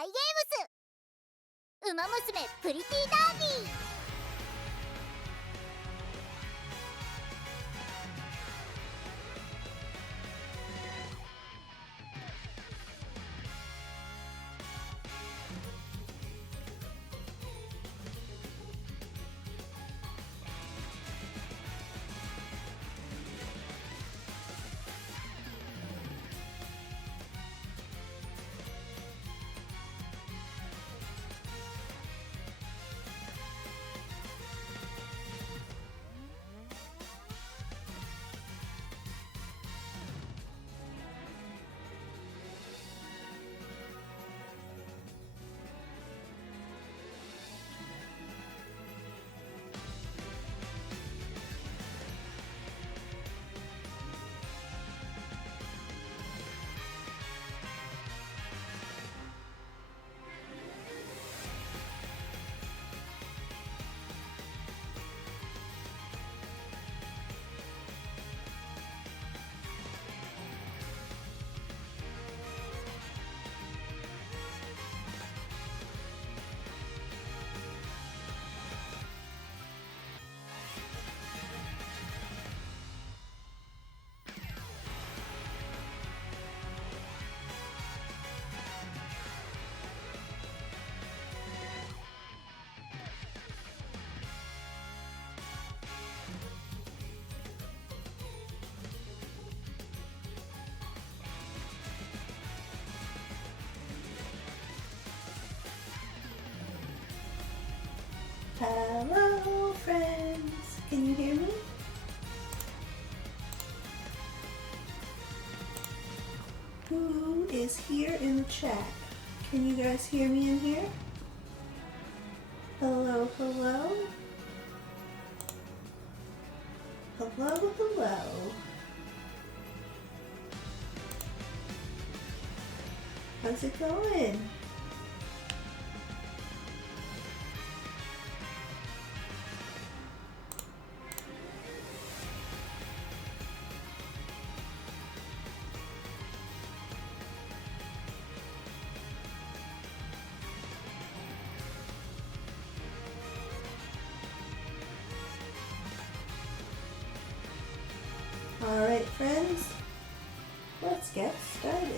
サイゲームスウマ娘プリティダービー。Hello, friends. Can you hear me? Who is here in the chat? Can you guys hear me in here? Hello, hello. Hello, hello. How's it going? Alright, friends, let's get started.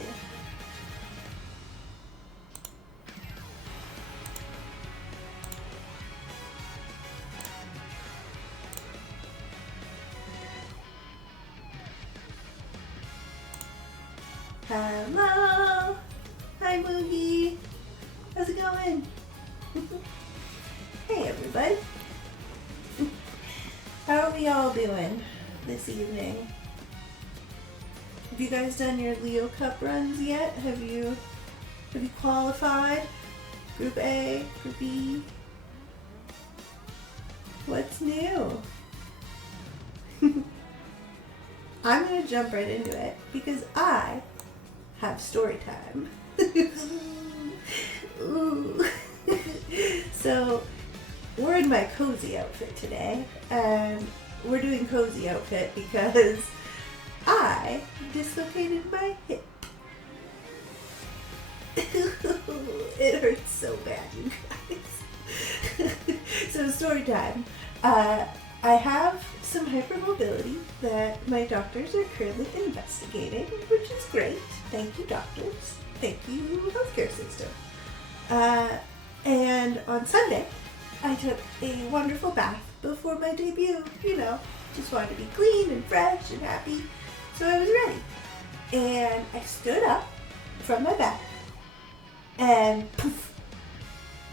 Hello! Hi, Moogie! How's it going? Hey, everybody! How are we all doing this evening? Have you guys done your Leo Cup runs yet? Have you qualified? Group A, Group B? What's new? I'm gonna jump right into it because I have story time. Ooh. So we're in my cozy outfit today, and we're doing cozy outfit because I dislocated my hip. It hurts so bad, you guys. So story time. I have some hypermobility that my doctors are currently investigating, which is great. Thank you, doctors. Thank you, healthcare system. And on Sunday, I took a wonderful bath before my debut. You know, just wanted to be clean and fresh and happy. So I was ready. And I stood up from my bath and poof,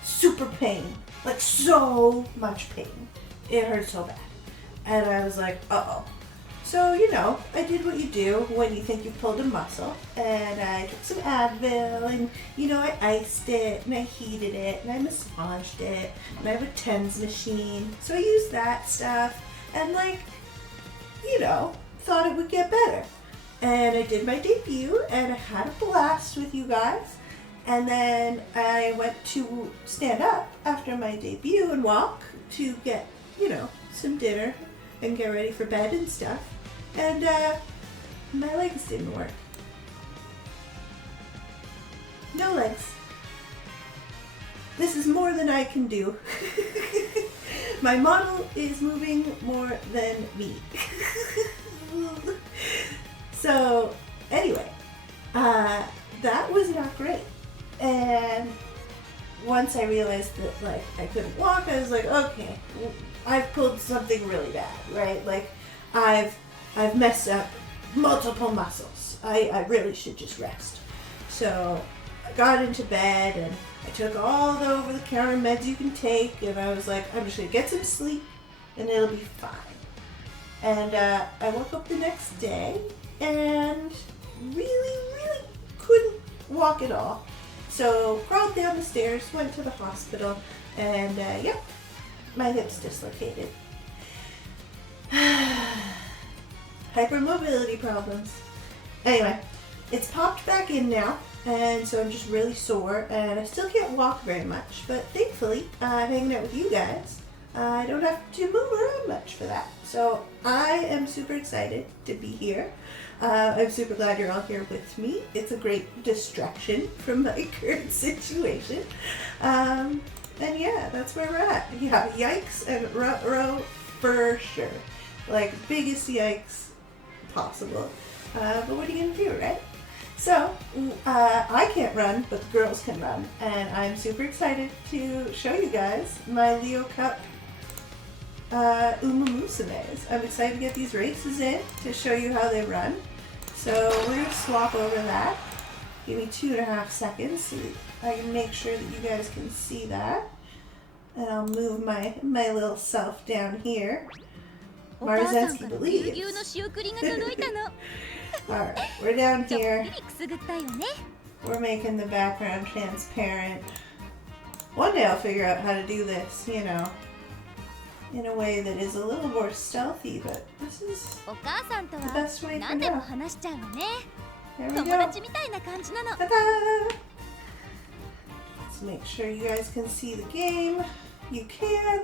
super pain. Like so much pain. It hurt so bad. And I was like, uh-oh. So, you know, I did what you do when you think you've pulled a muscle. And I took some Advil and, you know, I iced it and I heated it and I massaged it. And I have a TENS machine. So I used that stuff and like, you know, thought it would get better. And I did my debut and I had a blast with you guys. And then I went to stand up after my debut and walk to get, you know, some dinner and get ready for bed and stuff. And my legs didn't work. No legs. This is more than I can do. My model is moving more than me. So anyway, that was not great. And once I realized that like I couldn't walk, I was like, okay, I've pulled something really bad, right? Like I've messed up multiple muscles. I really should just rest. So I got into bed and I took all the over-the-counter meds you can take, and I was like, I'm just gonna get some sleep and it'll be fine. And I woke up the next day and really couldn't walk at all. So crawled down the stairs, went to the hospital, and yep, my hip's dislocated. Hypermobility problems. Anyway, it's popped back in now, and so I'm just really sore, and I still can't walk very much, but thankfully, hanging out with you guys, I don't have to move around much for that. So I am super excited to be here. I'm super glad you're all here with me. It's a great distraction from my current situation. And yeah, that's where we're at. Yeah, yikes and ruh-roh for sure. Like, biggest yikes possible. But what are you gonna do, right? So, I can't run, but the girls can run. And I'm super excited to show you guys my Leo Cup Uma Musumes. I'm excited to get these races in to show you how they run. So we're going to swap over that. Give me 2.5 seconds so that I can make sure that you guys can see that. And I'll move my little self down here. Marzensky believes. Alright, we're down here. We're making the background transparent. One day I'll figure out how to do this, you know, in a way that is a little more stealthy, but this is the best way for now. There we go. Ta-da! Let's make sure you guys can see the game. You can.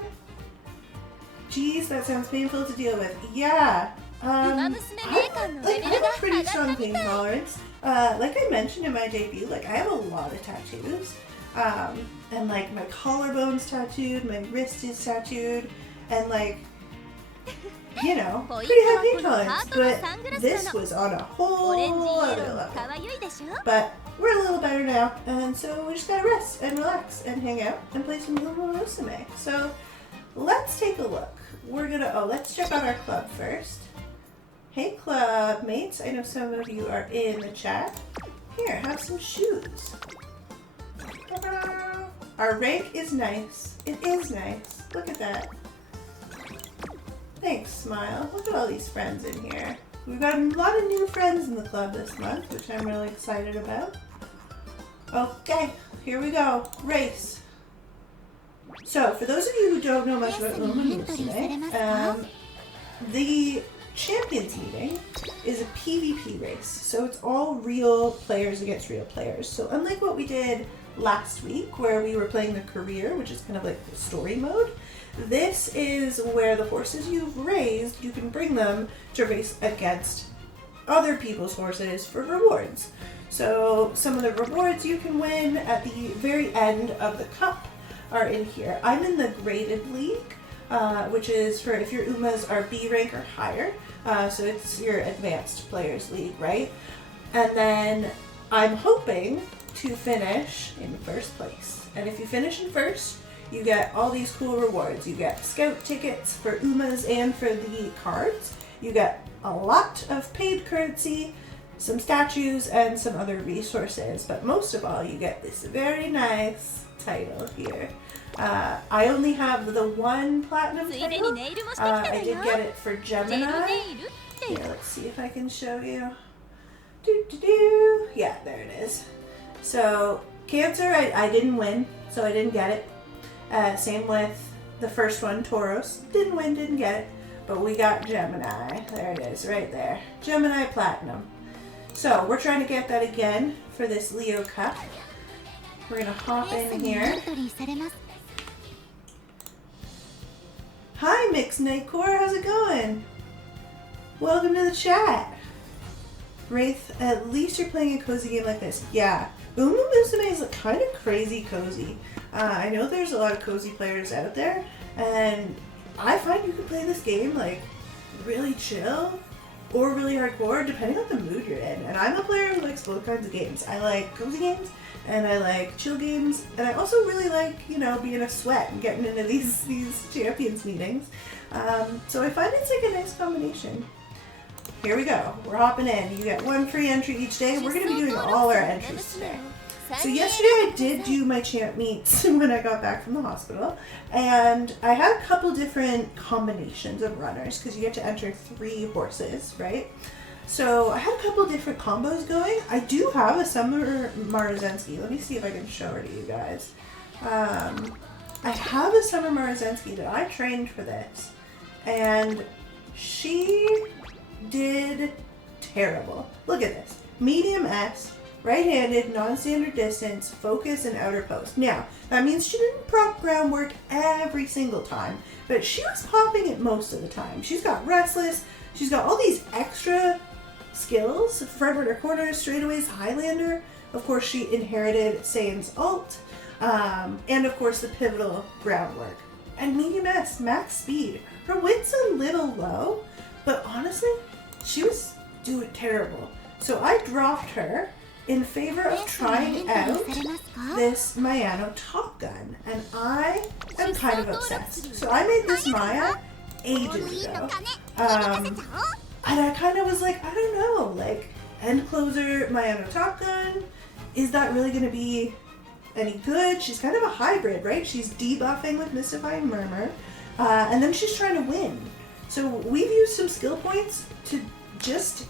Geez, that sounds painful to deal with. Yeah. I have a pretty strong pain tolerance. Like I mentioned in my debut, like I have a lot of tattoos. And like my collarbone's tattooed, my wrist is tattooed, and like, you know, pretty high pain tolerance. But this was on a whole other level. But we're a little better now, and so we just gotta rest and relax and hang out and play some Uma Musume. So let's take a look. We're gonna, let's check out our club first. Hey club mates, I know some of you are in the chat. Here, have some shoes. Ta-da! Our rank is nice. It is nice. Look at that. Thanks, Smile. Look at all these friends in here. We've got a lot of new friends in the club this month, which I'm really excited about. Okay, here we go. Race. So, for those of you who don't know much about Uma Musume, the Champions meeting is a PvP race. So it's all real players against real players. So unlike what we did last week, where we were playing the career, which is kind of like the story mode, this is where the horses you've raised, you can bring them to race against other people's horses for rewards. So some of the rewards you can win at the very end of the cup are in here. I'm in the graded league, which is for if your Umas are B rank or higher. So it's your advanced players league, right? And then I'm hoping to finish in first place. And if you finish in first, you get all these cool rewards. You get scout tickets for Umas and for the cards. You get a lot of paid currency, some statues, and some other resources. But most of all, you get this very nice title here. I only have the one platinum title. I did get it for Gemini. Here, let's see if I can show you. Yeah, there it is. So, Cancer, I didn't win, so I didn't get it. Same with the first one, Tauros. Didn't win, didn't get it. But we got Gemini. There it is, right there. Gemini Platinum. So, we're trying to get that again for this Leo Cup. We're going to hop in here. Hi, Mixed Nightcore. How's it going? Welcome to the chat. Wraith, at least you're playing a cozy game like this. Yeah, Uma Musume is kind of crazy cozy. I know there's a lot of cozy players out there, and I find you can play this game like really chill or really hardcore depending on the mood you're in. And I'm a player who likes both kinds of games. I like cozy games and I like chill games, and I also really like, you know, being a sweat and getting into these champions meetings. So I find it's like a nice combination. Here we go. We're hopping in. You get 1 free entry each day. We're going to be doing all our entries today. So yesterday I did do my champ meets when I got back from the hospital, and I had a couple different combinations of runners because you get to enter 3 horses, right? So I had a couple different combos going. I do have a Summer Marzensky. Let me see if I can show her to you guys. I have a Summer Marzensky that I trained for this, and she did terrible. Look at this. Medium S, right-handed, non-standard distance, focus, and outer post. Now, that means she didn't prop groundwork every single time, but she was popping it most of the time. She's got restless, she's got all these extra skills, front runner corners, straightaways, Highlander. Of course, she inherited Seiun's ult, and of course the pivotal groundwork. And medium S, max speed. Her width's a little low, but honestly, she was doing terrible. So I dropped her in favor of trying out this Mayano Top Gun, and I am kind of obsessed. So I made this Maya ages ago, and I kind of was like, I don't know, like, end closer Mayano Top Gun, is that really going to be any good? She's kind of a hybrid, right? She's debuffing with Mystifying Murmur, and then she's trying to win. So we've used some skill points to just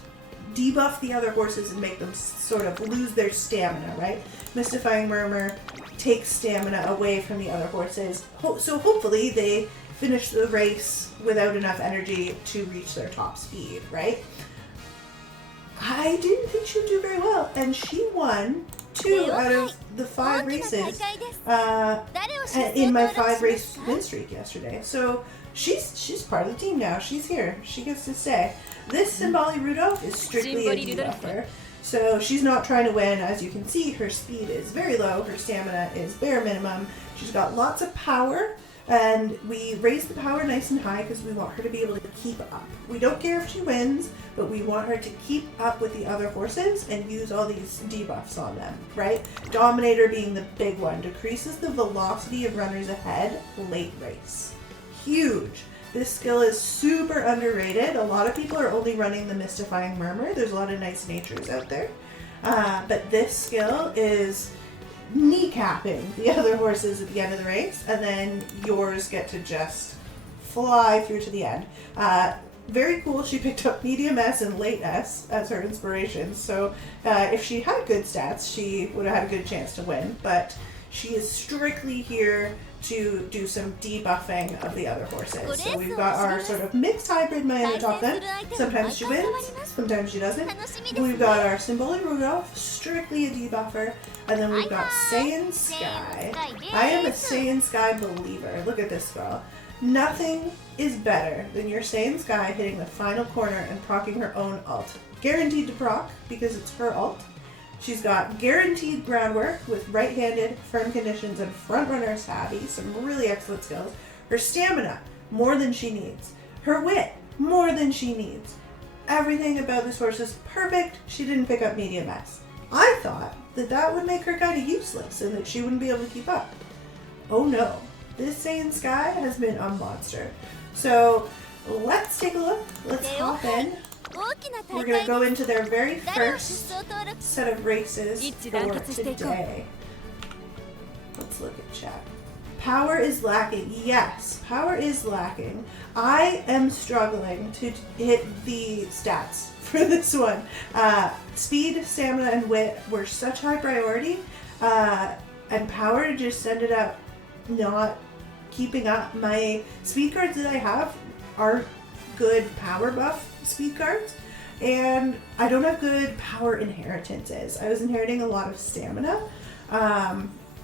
debuff the other horses and make them sort of lose their stamina, right? Mystifying Murmur takes stamina away from the other horses. So hopefully they finish the race without enough energy to reach their top speed, right? I didn't think she would do very well, and she won 2 out of the 5 races in my 5-race win streak yesterday. So she's part of the team now. She's here. She gets to stay. This Symboli Rudolph is strictly a debuffer. So she's not trying to win. As you can see, her speed is very low. Her stamina is bare minimum. She's got lots of power, and we raise the power nice and high because we want her to be able to keep up. We don't care if she wins, but we want her to keep up with the other horses and use all these debuffs on them, right? Dominator being the big one. Decreases the velocity of runners ahead late race. Huge. This skill is super underrated. A lot of people are only running the Mystifying Murmur. There's a lot of nice natures out there. But this skill is kneecapping the other horses at the end of the race, and then yours get to just fly through to the end. Very cool. She picked up medium S and late S as her inspirations. So if she had good stats, she would have had a good chance to win. But she is strictly here to do some debuffing of the other horses. So we've got our sort of mixed hybrid Mayano Top Gun. Sometimes she wins, sometimes she doesn't. We've got our Symboli Rudolph, strictly a debuffer. And then we've got Seiun Sky. I am a Seiun Sky believer. Look at this girl. Nothing is better than your Seiun Sky hitting the final corner and proccing her own ult. Guaranteed to proc because it's her ult. She's got guaranteed groundwork with right-handed, firm conditions, and front-runner savvy, some really excellent skills. Her stamina, more than she needs. Her wit, more than she needs. Everything about this horse is perfect. She didn't pick up medium S. I thought that that would make her kind of useless and that she wouldn't be able to keep up. Oh no, this Seiun Sky has been a monster. So let's take a look. Let's hop in. We're going to go into their very first set of races for today. Let's look at chat. Power is lacking. Yes, power is lacking. I am struggling to hit the stats for this one. Speed, stamina, and wit were such high priority, and power just ended up not keeping up. My speed cards that I have are good power buff speed cards, and I don't have good power inheritances. I was inheriting a lot of stamina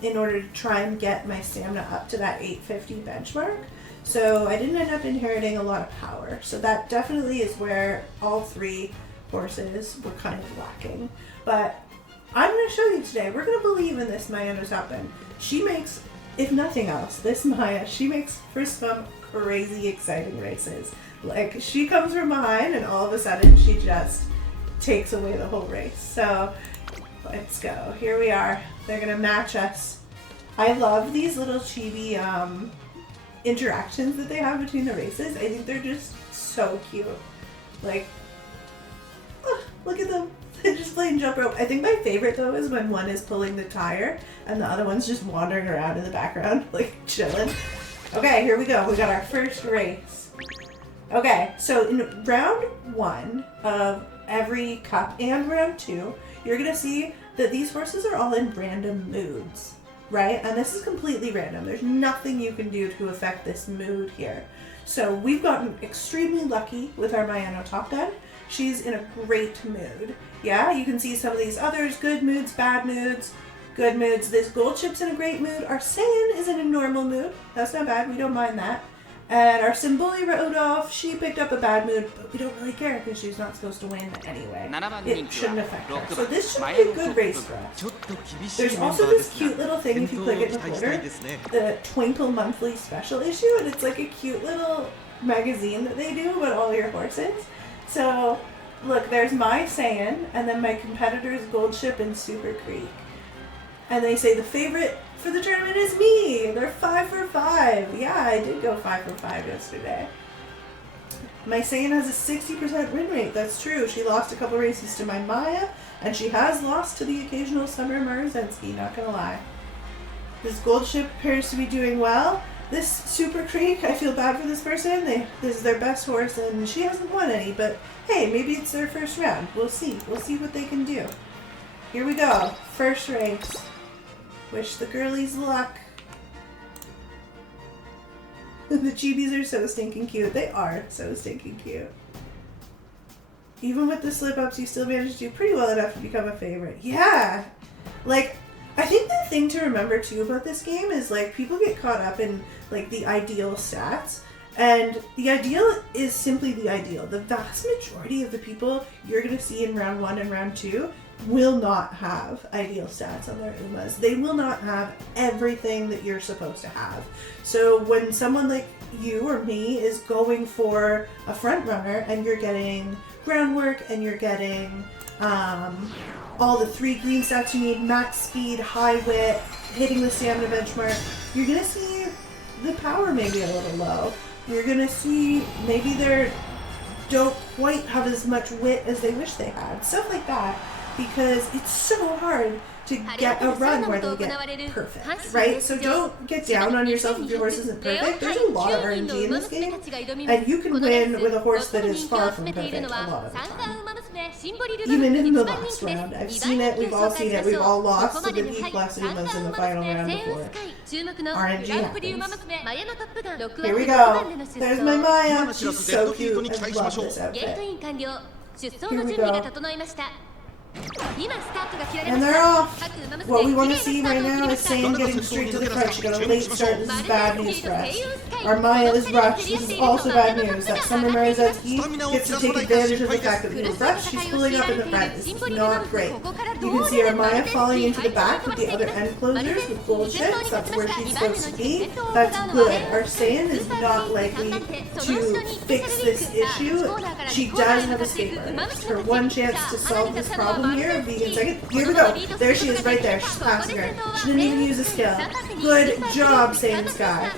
in order to try and get my stamina up to that 850 benchmark, so I didn't end up inheriting a lot of power. So that definitely is where all 3 horses were kind of lacking. But I'm going to show you today. We're going to believe in this Maya no Top-End. She makes, if nothing else, this Maya, she makes for some crazy exciting races. Like, she comes from behind and all of a sudden she just takes away the whole race. So, let's go. Here we are. They're going to match us. I love these little chibi interactions that they have between the races. I think they're just so cute. Like, oh, look at them. They're just playing jump rope. I think my favorite though is when one is pulling the tire and the other one's just wandering around in the background, like chilling. Okay, here we go. We got our first race. Okay, so in round 1 of every cup and round 2, you're gonna see that these horses are all in random moods, right? And this is completely random. There's nothing you can do to affect this mood here. So we've gotten extremely lucky with our Maya no Top-End. She's in a great mood. Yeah, you can see some of these others, good moods, bad moods, good moods. This gold chip's in a great mood. Our Seiun is in a normal mood. That's not bad, we don't mind that. And our Symboli Rudolph, she picked up a bad mood, but we don't really care because she's not supposed to win anyway. It shouldn't affect her. So this should be a good race for us. There's also this cute little thing if you click it in the footer, the Twinkle Monthly Special Issue, and it's like a cute little magazine that they do about all your horses. So, look, there's my Seiun, and then my competitor's Gold Ship and Super Creek. And they say the favorite for the tournament is me. They're 5 for 5. Yeah, I did go 5 for 5 yesterday. My Seiun has a 60% win rate. That's true. She lost a couple races to my Maya, and she has lost to the occasional Summer Marzensky, not gonna lie. This Gold Ship appears to be doing well. This Super Creek, I feel bad for this person. This is their best horse, and she hasn't won any, but hey, maybe it's their first round. We'll see. We'll see what they can do. Here we go. First race. Wish the girlies luck. The chibis are so stinking cute. They are so stinking cute. Even with the slip-ups, you still managed to do pretty well enough to become a favorite. Yeah! Like, I think the thing to remember too about this game is like people get caught up in like the ideal stats, and the ideal is simply the ideal. The vast majority of the people you're going to see in round 1 and round 2 will not have ideal stats on their UMAs. They will not have everything that you're supposed to have. So when someone like you or me is going for a front runner and you're getting groundwork and you're getting all the 3 green stats you need, max speed, high wit, hitting the stamina benchmark, you're gonna see the power maybe a little low. You're gonna see maybe they don't quite have as much wit as they wish they had. Stuff like that, because it's so hard to get a run where they get perfect, right? So don't get down on yourself if your horse isn't perfect. There's a lot of RNG in this game, and you can win with a horse that is far from perfect a lot of the time. Even in the last round. I've seen it, we've all seen it, we've all lost to the B plus Umas in the final round before. RNG happens. Here we go. There's my Maya. She's so cute. I love this outfit. Here we go. And they're off! What we want to see right now is Seiun getting straight to the front. She got a late start. This is bad news for us. Our Maya is rushed. This is also bad news. That Summer Marzensky gets to take advantage of the fact that we were rushed. She's pulling up in the front. This is not great. You can see our Maya falling into the back with the other end closers with gold chips. That's where she's supposed to be. That's good. Our Seiun is not likely to fix this issue. She does have a escape artist. Her one chance to solve this problem here of being in second. Here we go. There she is right there. She's passing her. She didn't even use a skill. Good job, Seiun Sky.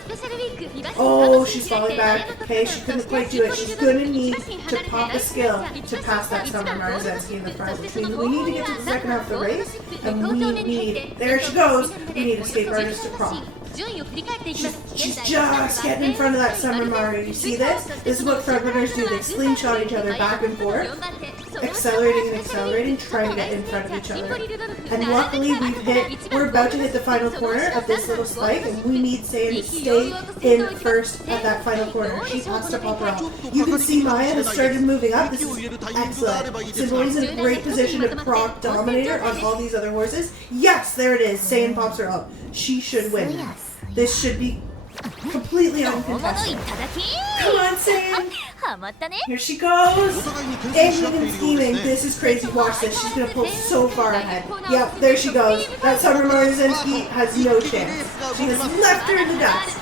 Oh, she's falling back. Okay, she couldn't quite do it. She's going to need to pop a skill to pass that Summer Marzensky in the front, which means we need to get to the second half of the race, and we need, there she goes, we need escape artist to prop. She's just getting in front of that Summer Mario. You see this? This is what front runners do. They slingshot each other back and forth, accelerating and accelerating, trying to get in front of each other. And luckily we're about to hit the final corner of this little spike, and we need Seiun to stay in first at that final corner. She has to pop her off. You can see Maya has started moving up. This is excellent. Symboli's in a great position to prop Dominator on all these other horses. Yes, there it is. Seiun pops her out. She should win. This should be completely uncontested. Come on, Seiun! Here she goes. Aiming and scheming. This is crazy. Watch this. She's gonna pull so far ahead. Yep, there she goes. That Summer Marzenski has no chance. She has left her in the dust.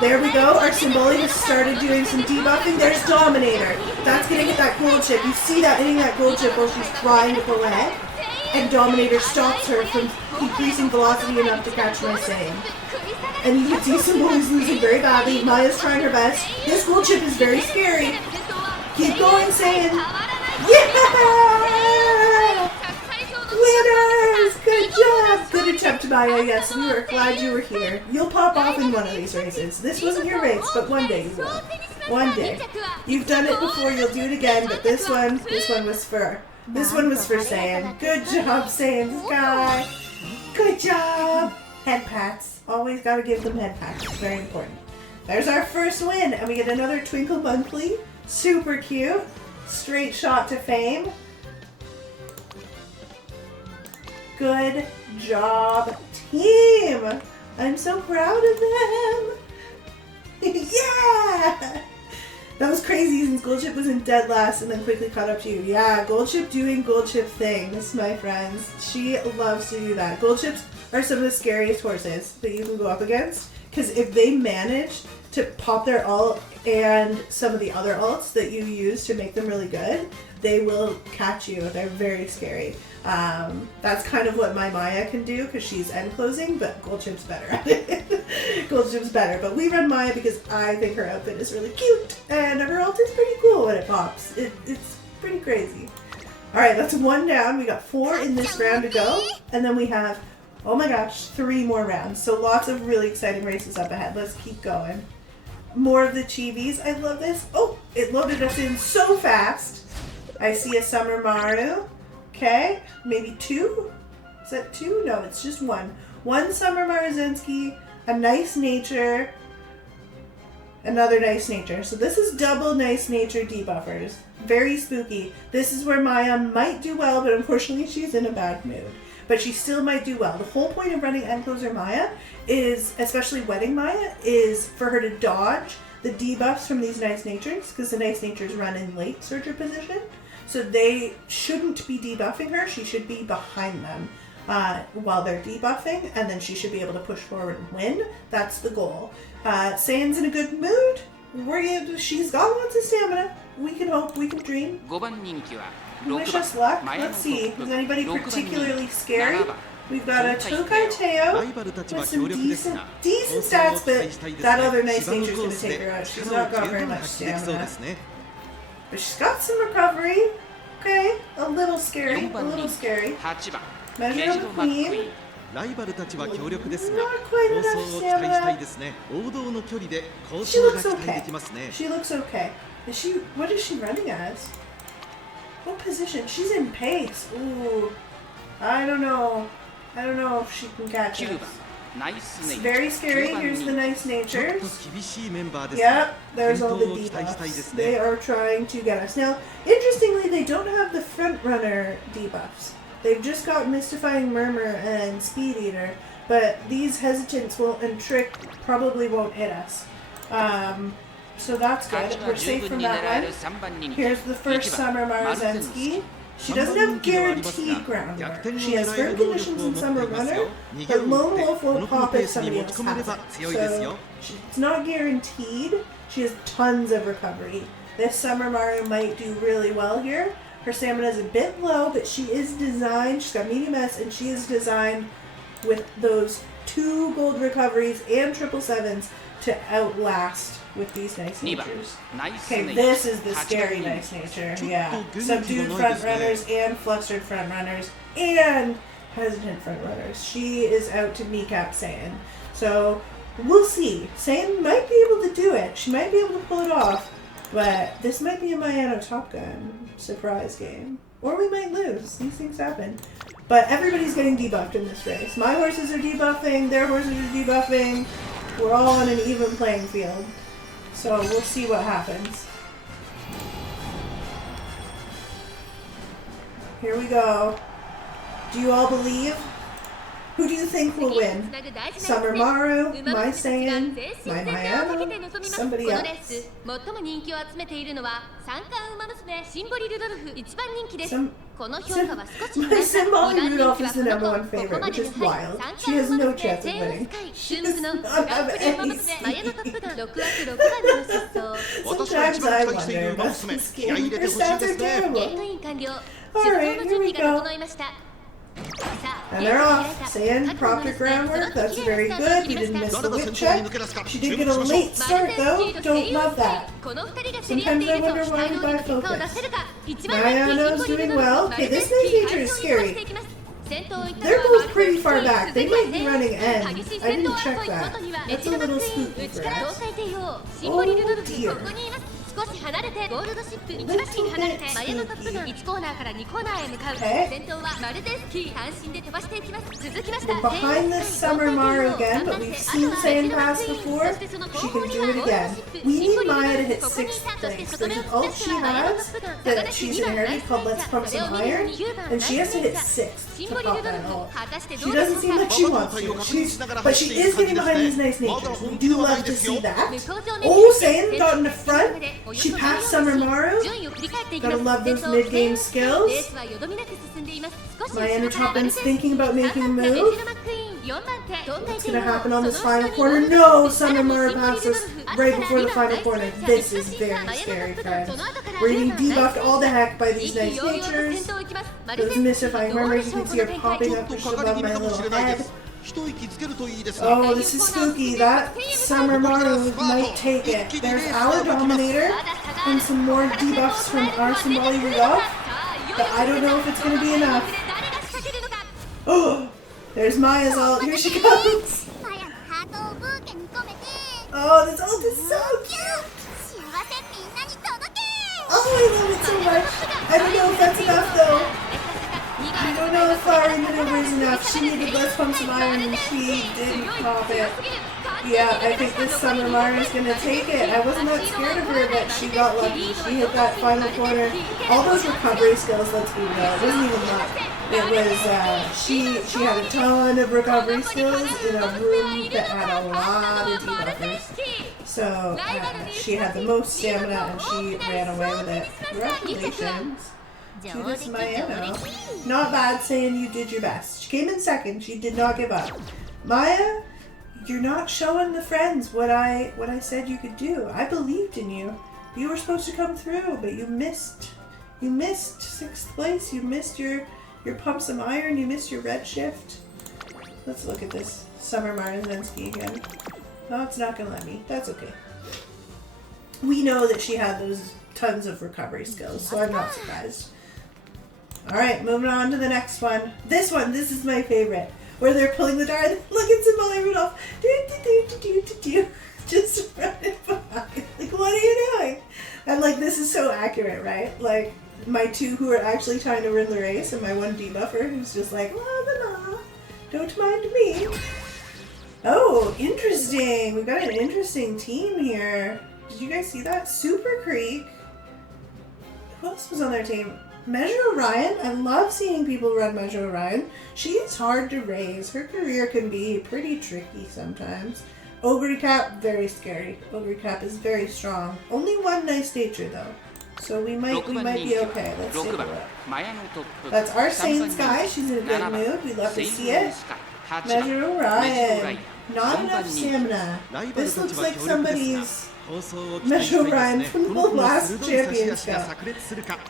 There we go. Our Symboli has started doing some debuffing. There's Dominator. That's gonna hit that gold chip. You see that hitting that gold chip while she's trying to pull ahead. And Dominator stops her from increasing velocity enough to catch my Seiun. And you can see Symboli's losing very badly. Maya's trying her best. This gold chip is very scary. Keep going, Seiun. Yeah! Winners! Good job! Good attempt, Maya. Yes, we were glad you were here. You'll pop off in one of these races. This wasn't your race, but one day you will. One day. You've done it before, you'll do it again, but this one was for Seiun. Good job, Seiun Sky. Good job. Head pats. Always gotta give them head pats. Very important. There's our first win, and we get another Twinkle Monthly. Super cute. Straight shot to fame. Good job, team! I'm so proud of them! Yeah! That was crazy since Gold Chip was in dead last and then quickly caught up to you. Yeah, Gold Chip doing Gold Chip things, my friends. She loves to do that. Gold Chips are some of the scariest horses that you can go up against, because if they manage to pop their ult and some of the other ults that you use to make them really good, they will catch you. They're very scary. That's kind of what my Maya can do because she's end closing, but Gold Chip's better at it. Gold Chip's better, but we run Maya because I think her outfit is really cute and her ult is pretty cool when it pops. It's pretty crazy. Alright, that's one down. We got 4 in this round to go, and then we have, oh my gosh, 3 more rounds. So lots of really exciting races up ahead. Let's keep going. More of the chibis. I love this. Oh, it loaded us in so fast. I see a Summer Maru. Okay, maybe 2? Is that 2? No, it's just 1. 1 Summer Marzenski, a Nice Nature, another Nice Nature. So this is double Nice Nature debuffers. Very spooky. This is where Maya might do well, but unfortunately she's in a bad mood. But she still might do well. The whole point of running End Closer Maya is, especially Wedding Maya, is for her to dodge the debuffs from these Nice Natures, because the Nice Natures run in late Searcher position. So they shouldn't be debuffing her. She should be behind them while they're debuffing, and then she should be able to push forward and win. That's the goal. Seiun's in a good mood. She's got lots of stamina. We can hope, we can dream. Wish us luck. Let's see. Is anybody particularly scary? We've got a Tokai Teo with some decent stats, but that other Nice Nature's going to take her out. She's not got very much stamina. But she's got some recovery. Okay, a little scary, a little scary. Measure of the Queen. Not quite enough stamina. She looks okay. She looks okay. What is she running as? What position? She's in pace. Ooh. I don't know if she can catch us. It's very scary. Here's the Nice Natures. Yep, there's all the debuffs. They are trying to get us. Now, interestingly, they don't have the front runner debuffs. They've just got Mystifying Murmur and Speed Eater, but these Hesitants and Trick probably won't hit us. So that's good. We're safe from that one. Here's the first Summer Marzenski. She doesn't have guaranteed groundwork. She has firm conditions in Summer Runner, but Lone Wolf won't pop if somebody else has it. So it's not guaranteed. She has tons of recovery. This Summer Maru might do really well here. Her stamina is a bit low, but she is designed, she's got medium S, and she is designed with those 2 gold recoveries and 777s to outlast with these Nice Natures. Okay, this is the scary Nice Nature. Yeah. Subdued front runners and flustered front runners and hesitant front runners. She is out to kneecap Seiun. So we'll see. Seiun might be able to do it. She might be able to pull it off. But this might be a Mayano Top Gun surprise game. Or we might lose. These things happen. But everybody's getting debuffed in this race. My horses are debuffing. Their horses are debuffing. We're all on an even playing field. So we'll see what happens. Here we go. Do you all believe? Who do you think will win? Summer Maru, my Seiun, my Mayano, somebody else? My Symbolic Rudolph is the #1 favorite, which is wild. She has no chance of winning. She does not have any speed. Sometimes I wonder about this game. Her stats are terrible. Alright, here we go. And they're off. Seiun, proper groundwork. That's very good. We didn't miss the whip check. She did get a late start though. Don't love that. Sometimes I wonder why we buy focus. Mayano's doing well. Okay, this new feature is scary. They're both pretty far back. They might be running end. I didn't check that. That's a little spooky for us. Oh dear. Okay. We're behind this Summer Maru again, but we've seen Seiun pass before. She can do it again. We need Maya to hit 6th place. There's an ult she has that she's inherited called Let's Pump Some Iron, and she has to hit 6th to pop that ult. She doesn't seem like she wants to, but she is getting behind these nice natures. We do love to see that. Oh, Seiun got in the front. She passed Summer Maru. Gotta love those mid-game skills. Maya Toppin's thinking about making a move. What's gonna happen on this final corner? No! Summer Maru passes right before the final corner. This is very scary, friends. We're getting debuffed all the heck by these nice natures. Those mystifying murmurs, you can see are popping up just above my little head. Oh, this is spooky. That Summer Maru might take it. There's our Dominator and some more debuffs from our Symbolic Rudolph, but I don't know if it's going to be enough. Oh, there's Maya's ult. Here she comes. Oh, this ult is so cute. Oh, I love it so much. I don't know if that's enough though. I don't know if our maneuver is enough. She needed Let's Pump Some Iron and she didn't pop it. Yeah, I think this Summer Maru is going to take it. I wasn't that scared of her, but she got lucky. She hit that final corner. All those recovery skills, let's be real, it wasn't even luck. It was, she had a ton of recovery skills in a room that had a lot of debuffers. So, she had the most stamina and she ran away with it. Congratulations to this Mayano. Not bad, saying you did your best. She came in second. She did not give up. Maya, you're not showing the friends what I said you could do. I believed in you. You were supposed to come through, but you missed. You missed 6th place. You missed your Pump Some Iron. You missed your red shift. Let's look at this Summer Marzensky again. No, it's not gonna let me. That's okay. We know that she had those tons of recovery skills, so I'm not surprised. Alright, moving on to the next one. This is my favorite. Where they're pulling the dart. Look at Symbolic Rudolph. Just running behind. Like, what are you doing? And like, this is so accurate, right? Like, my two who are actually trying to win the race and my one debuffer who's just like, la la la, don't mind me. Oh, interesting. We've got an interesting team here. Did you guys see that? Super Creek. Who else was on their team? Measure Orion. I love seeing people run Measure Orion. She is hard to raise. Her career can be pretty tricky sometimes. Ogre Cap, very scary. Ogre Cap is very strong. Only one nice nature though. So we might be okay. Let's take a look. That's our Seiun Sky. She's in a good mood. We love to see it. Measure Orion. Not enough stamina. This looks like somebody's Measure Orion from the last championship.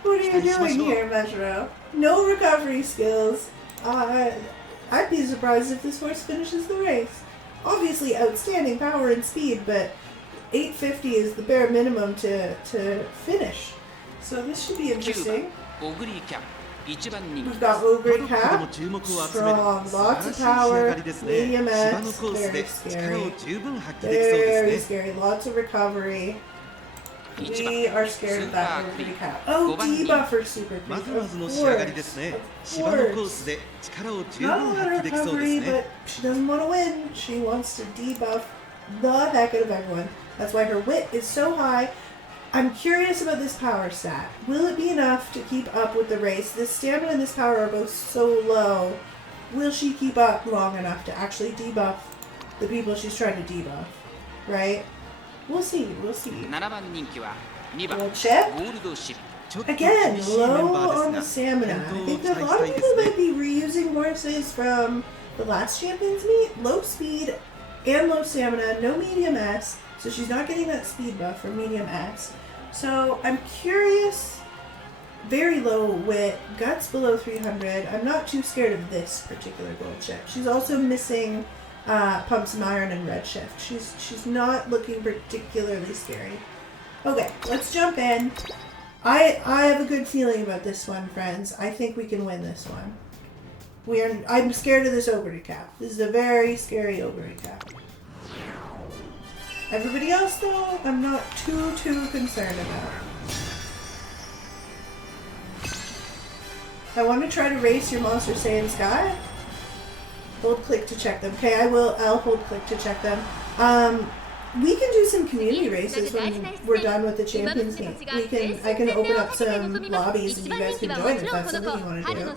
What are you doing here, Measure? No recovery skills. I'd be surprised if this horse finishes the race. Obviously outstanding power and speed, but 850 is the bare minimum to finish. So this should be interesting. We've got Ogre Cap, strong, lots of power, medium X, very scary. Very scary, lots of recovery. We are scared of that Ogre Cap. Oh, debuffer Super Creek, of course. Not a lot of recovery, but she doesn't want to win. She wants to debuff the heck out of everyone. That's why her wit is so high. I'm curious about this power stat. Will it be enough to keep up with the race? This stamina and this power are both so low will she keep up long enough to actually debuff the people she's trying to debuff, right? We'll see. Gold chip? Again, low on the stamina. I think that a lot of people might be reusing horses from the last Champions Meet. Low speed and low stamina, no medium S, so she's not getting that speed buff from medium S. So I'm curious. Very low wit, guts below 300. I'm not too scared of this particular gold chip. She's also missing pump some iron and red shift. She's not looking particularly scary. Okay, let's jump in. I have a good feeling about this one, friends. I think we can win this one. I'm scared of this ogre cap. This is a very scary ogre cap. Everybody else, though, I'm not too concerned about. I want to try to race your monster Saiyan Sky. Hold click to check them. Okay, I'll hold click to check them. We can do some community races when we're done with the Champions Meet. I can open up some lobbies and you guys can join if that's something you want to do.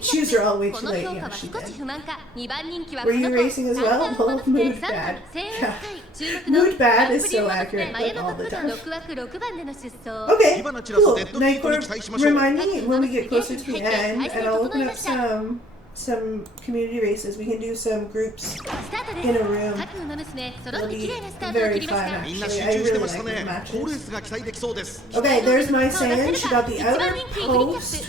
Choose her all the way too late. Yeah, she did. Were you racing as well? Oh, mood bad. Yeah. Mood bad is so accurate, like all the time. Okay, cool. Nightcore, remind me when we get closer to the end, and I'll open up some community races. We can do some groups in a room. It'll be very fun, actually. I really like the matches. Okay, there's my Seiun. She got the outer post,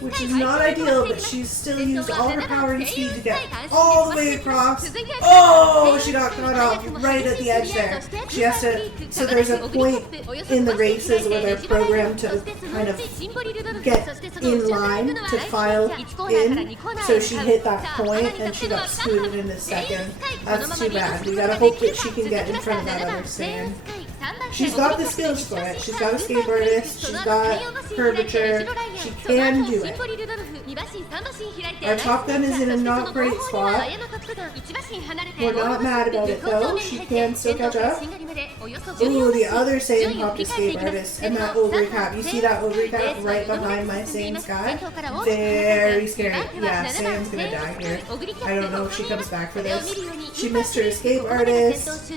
which is not ideal, but she's still used all her power and speed to get all the way across. Oh, she got cut off right at the edge there. She has to, so there's a point in the races where they're programmed to kind of get in line to file in. So she hit that point and she got scooted in the second. That's too bad. We gotta hope that she can get in front of that other stand. She's got the skills for it. She's got escape artist. She's got curvature. She can do it. Our top gun is in a not great spot. We're not mad about it though. She can still catch up. Ooh, the other Saiyan popped escape artist and that ogre cap. You see that ogre cap right behind my Saiyan Sky? Very scary. Yeah, Saiyan's gonna die here. I don't know if she comes back for this. She missed her escape artist.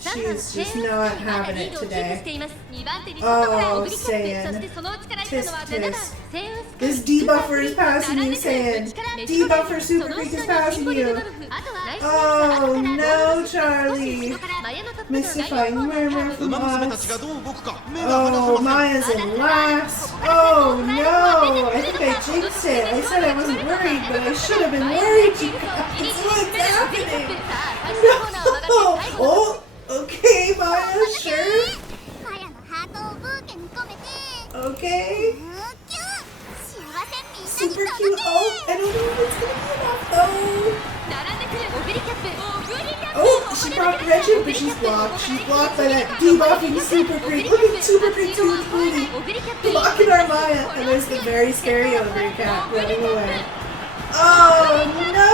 She's just not having it today. Oh, Saiyan. Tisk tisk. This debuffer is passing you, Saiyan. Debuffer Super Creek is passing you. Oh no, Charlie. Mystifying murmur from us. Oh, Maya's in last. Oh no. I think I jinxed it. I said I wasn't worried, but I should have been worried, you guys. What's happening? No. Oh. Okay, Maya, sure. Okay. Super cute ult. I don't know if it's gonna be enough though. Oh, she popped Reggie, but she's blocked. She's blocked by that debuffing Super Creek. Look at Super Creek 2's booty. Blocking our Maya. And there's the very scary ogre cat running away. Oh no!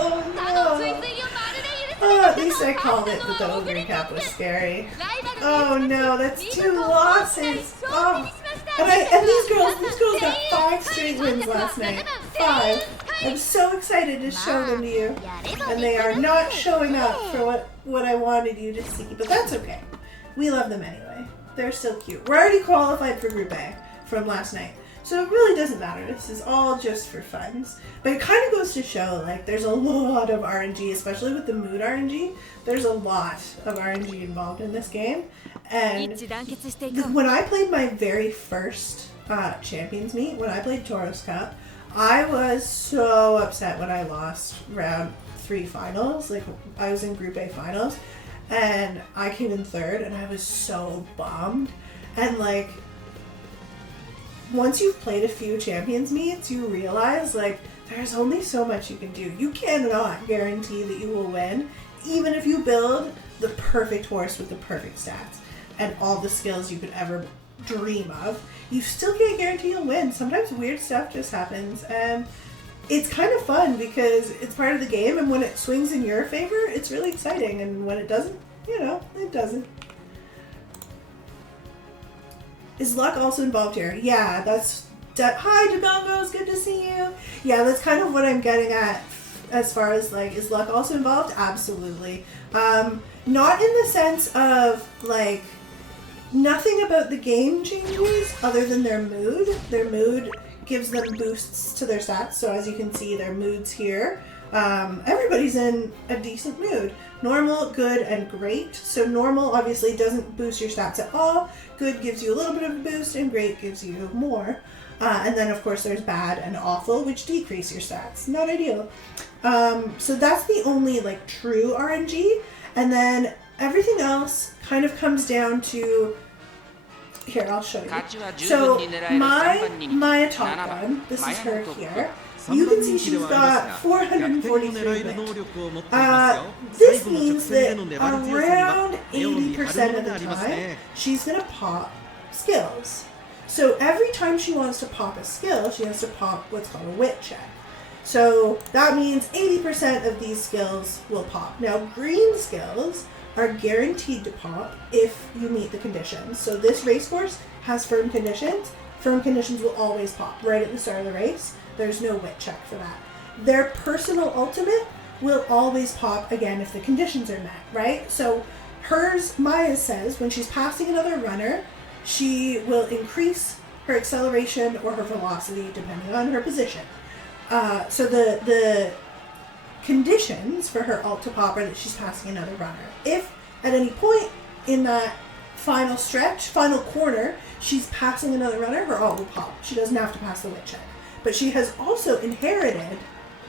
Oh no! Oh, at least I called it that the ogre cap was scary. Oh no, that's 2 losses. Oh, and these girls got 5 straight wins last night. 5. I'm so excited to show them to you, and they are not showing up for what I wanted you to see. But that's okay. We love them anyway. They're still cute. We're already qualified for Group A from last night. So it really doesn't matter. This is all just for funs. But it kind of goes to show, like, there's a lot of RNG, especially with the mood RNG. There's a lot of RNG involved in this game. And when I played my very first Champions Meet, when I played Tauros Cup, I was so upset when I lost round 3 finals. Like, I was in Group A finals, and I came in 3rd, and I was so bummed. And, like, once you've played a few Champions Meets, you realize, like, there's only so much you can do. You cannot guarantee that you will win, even if you build the perfect horse with the perfect stats and all the skills you could ever dream of. You still can't guarantee you'll win. Sometimes weird stuff just happens, and it's kind of fun because it's part of the game, and when it swings in your favor, it's really exciting, and when it doesn't, you know, it doesn't. Is luck also involved here? Yeah, that's Hi, Dagongos, good to see you. Yeah, that's kind of what I'm getting at as far as like, is luck also involved? Absolutely. Not in the sense of like, nothing about the game changes other than their mood. Their mood gives them boosts to their stats. So as you can see, their moods here. Everybody's in a decent mood. Normal, good, and great. So normal obviously doesn't boost your stats at all. Good gives you a little bit of a boost, and great gives you more. And then of course there's bad and awful, which decrease your stats. Not ideal. So that's the only like true RNG. And then everything else kind of comes down to, here, I'll show you. So my top gun, this is her here. You can see she's got 443 wit. This means that around 80% of the time, she's going to pop skills. So every time she wants to pop a skill, she has to pop what's called a wit check. So that means 80% of these skills will pop. Now, green skills are guaranteed to pop if you meet the conditions. So this racehorse has firm conditions. Firm conditions will always pop right at the start of the race. There's no wit check for that. Their personal ultimate will always pop again if the conditions are met, right? So hers, Maya says, when she's passing another runner, she will increase her acceleration or her velocity depending on her position. So the conditions for her ult to pop are that she's passing another runner. If at any point in that final stretch, final corner, she's passing another runner, her ult will pop. She doesn't have to pass the wit check. But she has also inherited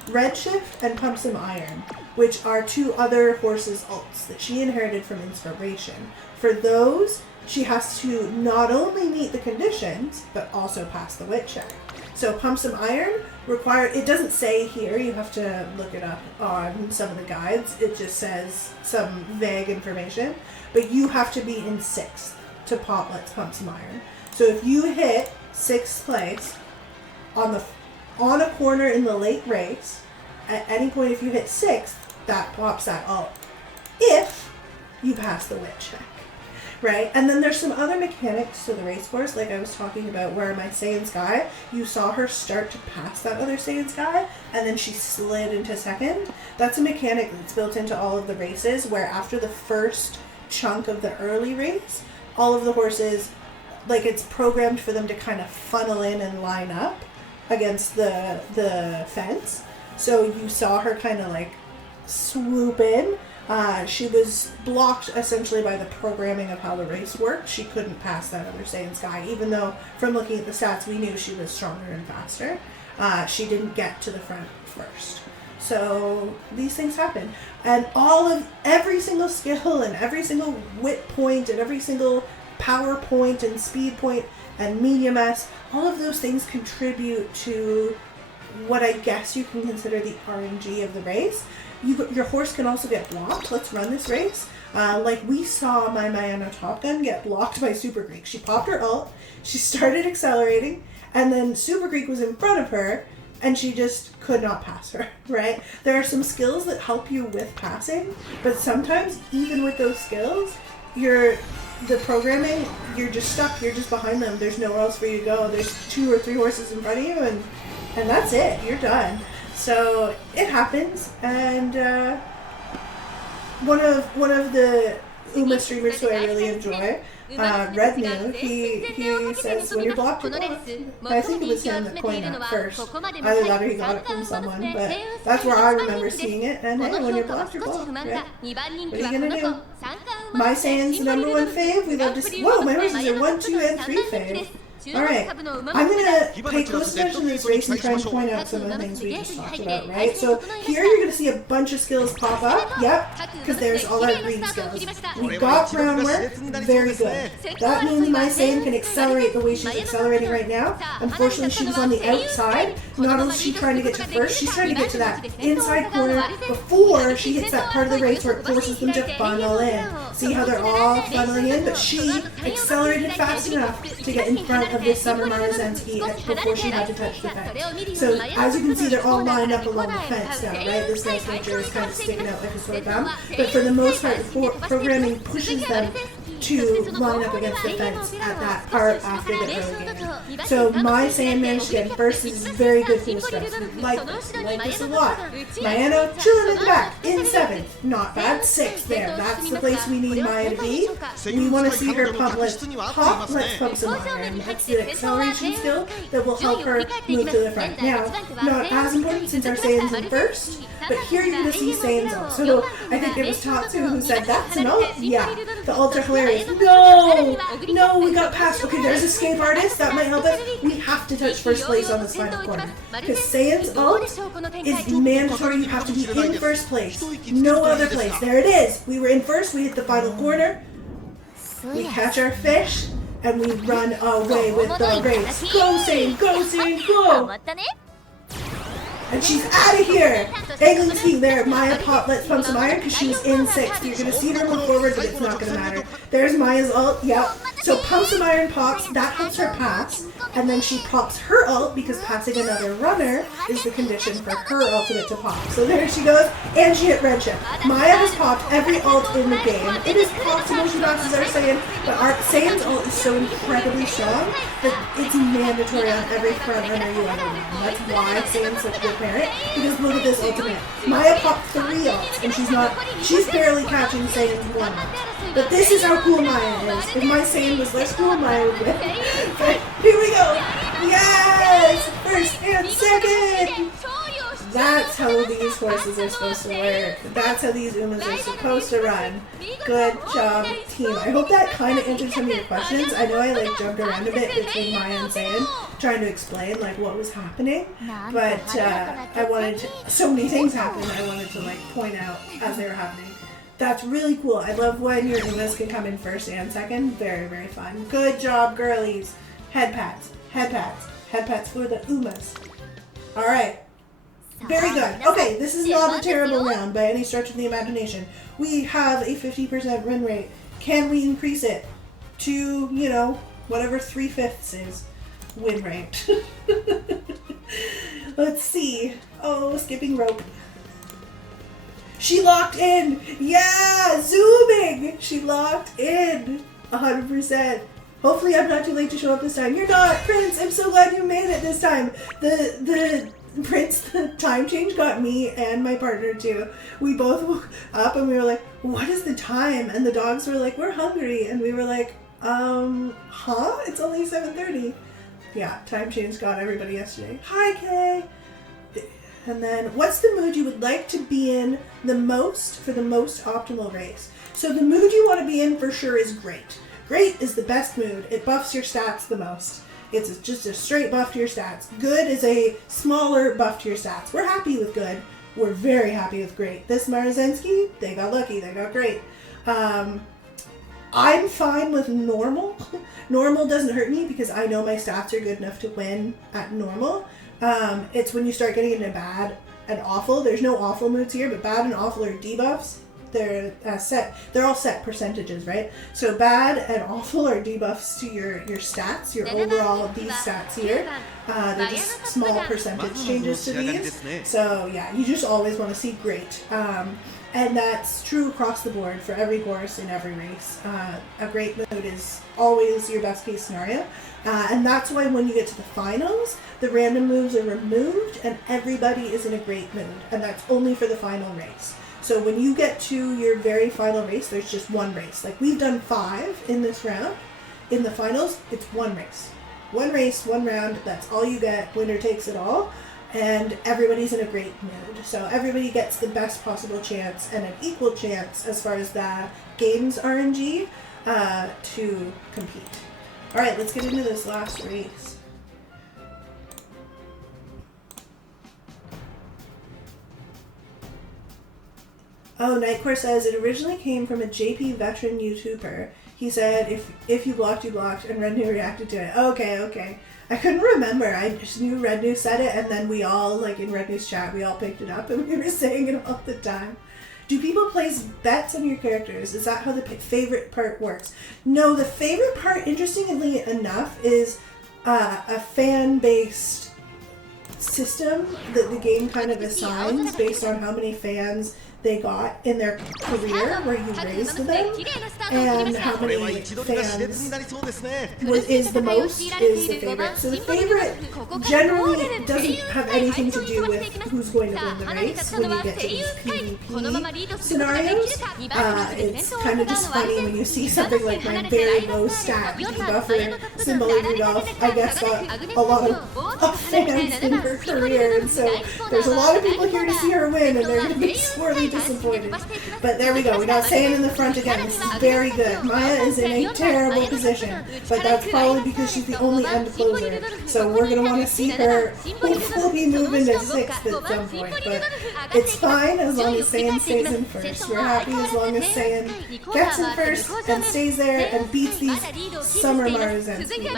Redshift and Pump Some Iron, which are two other horses' ults that she inherited from Inspiration. For those, she has to not only meet the conditions, but also pass the wit check. So Pump Some Iron it doesn't say here, you have to look it up on some of the guides. It just says some vague information. But you have to be in 6th to pop Let's Pump Some Iron. So if you hit 6th place on a corner in the late race, at any point if you hit 6th, that pops that ult. If you pass the wit check. Right? And then there's some other mechanics to the racehorse, like I was talking about where my Seiun Sky, you saw her start to pass that other Seiun Sky, and then she slid into 2nd. That's a mechanic that's built into all of the races, where after the first chunk of the early race, all of the horses, like it's programmed for them to kind of funnel in and line up against the fence. So you saw her kind of like swoop in. She was blocked essentially by the programming of how the race worked. She couldn't pass that other Saiyan Sky, even though from looking at the stats we knew she was stronger and faster. She didn't get to the front first. So these things happen. And every single skill and every single wit point and every single power point and speed point and medium S, all of those things contribute to what I guess you can consider the RNG of the race. Your horse can also get blocked. Let's run this race. Like we saw my Mayana Top Gun get blocked by Super Greek. She popped her ult, she started accelerating, and then Super Greek was in front of her, and she just could not pass her, right? There are some skills that help you with passing, but sometimes even with those skills, the programming, you're just stuck, you're just behind them. There's nowhere else for you to go. There's 2 or 3 horses in front of you, and that's it. You're done. So it happens, and one of the Uma streamers who I really enjoy, Red New, he says when you're blocked, you're blocked. I think it was him that coined that first. Either that or he got it from someone, but that's where I remember seeing it. And hey, when you're blocked, you're blocked. Right? What are you gonna do? My Saiyan's #1 fave. We love to see. Whoa, my horses are 1, 2, and 3 fave. Alright, I'm going to pay close attention to this race and try and point out some of the things we just talked about, right? So here you're going to see a bunch of skills pop up, yep, because there's all our green skills. We got groundwork, very good. That means my Seiun can accelerate the way she's accelerating right now. Unfortunately, she was on the outside. Not only is she trying to get to first, she's trying to get to that inside corner before she hits that part of the race where it forces them to funnel in. See how they're all funneling in? But she accelerated fast enough to get in front of this Summer Marzensky before she had to touch the fence. So as you can see, they're all lined up along the fence now, right? This guy's nature is kind of sticking out like a sore thumb. But for the most part, the programming pushes them to line up against the fence at that part after the early game. So my Seiun managed to get in first. This is very good for the stress. We like this. We like this a lot. Mayano chilling in the back, in 7th. Not bad. 6th there. That's the place we need Maya to be. We want to see her pump. Let's pump some iron. That's the acceleration skill that will help her move to the front. Now, not as important since our Seiun's in first, but here you're going to see Seiun's ult. So I think it was Tatsu who said, that's an ult? Yeah. The ults are hilarious. No! No, we got past. Okay, there's Escape Artist. That might help us. We have to touch first place on this final corner. Because Seiun's ult is mandatory. You have to be in first place. No other place. There it is. We were in first. We hit the final corner. We catch our fish. And we run away with the race. Go, Seiun! Go, Seiun! Go! And she's out of here! Angling skiing there. Maya let's pump some iron because she was in 6th. You're going to see her move forward, but it's not going to matter. There's Maya's ult. Yep. So pump some iron pops. That helps her pass. And then she pops her ult because passing another runner is the condition for her ultimate to pop. So there she goes. And she hit red chip. Maya has popped every ult in the game. It is possible she passes our Seiun, but our Seiun's ult is so incredibly strong that it's mandatory on every front runner you ever run. That's why Seiun's such a good parent, because look at this ultimate. Maya popped 3 ults, and she's barely catching Seiun's 1 ult. But this is how cool Maya is. If my Seiun was less cool, Maya would win. But here we go! Yes! First and second! That's how these horses are supposed to work. That's how these Umas are supposed to run. Good job, team. I hope that kind of answered some of your questions. I know I jumped around a bit between Maya and Seiun, trying to explain what was happening. But I wanted to, so many things happened. I wanted to point out as they were happening. That's really cool. I love when your Umas can come in first and second. Very, very fun. Good job, girlies. Head pats. Head pats. Head pats for the Umas. All right. Very good. Okay, this is not a terrible round by any stretch of the imagination. We have a 50% win rate. Can we increase it to, whatever 3/5 is win rate? Let's see. Oh, skipping rope. She locked in. Yeah, zooming. She locked in 100%. Hopefully I'm not too late to show up this time. You're not, Prince. I'm so glad you made it this time. The Prince, the time change got me and my partner too. We both woke up and we were like, what is the time? And the dogs were like, we're hungry. And we were like, huh? It's only 7:30. Yeah, time change got everybody yesterday. Hi, Kay. And then, what's the mood you would like to be in the most for the most optimal race? So the mood you want to be in for sure is great. Great is the best mood. It buffs your stats the most. It's just a straight buff to your stats. Good is a smaller buff to your stats. We're happy with good. We're very happy with great. This Marzensky, they got lucky. They got great. I'm fine with normal. Normal doesn't hurt me because I know my stats are good enough to win at normal. It's when you start getting into bad and awful. There's no awful moods here, but bad and awful are debuffs. They're set. They're all set percentages, right? So bad and awful are debuffs to your stats, your overall these stats here. They're just small percentage changes to these. So yeah, you just always want to see great. And that's true across the board for every course in every race. A great mood is always your best case scenario. And that's why when you get to the finals, the random moves are removed and everybody is in a great mood. And that's only for the final race. So when you get to your very final race, there's just one race. We've done 5 in this round. In the finals, it's one race. One race, one round, that's all you get. Winner takes it all. And everybody's in a great mood. So everybody gets the best possible chance and an equal chance as far as the game's RNG to compete. All right, let's get into this last race. Oh, Nightcore says it originally came from a JP veteran YouTuber. He said if you blocked, you blocked, and Red New reacted to it. Okay. I couldn't remember. I just knew Red New said it, and then we all, in Red New's chat, we all picked it up, and we were saying it all the time. Do people place bets on your characters? Is that how the favorite part works? No, the favorite part, interestingly enough, is a fan-based system that the game kind of assigns based on how many fans they got in their career where you raised them, and how many fans is the most is the favorite. So the favorite generally doesn't have anything to do with who's going to win the race when you get to these PvP scenarios. It's kind of just funny when you see something like my very low stat debuffer, Symbol Rudolph, I guess got a lot of fans in her career, and so there's a lot of people here to see her win, and they're going to be sorely disappointed. But there we go, we got Seiun in the front again. This is very good. Maya is in a terrible position, but that's probably because she's the only end closer, so we're going to want to see her hopefully move into 6th at some point, but it's fine as long as Seiun stays in first. We're happy as long as Seiun gets in first and stays there and beats these Summer Marzensky.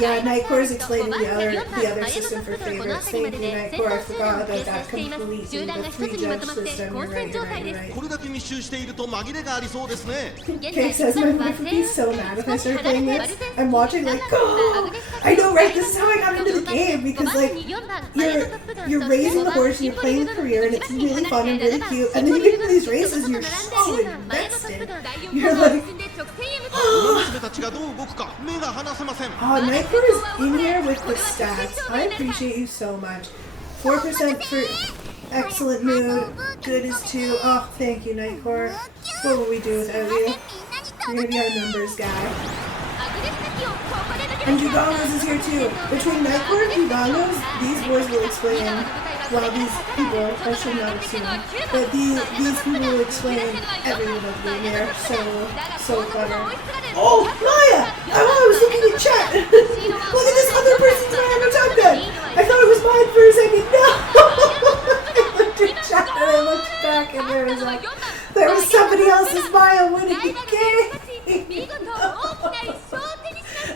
Yeah, Nightcore is explaining the other system for favorites. Thank you, Nightcore. I forgot about that completely. The 3-judge system. You're right. Kay says, my wife would be so mad if I start playing this. I'm watching like, oh, I know, right? This is how I got into the game, because like, you're raising the horse and you're playing the career, and it's really fun and really cute, and then you get into these races and you're so invested. You're like, oh, Nightcore is in here with the stats. I appreciate you so much. 4% for excellent mood. Good is 2. Oh, thank you, Nightcore. What would we do without you? You're gonna be our numbers guy. And Jugongos is here too. Between Nightcore and Jugongos, these boys will explain. Well, these people, I should not assume, but these people will explain every little thing. They're so clever. Oh, Maya! I was looking at chat. Look at this other person's Maya no time gun. I thought it was mine for a second. No! I looked at chat and I looked back and there was somebody else's Maya winning the game.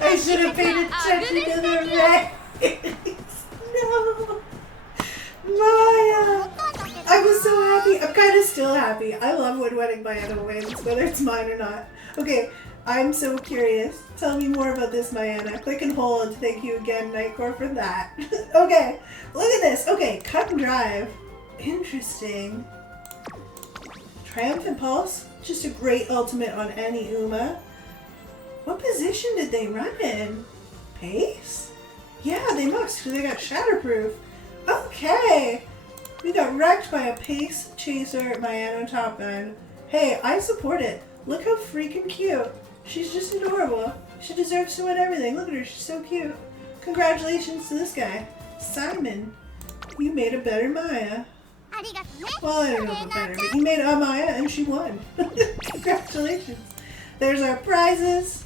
I should have paid attention to the race. No. Maya! I was so happy. I'm kind of still happy. I love when winning Mayana wins, whether it's mine or not. Okay, I'm so curious. Tell me more about this, Mayana. Click and hold. Thank you again, Nightcore, for that. Okay, look at this. Okay, cut and drive. Interesting. Triumphant Pulse. Just a great ultimate on any Uma. What position did they run in? Pace? Yeah, they must, because they got Shatterproof. Okay, we got wrecked by a Pace Chaser Mayano Top Gun. Hey, I support it. Look how freaking cute. She's just adorable. She deserves to win everything. Look at her, she's so cute. Congratulations to this guy. Simon, you made a better Maya. Well, I don't know about better, but you made a Maya and she won. Congratulations. There's our prizes.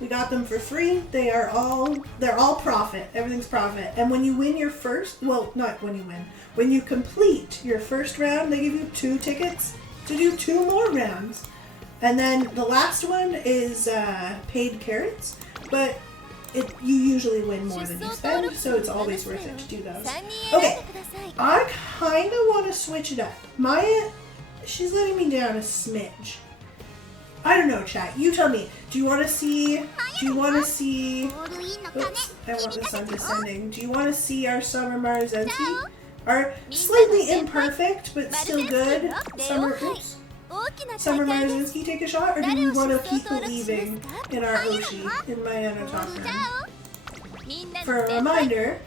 We got them for free. They're all profit. Everything's profit. And when you win your first, well, not when you win, when you complete your first round, they give you 2 tickets to do 2 more rounds. And then the last one is paid carrots, but you usually win more than you spend, so it's always worth it to do those. Okay, I kind of want to switch it up. Maya, she's letting me down a smidge. I don't know, chat. You tell me. Do you want to see... Oops, I want this on descending. Do you want to see our Summer Marzensky? Our slightly imperfect, but still good Summer Marzensky take a shot? Or do we want to keep believing in our Oshi, in Mayano Talkman? For a reminder,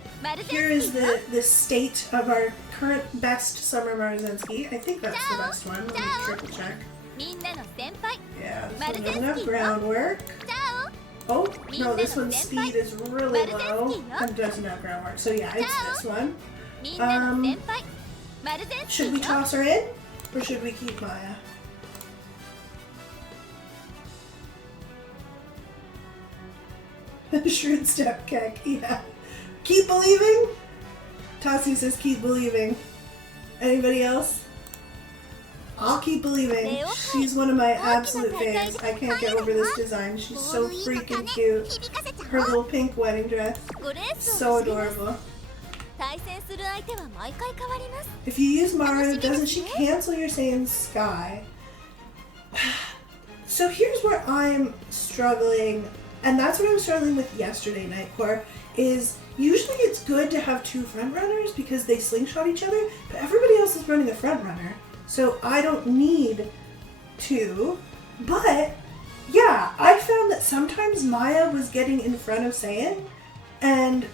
here is the state of our current best Summer Marzensky. I think that's the best one. Let me triple check. Yeah, this one doesn't have groundwork. Oh, no, this one's speed is really low and doesn't have groundwork. So yeah, it's this one. Should we toss her in? Or should we keep Maya? Shrewd step kick, yeah. Keep believing? Tassi says keep believing. Anybody else? I'll keep believing. She's one of my absolute fans. I can't get over this design. She's so freaking cute. Her little pink wedding dress. So adorable. If you use Maru, doesn't she cancel your Saiyan Sky? So here's where I'm struggling And that's what I was struggling with yesterday, Nightcore, is usually it's good to have two front runners because they slingshot each other, but everybody else is running a front runner. So I don't need two. But yeah, I found that sometimes Maya was getting in front of Seiun and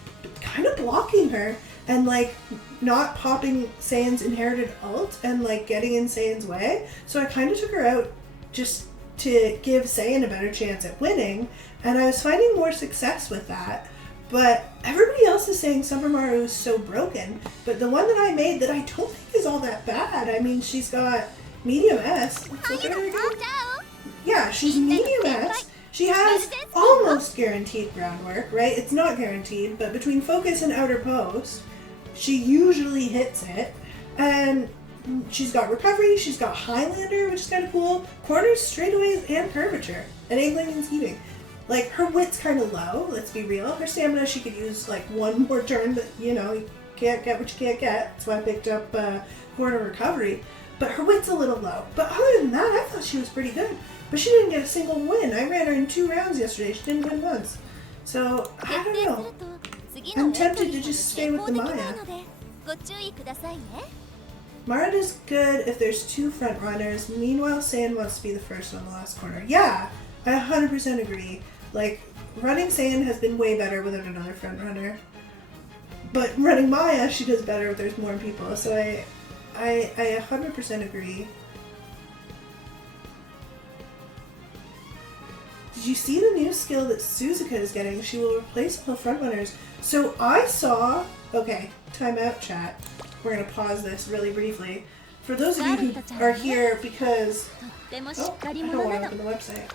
kind of blocking her and like not popping Seiun's inherited ult and like getting in Seiun's way. So I kind of took her out just to give Seiun a better chance at winning, and I was finding more success with that. But everybody else is saying Summer Maru is so broken, but the one that I made that I don't think is all that bad. I mean, she's got medium S. Let's look at her again. Yeah, she's medium S. She has almost guaranteed groundwork, right? It's not guaranteed, but between focus and outer post, she usually hits it. And she's got recovery, she's got Highlander, which is kind of cool, corners, straightaways, and curvature, and angling and skeeving. Like, her width's kind of low, let's be real. Her stamina, she could use like one more turn, but you know, you can't get what you can't get. That's why I picked up corner recovery. But her width's a little low. But other than that, I thought she was pretty good. But she didn't get a single win. I ran her in 2 rounds yesterday. She didn't win once. So, I don't know. I'm tempted to just stay with the Maya. Marada's good if there's 2 front runners. Meanwhile, Seiun wants to be the first on the last corner. Yeah, I 100% agree. Like, running Seiun has been way better without another front runner. But running Maya, she does better if there's more people. So I 100% agree. Did you see the new skill that Suzuka is getting? She will replace all frontrunners. So I saw... Okay, timeout chat. We're going to pause this really briefly. For those of you who are here because... Oh, I don't want to open the website.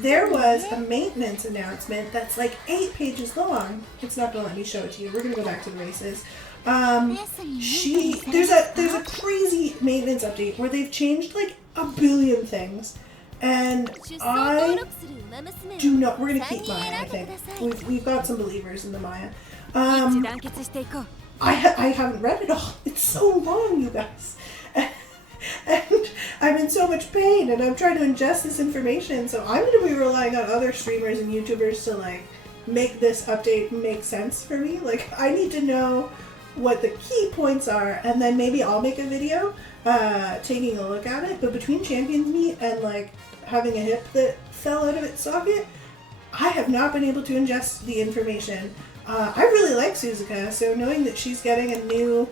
There was a maintenance announcement that's like 8 pages long. It's not going to let me show it to you. We're going to go back to the races. There's a crazy maintenance update where they've changed like a billion things, and I do not. We're gonna keep Maya. I think we've got some believers in the Maya. I haven't read it all. It's so long, you guys, and I'm in so much pain, and I'm trying to ingest this information. So I'm gonna be relying on other streamers and YouTubers to like make this update make sense for me. Like, I need to know what the key points are, and then maybe I'll make a video taking a look at it. But between Champions Meet and like having a hip that fell out of its socket, I have not been able to ingest the information. I really like Suzuka, so knowing that she's getting a new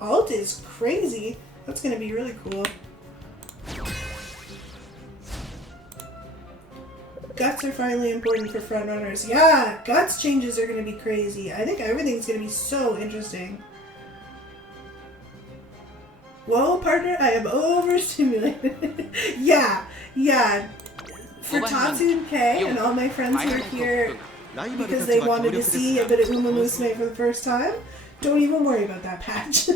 ult is crazy. That's going to be really cool. Guts are finally important for frontrunners. Yeah, Guts changes are going to be crazy. I think everything's going to be so interesting. Whoa, partner, I am overstimulated. yeah. For Tatsu and Kay and all my friends who are here because they wanted to see a bit of Uma Musume for the first time, don't even worry about that patch.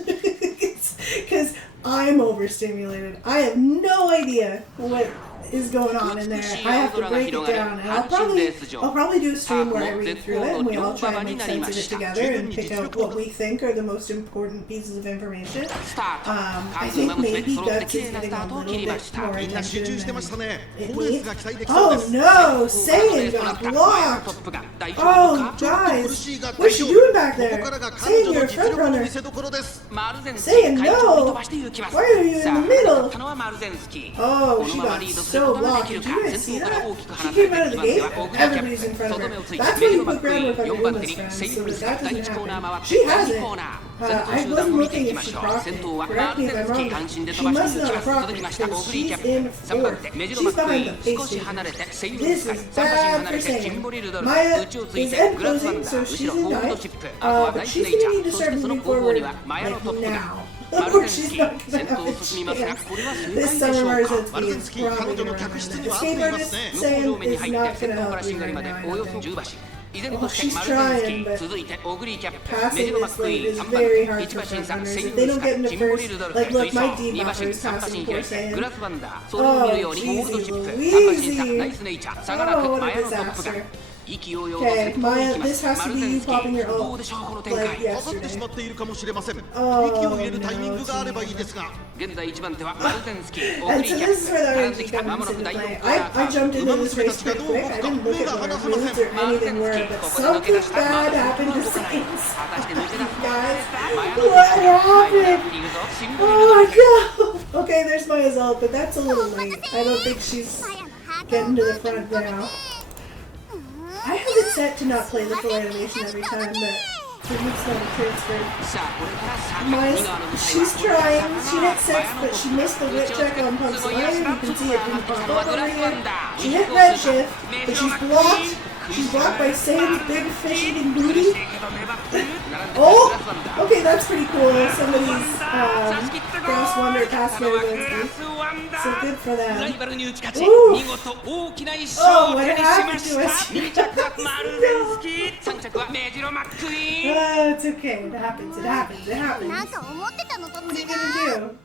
Because I'm overstimulated. I have no idea what is going on in there. I have to break it down, and I'll probably do a stream where I read through it and we all try and make sense of it together and pick out what we think are the most important pieces of information. I think maybe Guts is getting a little bit more attention than it needs. Oh no! Seiun got blocked! Oh guys! What's she doing back there? Seiun, you're a front runner! Seiun, no! Why are you in the middle? Oh, she got so blocked. Did you guys see that? She came out of the gate, everybody's in front of her. That's why you put groundwork on your Uma's friends, so that doesn't happen. She hasn't. I wasn't looking if she procced it. Correct me if I'm wrong. She must not have procced it because she's in 4th. She's behind the pace station. This is bad for Seiun. Maya is end closing, so she's in 9th. But she's going to need to start moving forward like now. Or she's not going to have a chance. This summer Marzensky is probably going to run into that. Escape artist Seiun is not going to help you right now, I don't think. Oh, she's trying, but passing this late is very hard for front runners. If they don't get into first, like look, my debuffer is passing poor Seiun. Oh, jeezy Louise! Oh, what a disaster. Okay, Maya, this has to be you popping your ult like yesterday. Oh, no. And so this is where the RNG comes into play. I jumped into this race pretty quick. I didn't look at what our moves or anything were, but something bad happened to Seiun. Guys, what happened? Oh my god! Okay, there's Maya's ult, but that's a little late. I don't think she's getting to the front now. I have it set to not play the full animation every time, but the move's not transferred. She's trying. She hit 6, but she missed the wit check on Pumps of Iron. You can see it didn't pop up over here. She hit Redshift, but she's blocked. She's blocked by Seiun's big fish-eating booty. Oh! Okay, that's pretty cool. Somebody's Cross Wonder passed my Wednesday. So good for them. Ooh! Oh, what happened to us? It's okay. It happens. It happens. It happens. What are you gonna do?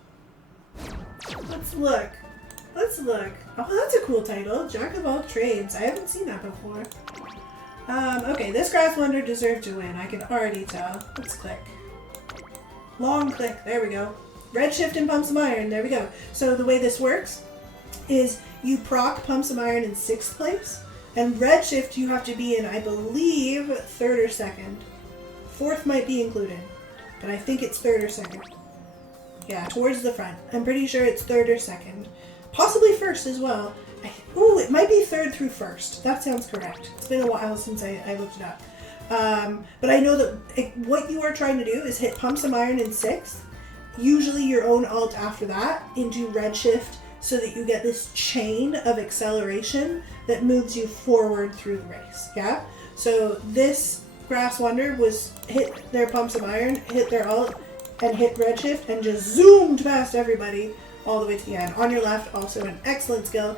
Let's look. Let's look. Oh, that's a cool title. Jack of all trades. I haven't seen that before. Okay, this Grass Wonder deserved to win. I can already tell. Let's click. Long click. There we go. Redshift and Pump Some Iron. There we go. So the way this works is you proc Pump Some Iron in 6th place, and Redshift you have to be in, I believe, 3rd or 2nd. 4th might be included, but I think it's 3rd or 2nd. Yeah, towards the front. I'm pretty sure it's 3rd or 2nd. Possibly 1st as well. Ooh, it might be 3rd through 1st. That sounds correct. It's been a while since I looked it up. But I know that what you are trying to do is hit Pump Some Iron in 6th, usually your own ult after that, into Redshift, so that you get this chain of acceleration that moves you forward through the race, yeah? So this Grass Wonder was hit their Pump Some Iron, hit their ult, and hit Redshift, and just zoomed past everybody all the way to the end. On your left, also an excellent skill.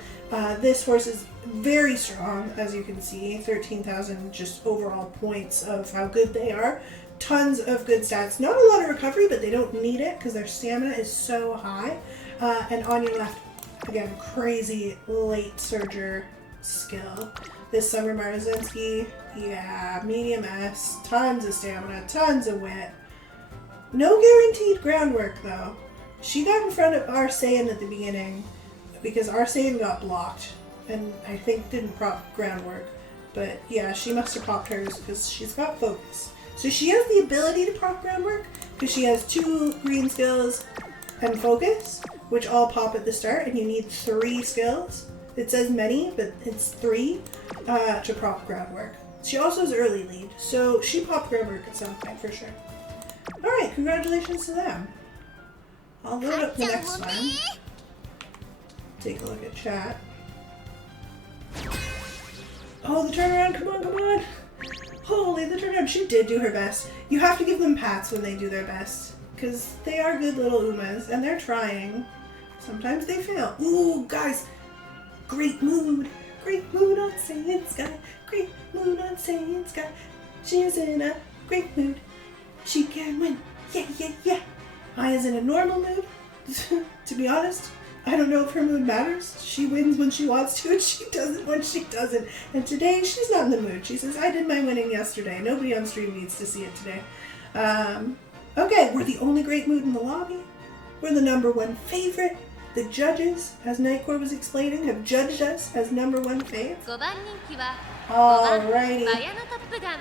This horse is very strong, as you can see. 13,000 just overall points of how good they are. Tons of good stats. Not a lot of recovery, but they don't need it because their stamina is so high. And on your left, again, crazy late surger skill. This Summer Marzinski, yeah, medium S, tons of stamina, tons of wit. No guaranteed groundwork though. She got in front of our Seiun at the beginning because our Seiun got blocked and I think didn't prop groundwork. But yeah, she must have popped hers because she's got focus. So she has the ability to prop groundwork because she has 2 green skills and focus, which all pop at the start, and you need 3 skills. It says many, but it's 3 to prop groundwork. She also has early lead, so she popped groundwork at some point for sure. Alright, congratulations to them. I'll load up the next one. Take a look at chat. Oh, the turnaround, come on, come on! Holy, the turnaround, she did do her best. You have to give them pats when they do their best, because they are good little Umas, and they're trying. Sometimes they fail. Ooh, guys! Great mood! Great mood on Seiun Sky! Great mood on Seiun Sky! She is in a great mood. She can win. Yeah, yeah, yeah. Maya's in a normal mood. To be honest, I don't know if her mood matters. She wins when she wants to and she doesn't when she doesn't. And today, she's not in the mood. She says, I did my winning yesterday. Nobody on stream needs to see it today. Okay, we're the only great mood in the lobby. We're the #1 favorite. The judges, as Nightcore was explaining, have judged us as #1 fave. Alrighty.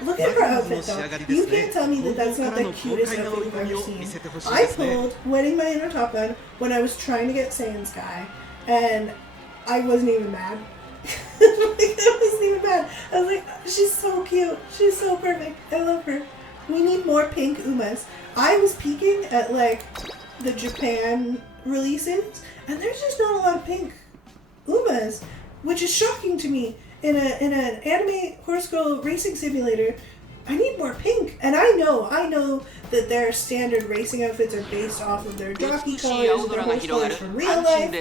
Look at her outfit though. You can't tell me that that's not the cutest outfit you've ever seen. I pulled Wedding My Inner Top Gun when I was trying to get Seiun Sky, and I wasn't even mad. I wasn't even mad. I was like, she's so cute. She's so perfect. I love her. We need more pink Umas. I was peeking at like the Japan releases, and there's just not a lot of pink Umas, which is shocking to me. In an anime horse girl racing simulator, I need more pink. And I know that their standard racing outfits are based off of their jockey colors, their horse colors from real life,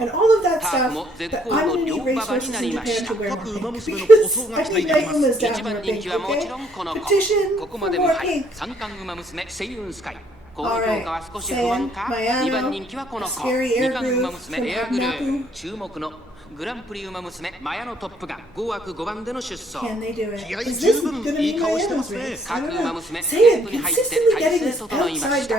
and all of that stuff. But I'm going to need racehorses in Japan to wear more pink because I think Night Umas to have more pink, okay? Petition for more pink. 評価は少し不安か。2番人気はこの子。2番馬娘エアグルー。注目のグランプリ馬娘マヤのトップが5枠5番での出走。気合十分いい顔してますね。各馬娘テープに入って体勢整いました。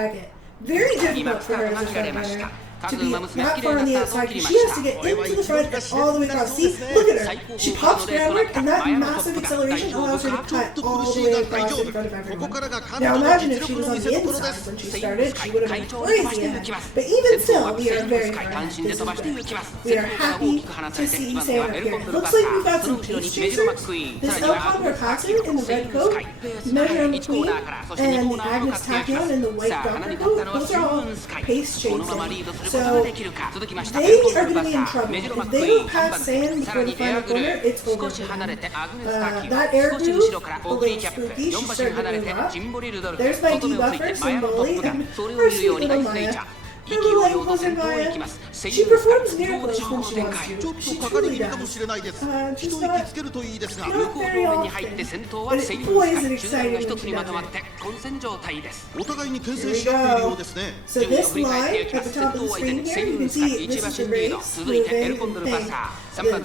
Very 今 difficult ス for タ her ートが as a 切られ front ました。 runner 各 to be 馬娘 not 綺麗 far な on ス the タートを outside. 切り She ま has し to た。 get into the front all the way across. See, look at her. She pops groundwork and that massive acceleration allows her to cut all the way across in front of everyone. Now imagine if she was on the inside when she started, she would have been crazy ahead. But even still, we are very far ahead. This is good. We are happy to see Seiun up here. Looks like we've got some pace chasers. This Elcon Rapasu in the red coat, Measure McQueen, and the Agnes Tachyon in the white doctor coat. Those are all pace chasing. So they are going to be in trouble. If they don't pass Seiun before the final corner, it's over for them. That air groove, a little spooky. She's starting to move up. There's my debuffer, Symboli, and her sweet little Maya. Her little ankles are Maya. She performs miracles when she wants ちょっ to. She とかかり truly 気味かも does. しれないです。 Just 一息 not, つけるといいですが。 not very 方面に入って often. 先頭は But セイ boy ウン is ス it カ中段 exciting が when 一 she つに does まとまっ it. て混戦状態です。お互いに牽 Here 制 we し合っているよう go. ですね。 So this line at the top of the screen here, you can see this is the race, moving and thing,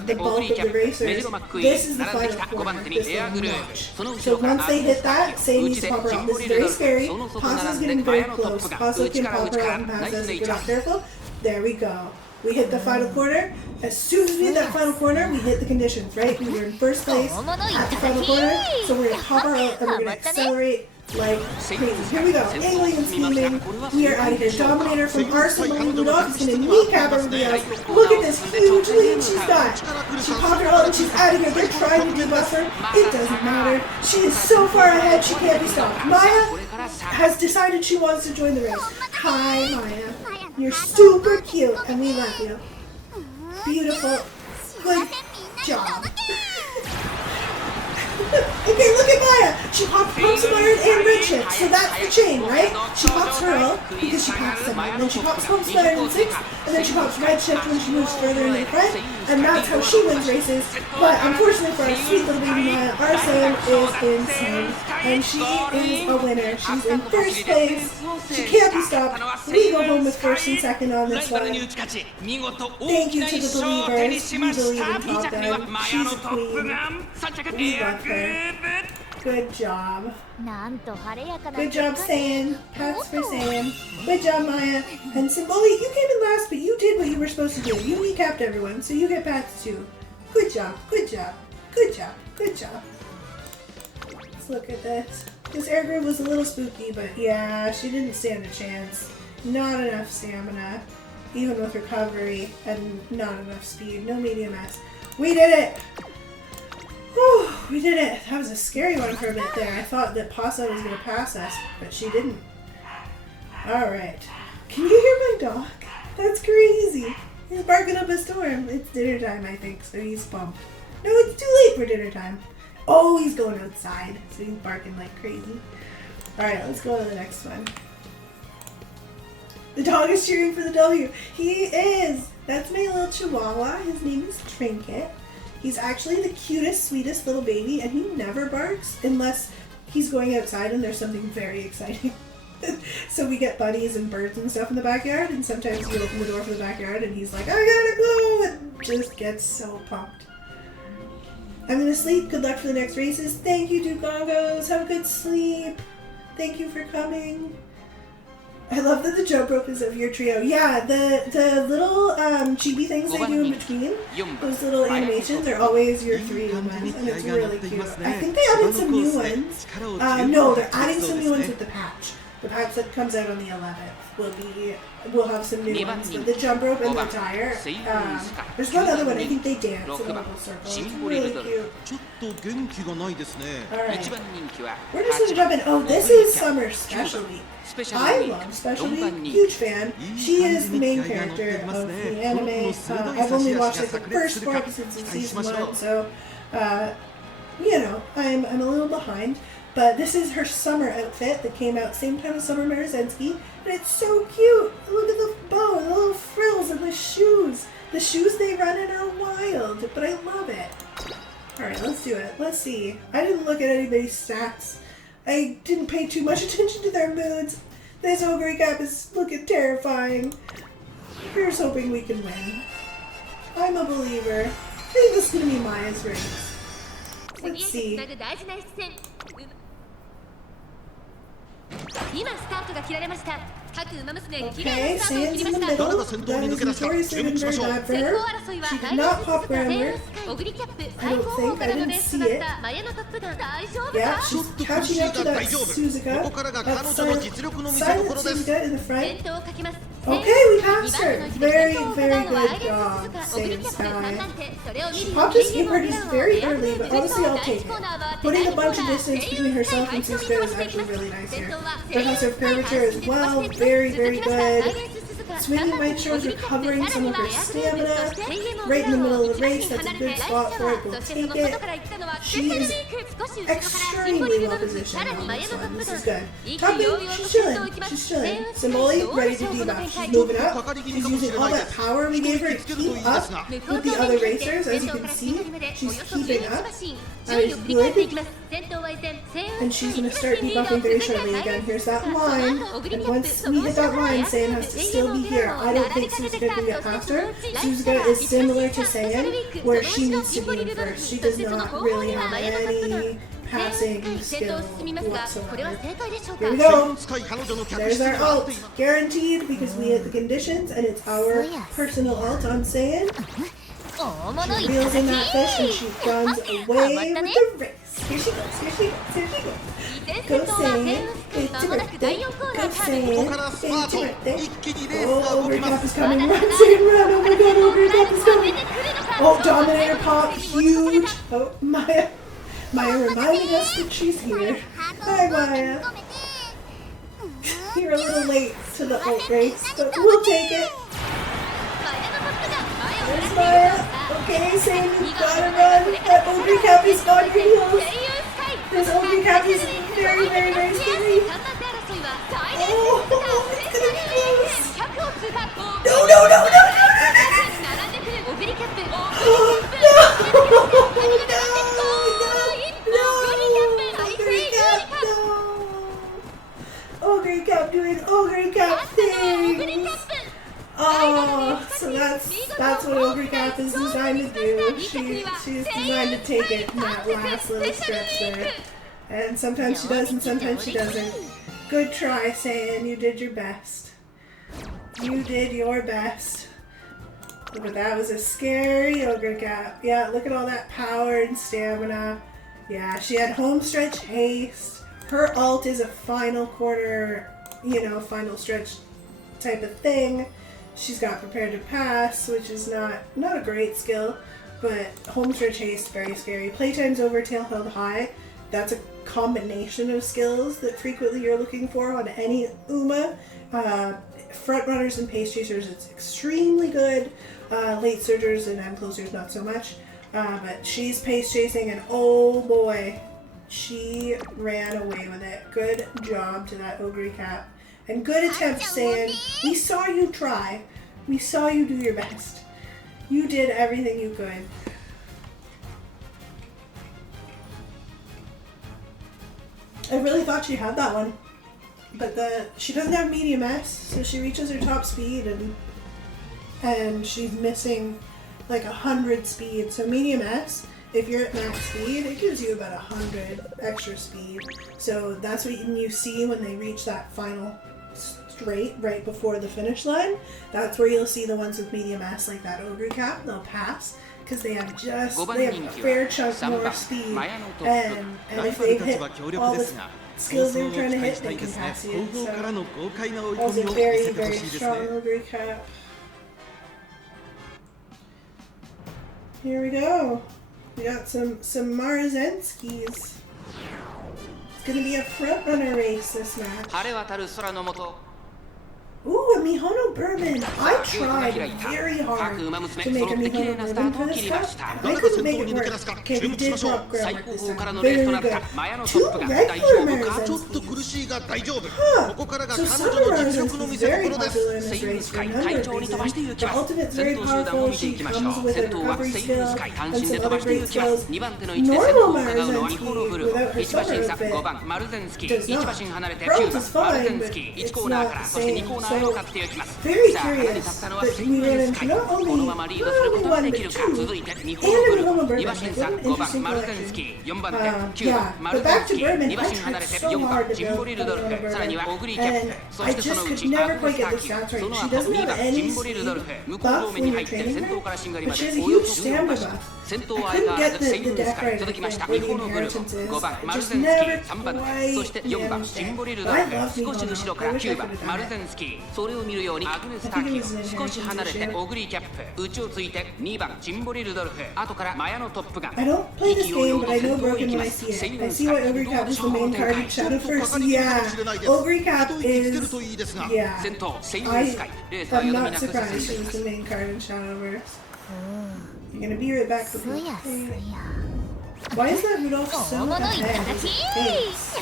the bulk of the racers. This is the final corner, this little notch. So once they hit that, Seiun needs to pop her out. This is very scary. Pasa's getting very close. Pasa can pop her out and pass us if you're not careful. There we go. We hit the final corner. As soon as we hit that final corner, we hit the conditions, right? We were in first place at the final corner, so we're gonna pop her out and we're gonna accelerate like crazy. Here we go. Angling and scheming. We are out of here. Dominator from Arsenal Ludov is gonna kneecap everybody else. Look at this huge lead she's got. She popped her out and she's out of here. They're trying to debuff her. It doesn't matter. She is so far ahead, she can't be stopped. Maya has decided she wants to join the race. Hi, Maya. You're super cute and we love you. Beautiful. Good job. Okay, look at Maya. She popped Pumps of Iron and Red Chip, so that's the chain, right? She pops her out because she pops 7, then she pops Pumps of Iron in 6, and then she pops Red Chip when she moves further into the front, and that's how she wins races. But unfortunately for our sweet little baby Maya, our Seiun is insane, and she is a winner. She's in first place. She can't be stopped. We go home with first and second on this one. Thank you to the believers. We believe in Top Gun. She's a queen. We love her. Good job. なんと晴れやかな Good job, Seiun. Pats for Seiun. Good job, Maya. And Symboli, you came in last, but you did what you were supposed to do. You recapped everyone, so you get pats too. Good job, good job, good job, good job. Let's look at this. This air groove was a little spooky, but yeah, she didn't stand a chance. Not enough stamina, even with recovery, and not enough speed. No medium S. We did it! Whew, we did it. That was a scary one for a bit there. I thought that Pasa was going to pass us, but she didn't. Alright. Can you hear my dog? That's crazy. He's barking up a storm. It's dinner time, I think, so he's pumped. No, it's too late for dinner time. Oh, he's going outside, so he's barking like crazy. Alright, let's go to the next one. The dog is cheering for the W. He is! That's my little chihuahua. His name is Trinket. He's actually the cutest, sweetest little baby, and he never barks unless he's going outside and there's something very exciting. So we get bunnies and birds and stuff in the backyard, and sometimes we open the door for the backyard and he's like, I gotta go, and just gets so pumped. I'm gonna sleep. Good luck for the next races. Thank you, Dugongos. Have a good sleep. Thank you for coming. I love that the jump rope is of your trio. Yeah, the little chibi things they do in between, those little animations are always your 3 ones, and it's really cute. I think they added some new ones. No, they're adding some new ones with the patch. The patch that comes out on the 11th will have some new ones. The jump rope and the tire. There's one other one. I think they dance in a little circle. It's really cute. ちょっと元気がないですね。 Alright. We're just gonna jump in. Oh, this is Summer Special Week. I love Special Week. Huge fan. She is the main character of the anime. I've only watched like the first 4 episodes of season 1, so you know, I'm a little behind. But this is her summer outfit that came out same time as Summer Marzensky, and it's so cute. Look at the bow and the little frills and the shoes. The shoes they run in are wild, but I love it. Alright, let's do it. Let's see. I didn't look at anybody's stats. I didn't pay too much attention to their moods. This Ogre Cap is looking terrifying. Here's hoping we can win. I'm a believer. I think this is going to be Maya's race. Let's see. Okay, Seiun's in the middle. That is notoriously been very bad for her. She did not pop groundwork. I don't think. I didn't see it. Yeah, she's catching up to that Suzuka. That's silent Suzuka in the front. Okay, we passed her. Very, very good job, Seiun Sky. She popped this Imperdies very early, but honestly, I'll take it. Putting a bunch of distance between herself and Suzuka is actually really nice here. Professor Curvature as well, very, very good. Swinging right shores, recovering some of her stamina. Right in the middle of the race, that's a good spot for it, we'll take it. She is extremely well positioned on this one, this is good. Tapu, she's chilling, she's chilling. Simoli, ready to debuff, she's moving up. She's using all that power we gave her to keep up with the other racers, as you can see. She's keeping up. That is good. And she's going to start debuffing very shortly again. Here's that line. And once we hit that line, Seiun has to still be here. I don't think Suzuka can get past her. Suzuka is similar to Seiun, where she needs to be in first. She does not really have any passing skill whatsoever. Here we go. There's our ult. Guaranteed because we hit the conditions and it's our personal ult on Seiun. She reels in that fish and she runs away with the race. Here she goes, here she goes, here she goes. Go Seiun, it's your birthday. Go Seiun, it's your birthday. Oh, Ogre Cap is coming. Run Seiun, run. Oh my god, Ogre Cap is coming. Oh, Dominator pop, huge. Oh, Maya reminding us that she's here. Hi Maya. You're a little late to the ult race, but we'll take it. There's Maya. Okay, Seiun, you gotta run. That Ogre Cap is on your heels. This Ogre Cap is very, very, very scary. Oh, it's gonna be close. No, no, no, no, no, no, no. Oh, no, no, no, Ogre Cap doing Ogre Cap things. Oh, so that's what Ogre Cap is designed to do. She's designed to take it in that last little stretch there. And sometimes she does and sometimes she doesn't. Good try, Seiun. You did your best. You did your best. But that was a scary Ogre Cap. Yeah, look at all that power and stamina. Yeah, she had home stretch haste. Her ult is a final quarter, final stretch type of thing. She's got prepared to pass, which is not a great skill, but home stretch haste, very scary. Playtime's over, tail held high. That's a combination of skills that frequently you're looking for on any Uma. Front runners and pace chasers, it's extremely good. Late surgers and end closers, not so much. But she's pace chasing, and oh boy, she ran away with it. Good job to that Ogre Cap. And good attempt, Seiun. We saw you try. We saw you do your best. You did everything you could. I really thought she had that one. But she doesn't have medium S, so she reaches her top speed and she's missing like 100 speed. So medium S, if you're at max speed, it gives you about 100 extra speed. So that's what you see when they reach that final straight right before the finish line. That's where you'll see the ones with medium S, like that Ogre Cap. They'll pass because they have a fair chunk more speed, and if they hit all the skills they were trying to hit, they can pass you. So that was a very, very strong Ogre Cap. Here we go. We got some Marzensky's. It's gonna be a front runner race this match. Ooh, Ooh, a Mihono Bourbon. I tried very hard to make a Mihono Bourbon for this cup. I couldn't make it work. Okay, we did go up groundwork this time. Very good. 2 regular Marizensky. ちょっと苦しいが大丈夫。 Huh. ここからが So 彼 some 女の実力の Marizensky 見 is せ very 所です popular in this race for a number of reasons. The ultimate is very powerful. She comes with a recovery skill and some other great skills. Normal Marizensky without her summer outfit does not. Bronze is fine, but it's not the same. So very curious that we ran into not only one but 2 and a Mihono Bourbon. Like, what an interesting collection. Yeah, but back to Bourbon, I tried so hard to build a Mihono Bourbon, and I just could never quite get the stats right. She doesn't have any speed buff when you're training her, but she has a huge stamina buff. I couldn't get the deck right, I think, where the inheritance is. I just never quite managed it. But I love Mihono. I wish I could have done it. それを見るようにアグネス・ターキュ少し離れてオグリーキャップ内をついて2番ジンボリ・ルドルフ後からマヤのトップガン I don't play this game, but I know Broken when I see it. I see why Ogre Cap is the main card in Shadowverse. Yeah, Ogre Cap is... Yeah, I'm not surprised she was the main card in Shadowverse. You're gonna be right back with me. Why is that Rudolph so ahead? Thanks.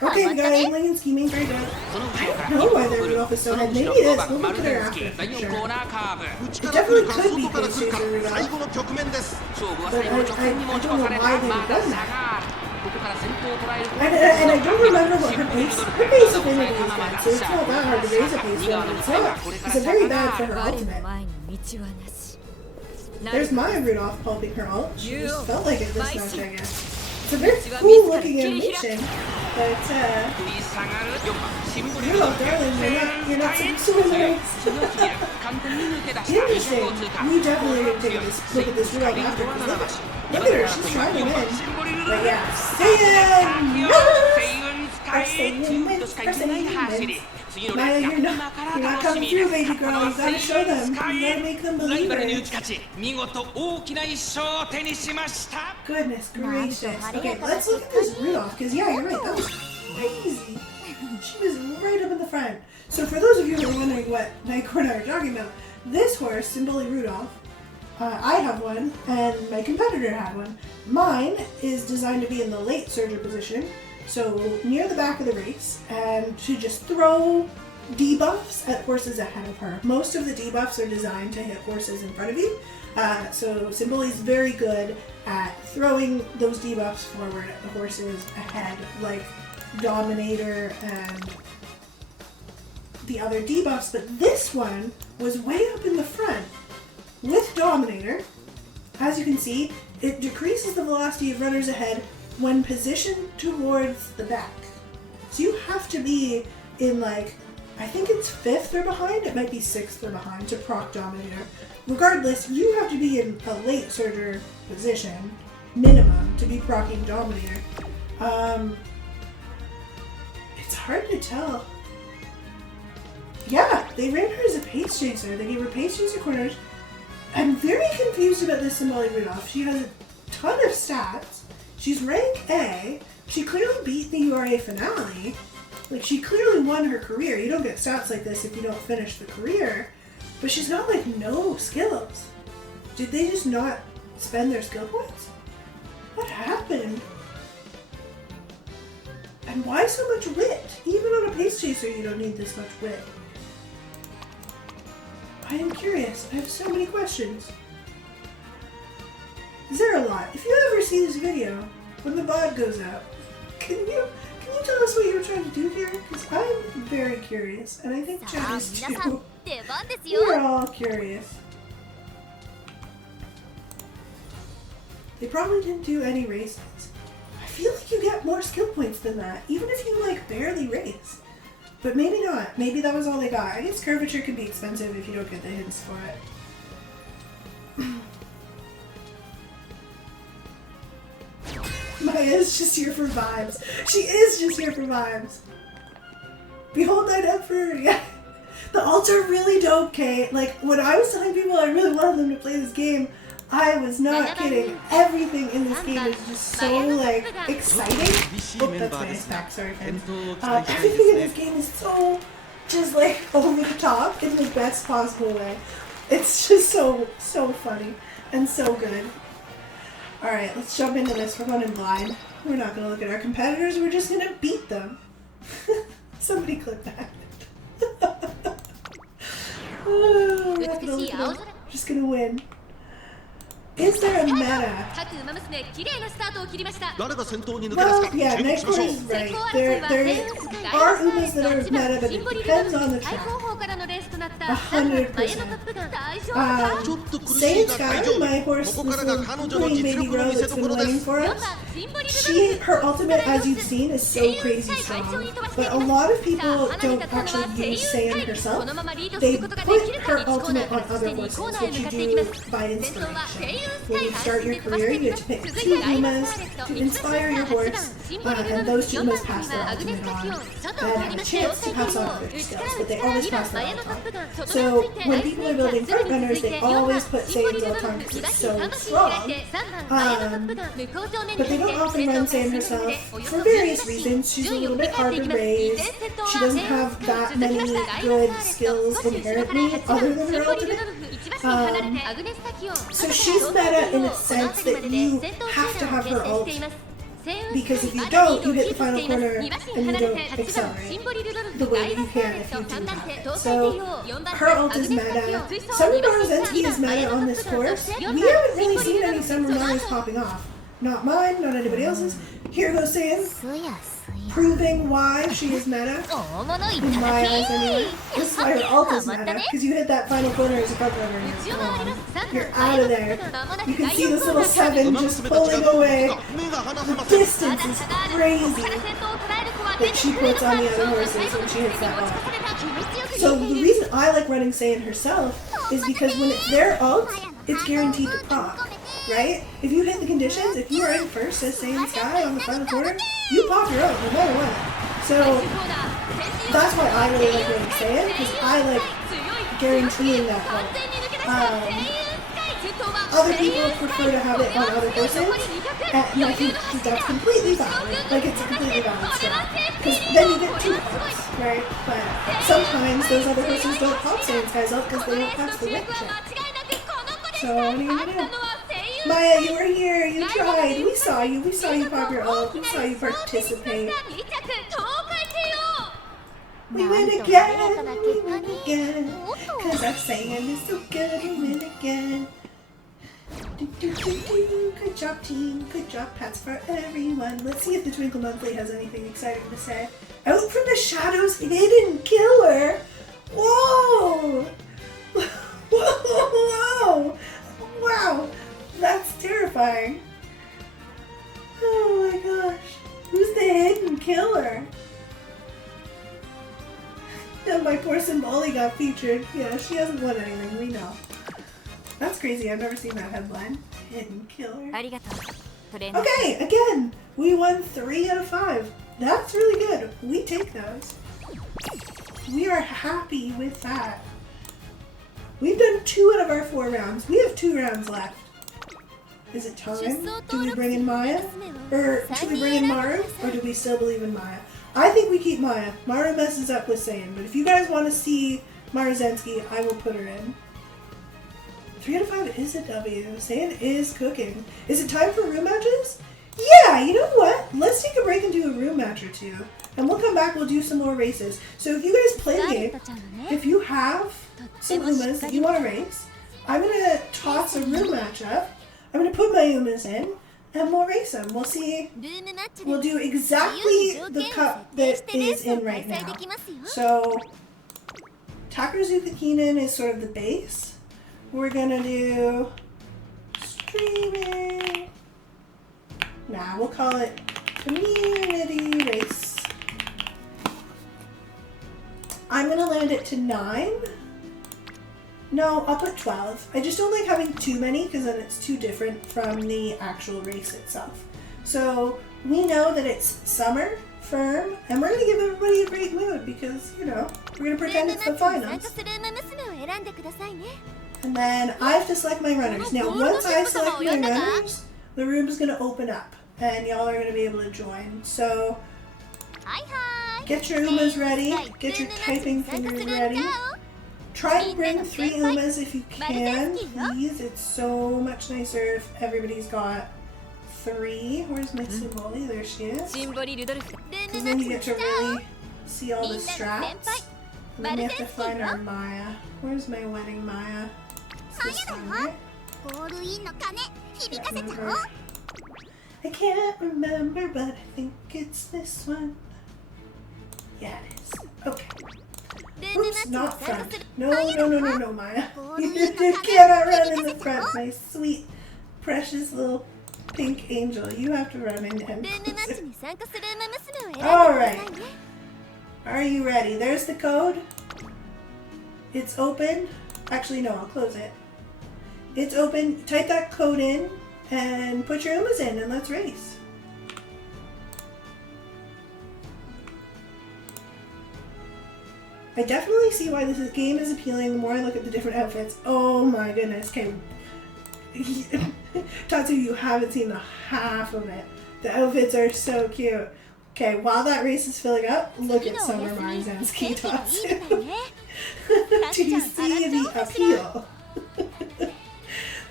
Okay, guys, Lane scheming very good. I don't know why that Rudolph is so ahead. Maybe it is. We'll look at her after. For sure. It definitely could be Pace Chaser Rudolph. But I don't know why they would have done that. And I don't remember what her pace affinity is bad, so it's not that hard to raise a pace level. It's very bad for her ultimate. There's my Rudolph pumping her ult. She just felt like it this match, I guess. It's a very cool looking animation, but Rudolph, darling, you're not supposed to win the race. Interesting. We definitely need to take a look at this Rudolph after, because look at her, she's trying to win. But yeah, Seiun! Our Seiun wins. Our Seiun wins. Maya, you're not coming through, baby girl. You gotta show them. You gotta make them believe it. Goodness gracious. Okay, let's look at this Rudolph, because yeah, you're right. That was crazy. She was right up in the front. So for those of you who are wondering what Nightcore and I are talking about, this horse, Symboli Rudolph, I have one, and my competitor had one. Mine is designed to be in the late surger position, so near the back of the race, and to just throw debuffs at horses ahead of her. Most of the debuffs are designed to hit horses in front of you, so Symboli is very good at throwing those debuffs forward at the horses ahead, like Dominator and the other debuffs, but this one was way up in the front. With Dominator, as you can see, it decreases the velocity of runners ahead when positioned towards the back. So you have to be in, like, I think it's 5th or behind, it might be 6th or behind to proc Dominator. Regardless, you have to be in a late surger position, minimum, to be proccing Dominator. It's hard to tell. Yeah, they ran her as a pace chaser. They gave her pace chaser corners. I'm very confused about this Symboli Rudolph. She has a ton of stats. She's rank A. She clearly beat the URA finale. Like, she clearly won her career. You don't get stats like this if you don't finish the career. But she's got, like, no skills. Did they just not spend their skill points? What happened? And why so much wit? Even on a pace chaser, you don't need this much wit. I am curious. I have so many questions. Zeralot, if you ever see this video, when the VOD goes out, can you tell us what you were trying to do here? Because I'm very curious, and I think chat is too. We're all curious. They probably didn't do any races. I feel like you get more skill points than that, even if you, like, barely race. But maybe not. Maybe that was all they got. I guess curvature can be expensive if you don't get the hints for it. Maya's just here for vibes. She is just here for vibes. Behold Night Emperor, yeah. The alts are really dope, Kate. Like, when I was telling people I really wanted them to play this game, I was not kidding. Everything in this game is just so, like, exciting. Oh, that's my back, sorry, friends. Everything in this game is so just like over the top in the best possible way. It's just so funny and so good. Alright, let's jump into this. We're going in blind. We're not going to look at our competitors. We're just going to beat them. Somebody clip that. Oh, we're not gonna look at them. We're just going to win. Is there a meta? Well, yeah, Nightcore is right. There are Umas that are meta, but it depends on the track. 100%. Seiun Sky, my horse, this little green baby girl that's been waiting for us, her ultimate, as you've seen, is so crazy strong. But a lot of people don't actually use Seiun herself. They put her ultimate on other horses, which you do by inspiration. When you start your career, you get to pick 2 Umas to inspire your horse, and those 2 Umas pass their ultimate on, and have a chance to pass on other skills, but they always pass their ultimate on. So when people are building front runners, they always put Seiun's ult on because it's so strong, but they don't often run Seiun herself for various reasons. She's a little bit hard to raise, she doesn't have that many good skills inherently other than her ultimate. So she's meta in a sense that you have to have her ult, because if you don't, you hit the final corner and you don't accelerate the way you can if you do have it. So her ult is meta. Summer Marozensky is meta on this course. We haven't really seen any Summer Maros popping off. Not mine, not anybody else's. Here goes Seiun, proving why she is meta. In my eyes anyway. This is why her ult is meta, because you hit that final corner as a front runner and you're gone. You're out of there. You can see this little 7 just pulling away. The distance is crazy that she puts on the other horses when she hits that ult. So the reason I like running Seiun herself is because when it's their ult, it's guaranteed to pop. Right? If you hit the conditions, if you are in first as Seiun Sky on the final quarter, you pop your own no matter what. So that's why I really like running Seiun, because I like guaranteeing that ult. Other people prefer to have it on other horses, and I think that's completely valid. Like, it's a completely valid skill. Because then you get 2 ults, right? But sometimes those other horses don't pop Seiun Sky's ult because they don't pass the win check. So what are you gonna do? Maya, you were here, you tried, we saw you pop your ult, we saw you participate. We win again, cause our Seiun is so good, we win again. Good job team, good job, pats for everyone. Let's see if the Twinkle Monthly has anything exciting to say. Out from the shadows, hidden killer! Whoa! Whoa! Wow! That's terrifying. Oh my gosh. Who's the hidden killer? And my poor Symboli got featured. Yeah, she hasn't won anything, we know. That's crazy, I've never seen that headline. Hidden killer. Okay, again, we won 3 out of 5. That's really good. We take those. We are happy with that. We've done 2 out of our 4 rounds. We have 2 rounds left. Is it time? Do we bring in Maya? Or should we bring in Maru? Or do we still believe in Maya? I think we keep Maya. Maru messes up with Seiun, but if you guys want to see Marozensky, I will put her in. 3 out of 5 is a W. Seiun is cooking. Is it time for room matches? Yeah, you know what? Let's take a break and do a room match or 2. And we'll come back, we'll do some more races. So if you guys play the game, if you have some Umas that you want to race, I'm going to toss a room match up. I'm going to put my Umas in, and we'll race them. We'll see, we'll do exactly the cup that is in right now. So, Takazuka Keenan is sort of the base. We're going to do streaming. Nah, we'll call it community race. I'm going to land it to 9. No, I'll put 12. I just don't like having too many because then it's too different from the actual race itself. So we know that it's summer, firm, and we're going to give everybody a great mood because, you know, we're going to pretend it's the finals. And then I have to select my runners. Now, once I select my runners, the room is going to open up and y'all are going to be able to join. So Get your Umas ready. Get your typing fingers ready. Try and bring 3 Umas if you can, please. It's so much nicer if everybody's got 3. Where's my Symboly? There she is. Because then you get to really see all the strats. And then we have to find our Maya. Where's my wedding Maya? It's this one, right? I can't remember, but I think it's this one. Yeah, it is. Okay. Oops, not front. No, Maya. You cannot run in the front, my sweet, precious little pink angel. You have to run in and Alright. Are you ready? There's the code. It's open. Actually, no, I'll close it. It's open. Type that code in and put your Umas in and let's race. I definitely see why this game is appealing the more I look at the different outfits. Oh my goodness. Okay. Tatsu, you haven't seen the half of it. The outfits are so cute. Okay, while that race is filling up, look at Summer Marzanski Tatsu. Do you see the appeal?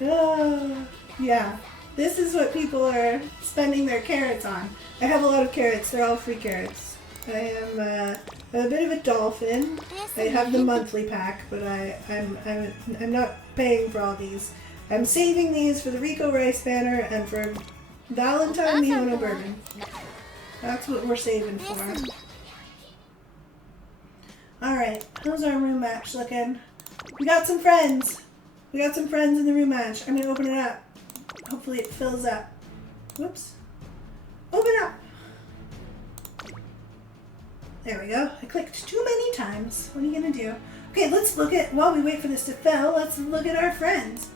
Oh, yeah. This is what people are spending their carrots on. I have a lot of carrots. They're all free carrots. I am a bit of a dolphin. I have the monthly pack, but I'm not paying for all these. I'm saving these for the Rico Rice banner and for Valentine Mihono Bourbon. That's what we're saving for. Alright, how's our room match looking? We got some friends. We got some friends in the room match. I'm gonna open it up. Hopefully it fills up. Whoops. Open up! There we go. I clicked too many times. What are you gonna do? Okay, let's look at, while we wait for this to fill, let's look at our friends.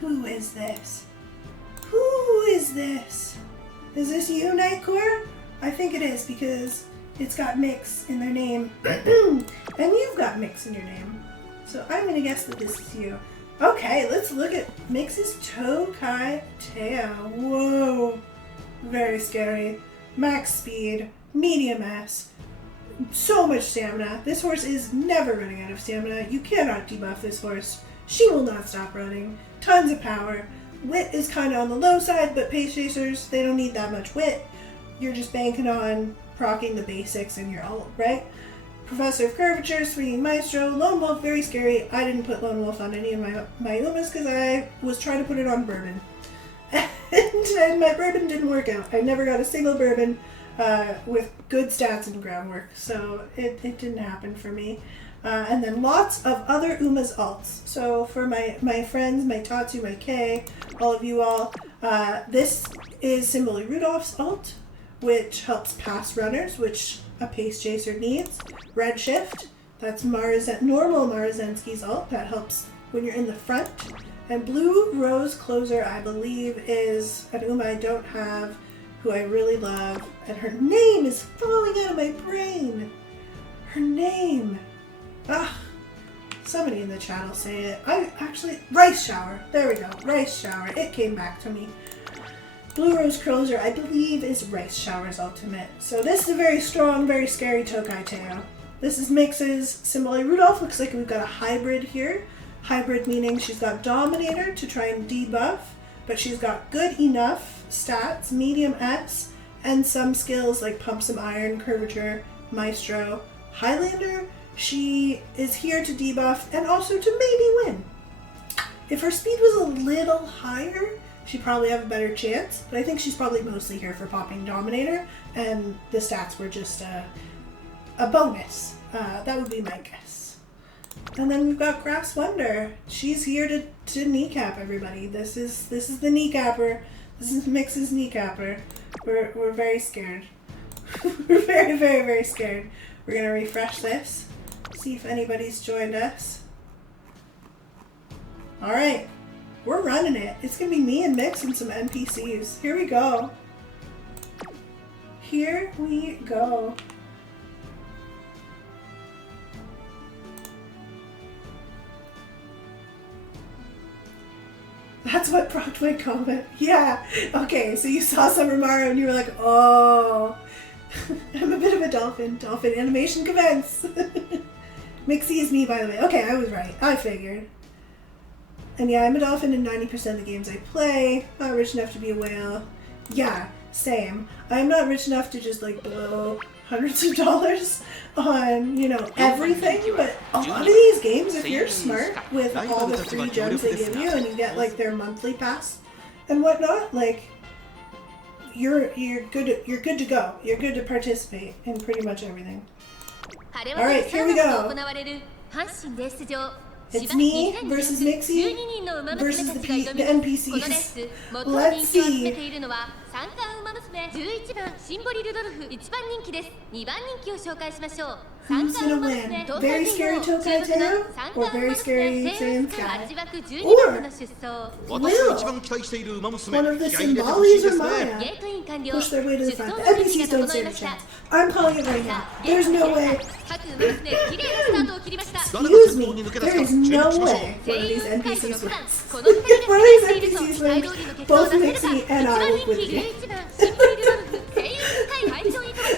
Who is this? Who is this? Is this you, Nightcore? I think it is because it's got Mix in their name. And you've got Mix in your name. So I'm going to guess that this is you. Okay, let's look at Mix's Tokai Teo. Whoa. Very scary. Max speed. Medium S. So much stamina. This horse is never running out of stamina. You cannot debuff this horse. She will not stop running. Tons of power. Wit is kind of on the low side, but pace chasers, they don't need that much wit. You're just banking on proccing the basics in your ult, right? Professor of Curvature, Swinging Maestro, Lone Wolf, very scary. I didn't put Lone Wolf on any of my Umas because I was trying to put it on Bourbon. And my Bourbon didn't work out. I never got a single Bourbon with good stats and groundwork, so it didn't happen for me. And then lots of other Uma's alts. So for my friends, my Tatsu, my Kay, all of you all, this is Symboli Rudolph's alt, which helps pass runners, which a pace chaser needs. Redshift, that's normal Marzanski's alt, that helps when you're in the front. And Blue Rose Closer, I believe, is an Uma I don't have, who I really love, and her name is falling out of my brain. Her name. Ah, somebody in the chat will say it. Rice Shower. There we go. Rice Shower. It came back to me. Blue Rose Closer, I believe, is Rice Shower's ultimate. So this is a very strong, very scary Tokai Teo. This is Mix's Symboli Rudolph. Looks like we've got a hybrid here. Hybrid meaning she's got Dominator to try and debuff, but she's got good enough stats, medium S, and some skills like Pump Some Iron, Curvature, Maestro, Highlander. She is here to debuff and also to maybe win. If her speed was a little higher, she'd probably have a better chance, but I think she's probably mostly here for popping Dominator, and the stats were just a bonus. That would be my guess. And then we've got Grass Wonder. She's here to kneecap everybody. This is the kneecapper. This is Mix's kneecapper. We're very scared. We're very, very, very scared. We're gonna refresh this. See if anybody's joined us. Alright, we're running it. It's gonna be me and Mix and some NPCs. Here we go. Here we go. That's what prompted my comment. Yeah. Okay, so you saw Summer Mario and you were like, oh. I'm a bit of a dolphin. Dolphin animation commence. Mixie is me, by the way. Okay, I was right. I figured. And yeah, I'm a dolphin in 90% of the games I play. Not rich enough to be a whale. Yeah, same. I'm not rich enough to just like blow hundreds of dollars on, you know, everything, but a lot of these games, if you're smart with all the free gems they give you and you get like their monthly pass and whatnot, like you're good to go. You're good to participate in pretty much everything. Alright, here we go. It's me versus Mixie versus the NPCs. Let's see. 三冠馬娘11番シンボリルドルフ1番人気です。2番人気を紹介しましょう。 Who's gonna win? Very scary Tokai Teo or very scary Seiun Sky? Or will one of the Symbolis or Maya push their way to the front? The NPCs don't stand a chance. I'm calling it right now. There's no way. Excuse me. There is no way one of these NPCs wins. If one of these NPCs wins, both Mixie and I will quit you.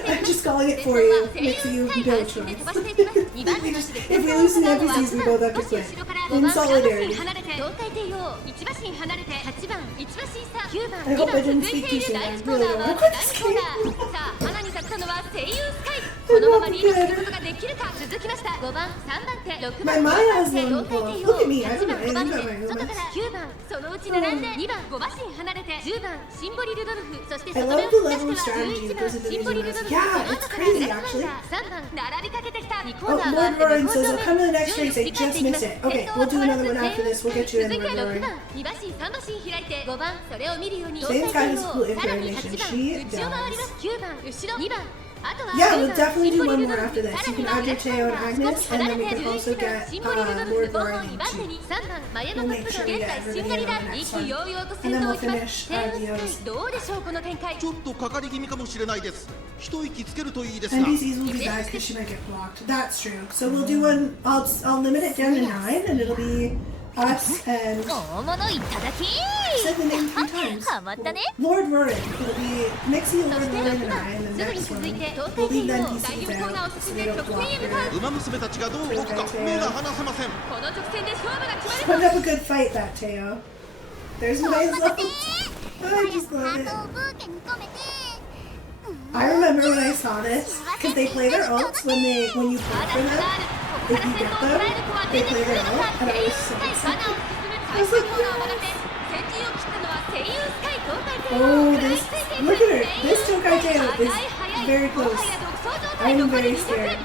I'm just calling it for you. Mixie, you have no choice. If we lose the NPCs, we both have to quit. In solidarity. I hope I didn't speak too soon. I really don't want to quit this game. My Maya is on the ball. Look at me, I don't know anything about my illness. I love the level of strategy that goes into these events. Yeah, it's crazy actually. Oh, Lord Roaring says, I'll come to the next race, I just missed it. Okay, we'll do another one after this, we'll get you in, Lord Roaring. Seiun Sky has cool intro animation, she does. Yeah, we'll definitely do one more after this. You can add your Teo and Agnes, and then we can also get Lord Roaring and Chi. We'll make sure we get everybody in on the next one. And then we'll finish Dio's. ちょっとかかり気味かもしれないです。一息つけるといいですが。 NPCs will be bad because she might get blocked. That's true. So we'll do one, I'll limit it down to 9, and it'll be us and... Said the name 3 times. Lord Roaring. It'll be Mixie, Lord Roaring, and I, and the next one we'll leave the NPCs out so they don't block her. 馬娘たちがどう動くか目が離せません。 Put up a good fight, that Teo. There's my love. I just love it. I remember when I saw this, because they play their ults when you play for them. If you get them, they play their ult, and I was so excited. I was like, yes. Oh, look at her. This Tokai Teo is very close. I am very scared.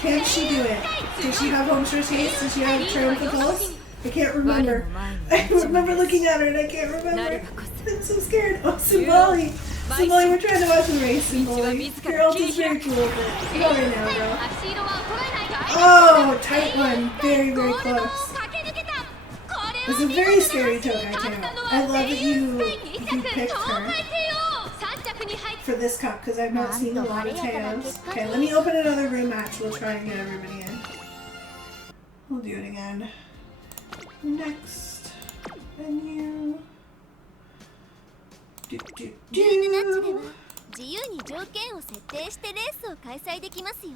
Can she do it? Does she have home source haste? Does she have triumphant pulse? I can't remember. I remember looking at her and I can't remember. I'm so scared. Oh, Symboli. Symboli, we're trying to watch the race, Symboli. Your ult is very cool, but go right now, girl. Oh, tight one. Very, very close. This is a very scary Tokai Teo. I love that you picked her for this cup because I've not seen a lot of Teos. Okay, let me open another room match. We'll try and get everybody in. We'll do it again. Next menu. 12マッチでは自由に条件を設定してレースを開催できますよ。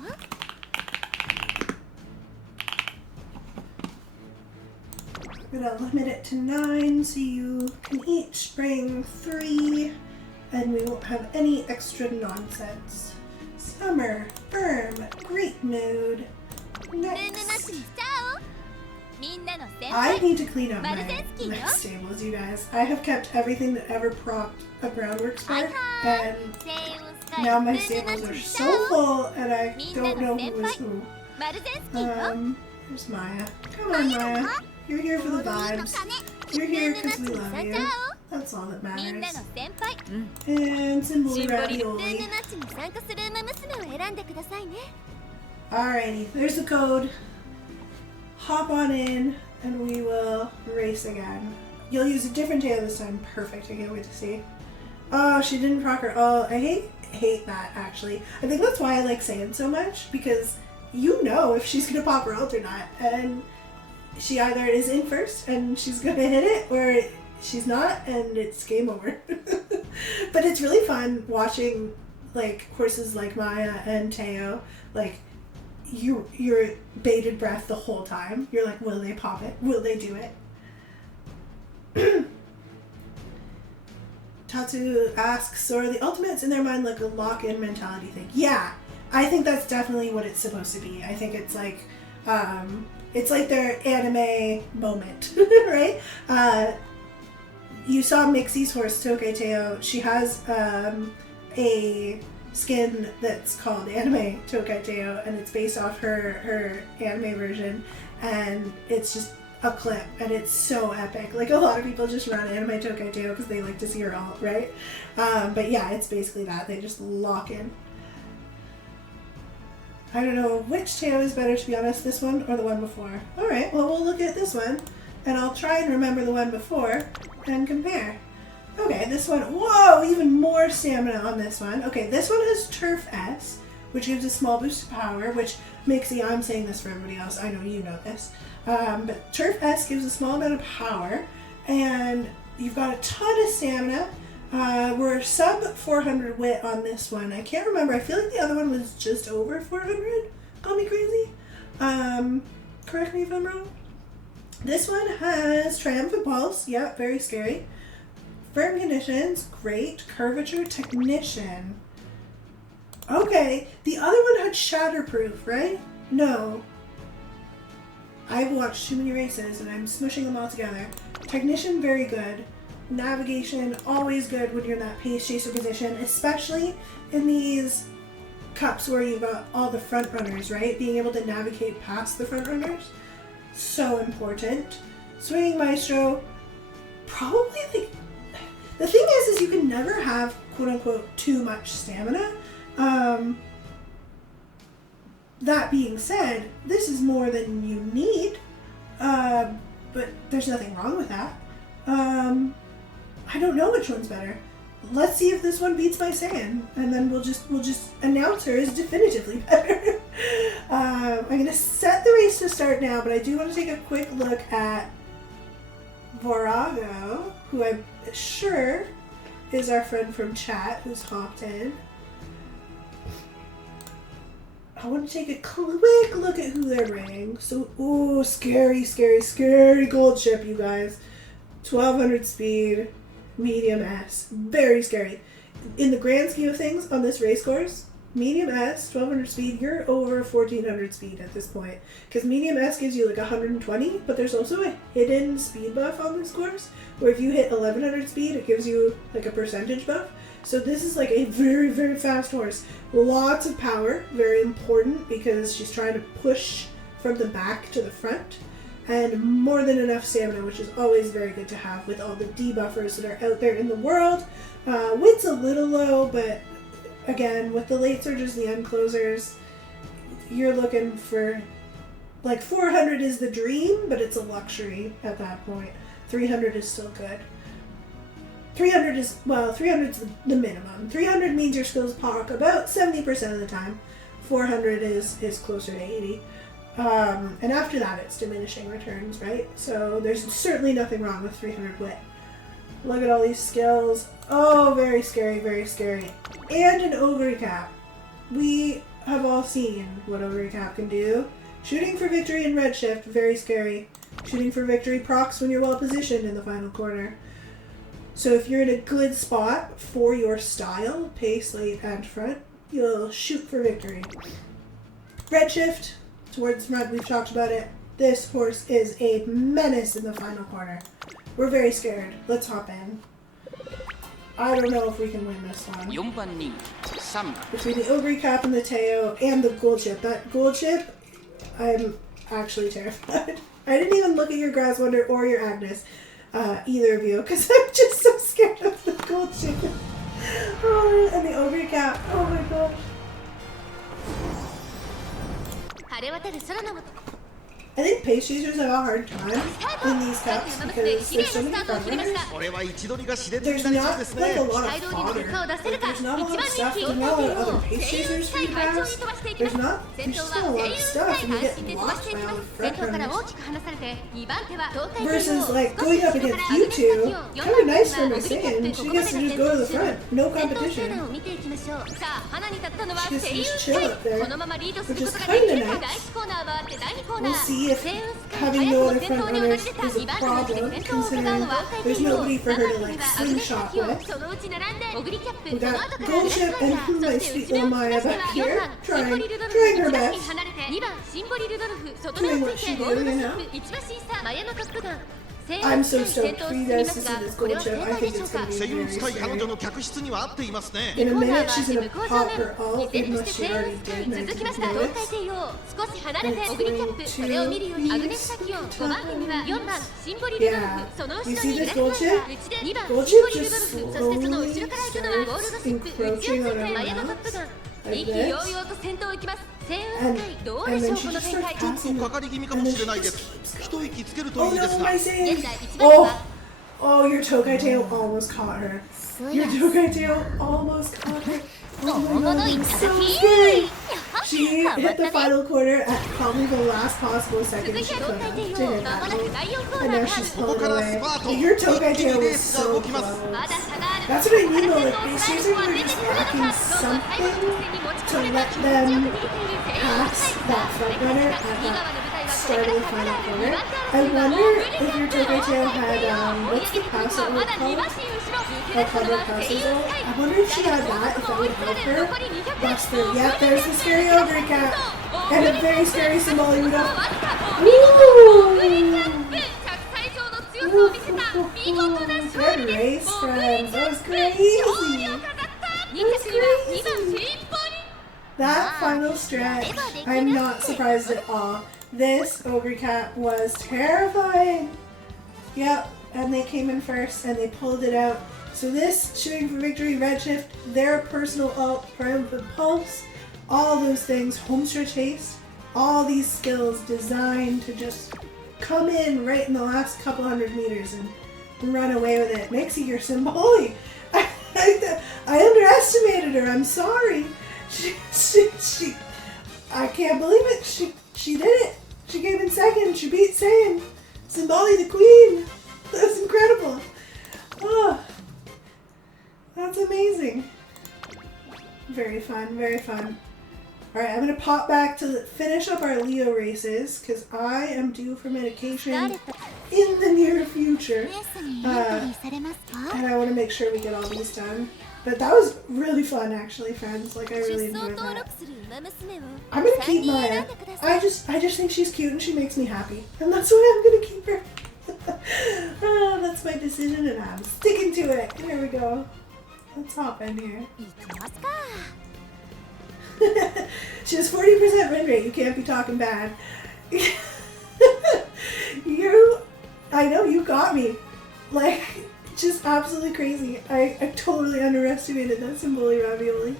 I'm gonna limit it to 9 so you can each bring 3 and we won't have any extra nonsense. Summer, firm, great mood. Next. I need to clean up my stables, you guys. I have kept everything that ever propped a groundwork spark, and now my stables are so full and I don't know who is who. Here's Maya. Come on, Maya. You're here for the vibes. You're here because we love you. That's all that matters. And Symboli Ravioli. Alrighty, there's the code. Hop on in and we will race again. You'll use a different tail this time. Perfect. I can't wait to see. Oh, she didn't proc her. Oh, I hate that actually. I think that's why I like Seiun so much, because you know if she's gonna pop her ult or not, and she either is in first and she's gonna hit it, or she's not and it's game over. But it's really fun watching like horses like Maya and Teo. Like you're bated breath the whole time. You're like, will they pop it? Will they do it? Tatsu asks, so are the ultimates in their mind like a lock-in mentality thing? Yeah, I think that's definitely what it's supposed to be. I think it's like their anime moment, right? You saw Mixie's horse, Toketeo. She has a skin that's called Anime Toketeo, and it's based off her anime version, and it's just a clip, and it's so epic. Like, a lot of people just run Anime Toketeo because they like to see her alt, right? But yeah, it's basically that. They just lock in. I don't know which Teo is better, to be honest, this one or the one before. Alright, well, we'll look at this one, and I'll try and remember the one before and compare. Okay, this one, whoa, even more stamina on this one. Okay, this one has Turf S, which gives a small boost of power, which makes I'm saying this for everybody else, I know you know this. But Turf S gives a small amount of power, and you've got a ton of stamina. We're sub 400 wit on this one. I can't remember, I feel like the other one was just over 400. Call me crazy. Correct me if I'm wrong. This one has Triumphant Pulse, yep, very scary. Firm Conditions, great. Curvature Technician. Okay, the other one had Shatterproof, right? No. I've watched too many races and I'm smushing them all together. Technician, very good. Navigation, always good when you're in that pace chaser position, especially in these cups where you've got all the front runners, right? Being able to navigate past the front runners, so important. Swinging Maestro, probably like, the thing is you can never have quote unquote too much stamina. That being said, this is more than you need, but there's nothing wrong with that. I don't know which one's better. Let's see if this one beats my Seiun, and then we'll just announce her as definitively better. I'm gonna set the race to start now, but I do want to take a quick look at Vorago, who I'm sure is our friend from chat who's hopped in. I want to take a quick look at who they're bringing. So, ooh, scary, scary, scary gold ship, you guys. 1200 speed, medium S. Very scary. In the grand scheme of things, on this race course, medium S, 1200 speed, you're over 1400 speed at this point. Because medium S gives you like 120, but there's also a hidden speed buff on this course, where if you hit 1100 speed, it gives you like a percentage buff. So this is like a very, very fast horse. Lots of power, very important because she's trying to push from the back to the front. And more than enough stamina, which is always very good to have with all the debuffers that are out there in the world. Wit's a little low, but again, with the late surges, the end closers, you're looking for, like, 400 is the dream, but it's a luxury at that point. 300 is still good. 300 is, well, 300 is the minimum. 300 means your skills proc about 70% of the time. 400 is closer to 80. And after that, it's diminishing returns, right? So there's certainly nothing wrong with 300 wit. Look at all these skills. Oh, very scary, very scary. And an Ogre Cap. We have all seen what Ogre Cap can do. Shooting for victory in Redshift, very scary. Shooting for victory procs when you're well positioned in the final corner. So if you're in a good spot for your style, pace, late, and front, you'll shoot for victory. Redshift, towards front, we've talked about it. This horse is a menace in the final corner. We're very scared. Let's hop in. I don't know if we can win this one. Between the Ogre Cap and the Teo and the gold chip. That gold chip, I'm actually terrified. I didn't even look at your Grass Wonder or your Agnes, either of you, because I'm just so scared of the gold chip. Oh, and the Ogre Cap. Oh my gosh. I think pace chasers have a hard time in these cups because there's so many front runners. これは位置取りが熾烈に There's なりそう not です like a ね lot of fodder. Like, there's not a lot of stuff. There's not a lot of other pace chasers for you guys. There's not. There's just not a lot of stuff, and you get lost by all the 先 front 頭から runners. 大きく離されて2番手は東海 Versus like going up against you two, kind of nice for Miss Seiun. She gets to just go to the front, no 先頭集団 competition. を見ていきましょう。さあ花に立ったのは She セ gets イ to ウン just スカ chill イ up there, このままリードす which る is ことがで kind き of るか nice. 第1コーナー回って第2コーナ We'll ー see if セイウンスカイ having 早 no くも other 先 front 頭に躍り runners 出た is 2 a 番手の先 problem 頭を伺うの considering は赤い there's 黄色 nobody for her 中 to に like はアグネス slingshot タキオ with. そのうち並んでオグリキャップ We その got 後から Gold レス Ship ラ and ー Who そ My して Sweet 後ろ Little に Maya つきまして back は here, 4番シンボリルドルフ trying her 1番 best. に離れて2番シンボリルドルフ外目 Doing を what つい she てゴール doing, ド you シ know? ップ1馬身差マヤのトップガン I'm so stoked for you guys to see this これ gold は chip. 正 I 解で think しょう it's か gonna be セイウン very スカイ彼女 scary. の客室には合っていますね In a コーナー minute, は she's 向 gonna こう pop 正 her 面 ult 依然と unless して she セイウン already スカイ did. 続きま Nice した to 東 notice. 海帝王少し離れてオグリキャップそれを見るようにアグネスタキオン5番手には4番シンボリルドルフその後ろに You see レ this ス gold ラ chip? ー内で2番 Gold シンボ chip リルドル just フそしてその後ろ slowly から行くのはゴールドシップ starts 内をつい encroaching て on マ her ヤのトッ mouth プガン like 意気揚 this. 々と先頭を行きますセイウン And, スカイどうで and しょ then う she この just 展 starts 開ちょっと passing か it. かり気味か And も then しれ she ないで just す keeps 一息つけると Oh いいです no, が my 現 Seiun! 在1番手 Oh! は Oh, your Tokai tail almost caught her. Your Tokai tail almost caught her. Oh my god, it was so scary! She hit the final quarter at probably the last possible 続 second い she て could 東海 have 帝 to 王 hit まも that なく goal. 第4コー And ナー now があ she's る pulled it away. Your Tokai tail was so close. まだ差がある That's what I mean though, 先 like 頭を base 捉える chasers ことは were 出て just くるのか lacking どうぞ最後の直 something 線に持ち to 込める let 気持ちよく them 逃げているセイウン pass スカイ that さあ front 折り runner 返した at 右側 that の舞台はこ start れ of から the 差が final ある quarter. 2番手 I 争いは wonder オグリ if キャ your ップと Tokai 東 tail 海 had 帝王 what's 追い the 上げてくる pass のは that ま would だ2 call? 馬身後ろ抜け出 A したの cover はセ passes イウンス though. カイ I wonder if she had that, if that 追い would つかれ help る her. 残り200 Bust through. Yep, there's the scary ogre cat. オ And グ a リキャ very ップ scary symbolic わず window. かお見事オグリキャップ Ooh! 着彩上の強さを見せた見事な勝利 Good で race, すオグリ friends. キ That ャ was ップ勝利を crazy. 飾った2着には2番シンボリ That final stretch, I'm not surprised at all. This ogre cat was terrifying. Yep, and they came in first and they pulled it out. So this shooting for victory, redshift, their personal ult, triumphant pulse, all those things, home stretch haste, all these skills designed to just come in right in the last couple hundred meters and run away with it. Nixie, you're symbolic. I underestimated her. I'm sorry. She I can't believe it. She did it. She came in second. She beat Seiun. Symboli the queen. That's incredible. Oh, that's amazing. Very fun, very fun. Alright, I'm going to pop back to finish up our Leo races because I am due for medication in the near future. And I want to make sure we get all these done. But that was really fun actually, friends. Like, I really enjoyed that. I'm going to keep Maya. I just think she's cute and she makes me happy. And that's why I'm going to keep her. Oh, that's my decision and I'm sticking to it. Here we go. Let's hop in here. She has 40% win rate. You can't be talking bad. I know you got me. Like, just absolutely crazy. I totally underestimated that Symboli ravioli.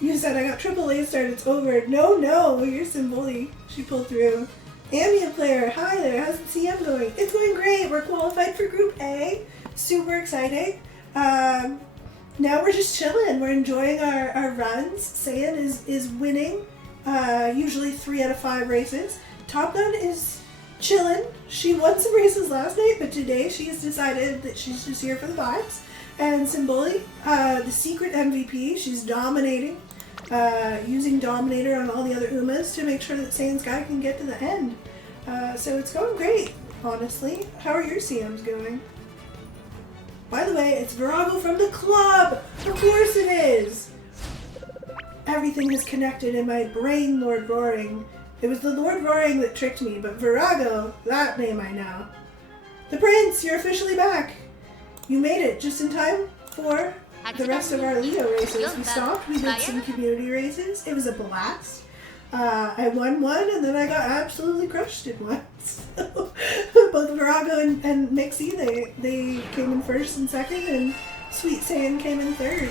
You said I got AAA start, it's over. No, you're Symboli. She pulled through. Ambient player, hi there, how's the CM going? It's going great, we're qualified for Group A. Super exciting. Now we're just chilling, we're enjoying our runs. Seiun is winning, usually 3 out of 5 races. Top Gun is chilling. She won some races last night, but today she has decided that she's just here for the vibes. And Symboli, the secret MVP, she's dominating, using Dominator on all the other Umas to make sure that Seiun's guy can get to the end. So it's going great, honestly. How are your CMs going? By the way, it's Virago from the club! Of course it is! Everything is connected in my brain, Lord Roaring. It was the Lord Roaring that tricked me, but Virago, that name I know. The Prince, you're officially back! You made it just in time for the rest of our Leo races. We stopped, we did some community races. It was a blast. I won one and then I got absolutely crushed in one. So, both Virago and Mixie, they came in first and second, and Sweet Seiun came in third.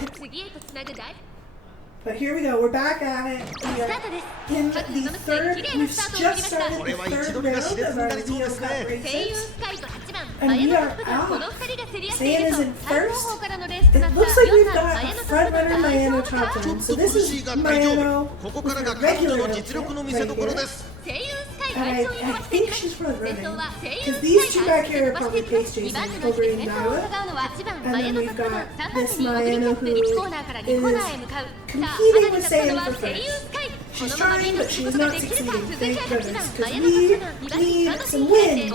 But here we go. We're back at it. We are in the third. We've just started the third round of our Leo Cup races. And we are off. Seiun is in first. It looks like we've got a front runner Mayano top 10. So this is Mayano with her regular outfit right here. And I think she's front running. Because these two back here are probably pace chasing over in Iowa. And then we've got this Mayano who is competing with Seiun for first. She's trying, but she's not succeeding. Thank goodness. Because we need some wins.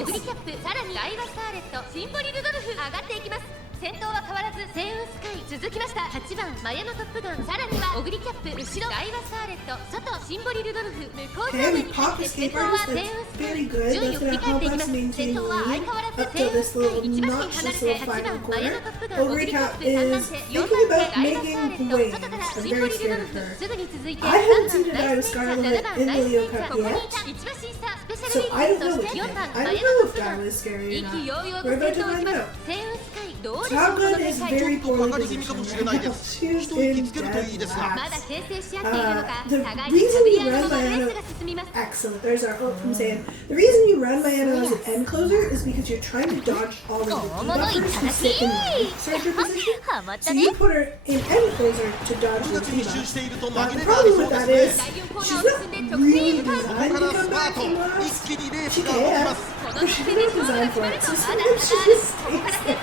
先頭は変わらずセイウンスカイ続きました8番マヤノトップガンさらにはオグリキャップ後ろガイワスカーレット外シンボリルドルフ向こう正面に入って先頭はセイウンスカイ順位を振り返っていきます先頭は相変わらずセイウンスカイ1馬身離れて8番マヤノトップガンオグリキャップ3番手4番手ガイワスカーレット外からシンボリルドルフすぐに続いて3番ライスピーサー7番ライスピーサーここにいた1馬審査スペシャルウィークそして4番マヤノトップガン意気揚々と先頭をいきますセイウンスカイどうでしょうかね ちょっとかかり気味かもしれないです。一息つけるといいですが。まだ牽制し合っているのか、互いに探り合うほどレースが進みます。 Excellent. There's our quote from Seiun. The reason you run Mayano as an end closer is because you're trying to dodge all of the debuffers who sit in the late surger position. So you put her in end closer to dodge the debuff. The problem with that is she's not really designed to come back from last. She can, but she's not designed for it. So sometimes she just stays there.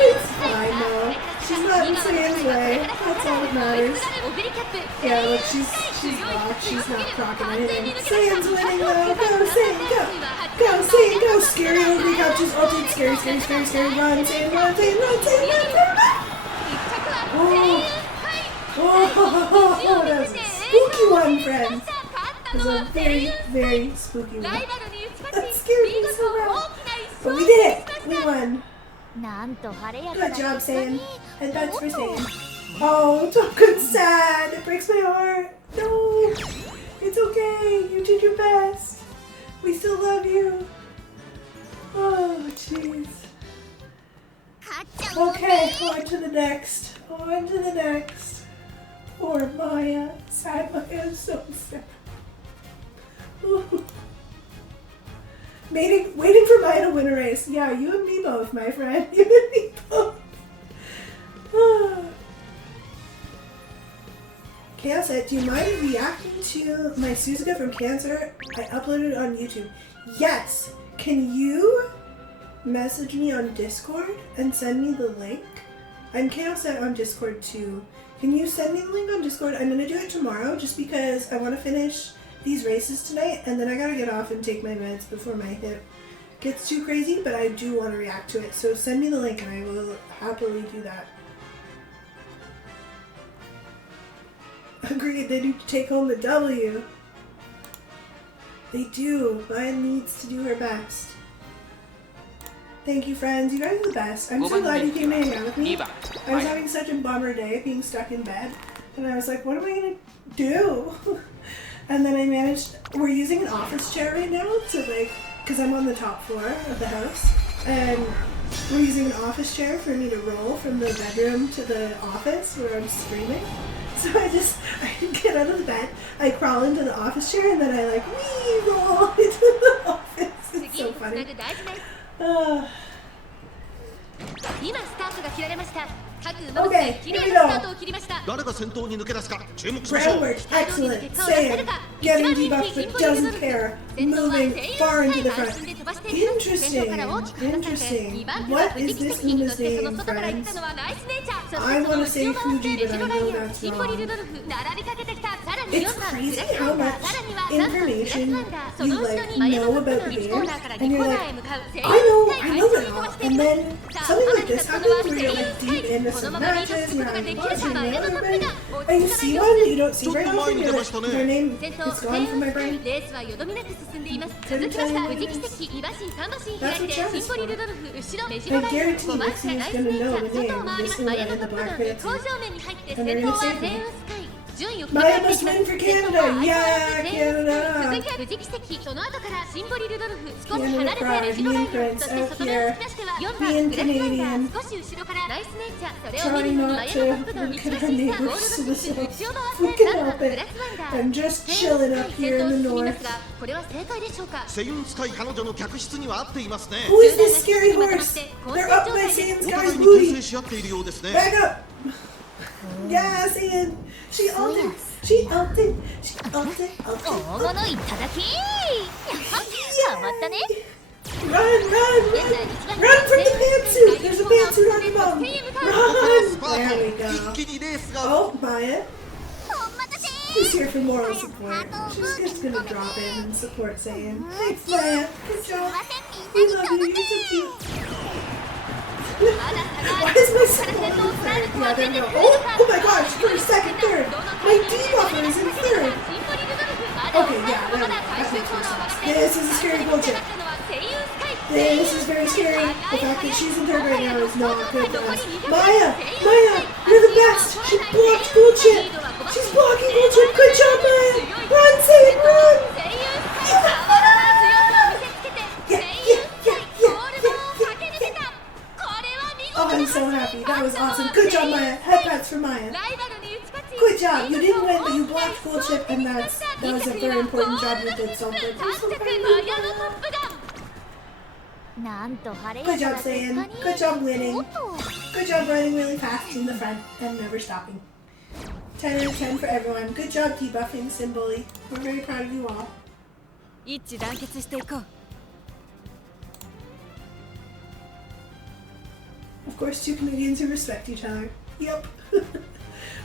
It's fine though. She's not in Seiyun's way. That's all that matters. Yeah, look, she's locked. She's not procking anything. Seiyun's winning though. Go, Seiun, go! Go, Seiun, go! Scary over the just ultimate scary, scary, scary, scary. Run, Seiun, run, Seiun, run, Seiun, run, Seiun, run! Oh, that was a spooky one, friends. It was a very, very spooky one. That scared me so bad. But we did it! We won. Good job, Seiun. And that's for Seiun. Oh, Tokun's sad. It breaks my heart. No. It's okay. You did your best. We still love you. Oh, jeez. Okay, on to the next. On to the next. Poor Maya. Sad Maya. I'm so sad. Ooh. Waiting for Maya to win a race. Yeah, you and me both, my friend. You and me both. Kale said, do you mind reacting to my Suzuka from Cancer? I uploaded it on YouTube. Yes! Can you message me on Discord and send me the link? I'm Kale said on Discord too. Can you send me the link on Discord? I'm gonna do it tomorrow just because I want to finish these races tonight, and then I gotta get off and take my meds before my hip gets too crazy, but I do want to react to it. So send me the link and I will happily do that. Agreed, they do take home the W. They do. Maya needs to do her best. Thank you, friends. You guys are the best. I'm so glad you came to hang out with me. I was having such a bummer day being stuck in bed, and I was like, what am I gonna do? And then I managed, we're using an office chair right now to because I'm on the top floor of the house, and we're using an office chair for me to roll from the bedroom to the office where I'm streaming. So I get out of the bed, I crawl into the office chair, and then I wee roll into the office. It's so funny. Okay, here we go. Groundwork, excellent. Seiun, getting debuffed but doesn't care. Moving far into the front. Interesting, interesting. What is this Uma's name, friends? I want to say Fuji, but I know that's wrong. It's crazy how much information you know about the game, and you're like, I know it all, and then something like this happens where you're deep into some matches, you're having fun, you're with everybody, and you see one that you don't see very often, you're like, their name is gone from my brain. Couldn't tell you what it is. That's what Chad is for. I guarantee Lexi is going to know the name of this Uma in the Black Fancy, and they're going to save me. Maya must win for Canada! Yeah, Canada! 無事奇跡その後からシンボリルドルフ少し離れてレジロライオンそして外側につきましては4番グラスワンダー少し後ろからナイスネイチャーそれを見るにマヤのトップガン一番審査ゴールドシップ内を回って3番グラスワンダー I'm just chilling up here in the north. これは正解でしょうか。セユンスカイ彼女の客室には合っていますね Who is this scary horse? They're up by Seiun's お互 guy's いに牽 booty. 制し合っているようですね Back up! Yeah, Seiun! She ulted! She ulted! She ulted! 大 Ulted! 物いただきハマったね Run! Run! Run! Run from the pantsuit! There's a pantsuit on your mom! ス Run! パ There ー we ト go. 一気にレースが Oh, Maya. Who's here for moral support? She's just gonna drop in and support Seiun. Thanks, Maya. Good job. We love you. You're so cute. Why is my support in third? Yeah, there we go. Oh my gosh. First, second, third. My debuffer is in third. Okay, yeah, that makes more sense. This is a scary bullshit. This is very scary. The fact that she's in third right now is not good for us. Maya! Maya! You're the best! She blocked bullshit! She's blocking bullshit! Good job, Maya! Run, Seiun, run! Oh, I'm so happy. That was awesome. Good job, Maya. Headpats for Maya. Good job. You didn't win, but you blocked bullshit, and that was a very important job you did. So good. I'm so proud of you. Good job, Seiun. Good job winning. Good job running really fast in the front and never stopping. 10 out of 10 for everyone. Good job debuffing Symboli. We're very proud of you all. 一致団結していこう Of course, two Canadians who respect each other. Yep.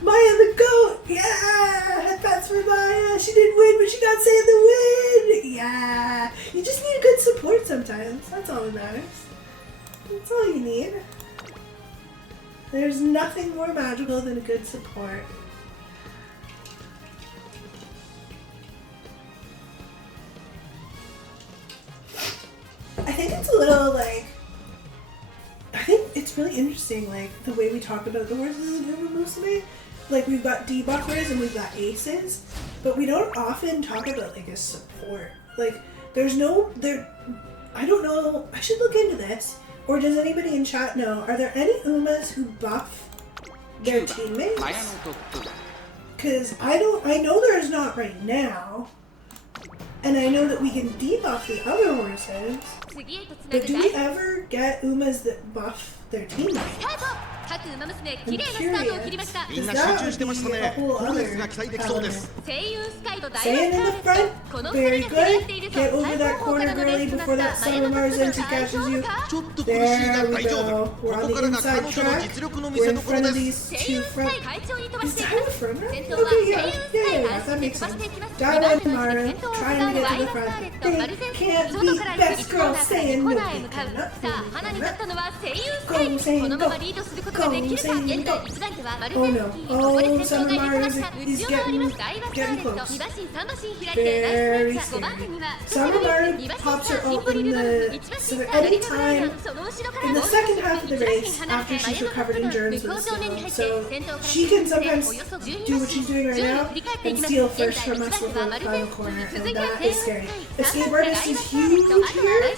Maya the GOAT! Yeah! Headpats for Maya! She didn't win, but she got Seiun the win! Yeah! You just need good support sometimes. That's all that matters. That's all you need. There's nothing more magical than a good support. I think it's a little like... I think it's really interesting, like, the way we talk about the horses in Uber Musume. Like, we've got debuffers and we've got aces, but we don't often talk about, like, a support. Like, there's no... I don't know... I should look into this. Or does anybody in chat know? Are there any Umas who buff their teammates? Because I know there's not right now. And I know that we can debuff the other horses. But do we ever get Umas that buff their teammates? I'm curious. みんな集中してましたね好レースが期待できそうです Seiun in the front. Very good. Get over that corner girly before that Summer Mars entry catches you. ちょっと苦しいが There we 大丈夫 go. こ We're こ on から the が彼 inside 女の track. 実力の見 We're せ in 所で front of す these two front. Is Tyler front runner? Okay, yeah, that makes sense. Daiwa and Mara trying to get to the front. They can't beat best girl Seiun. No, they cannot. Go, Seiun, go. Go, Seiun, go. Oh no. Oh, Summer Mara is getting close. Very scary. Summer Mara pops her ult in the... So that any time in the second half of the race, after she's recovered endurance with a solo, so she can sometimes do what she's doing right now and steal first from us with the final corner, and that is scary. Escape Artist is huge here.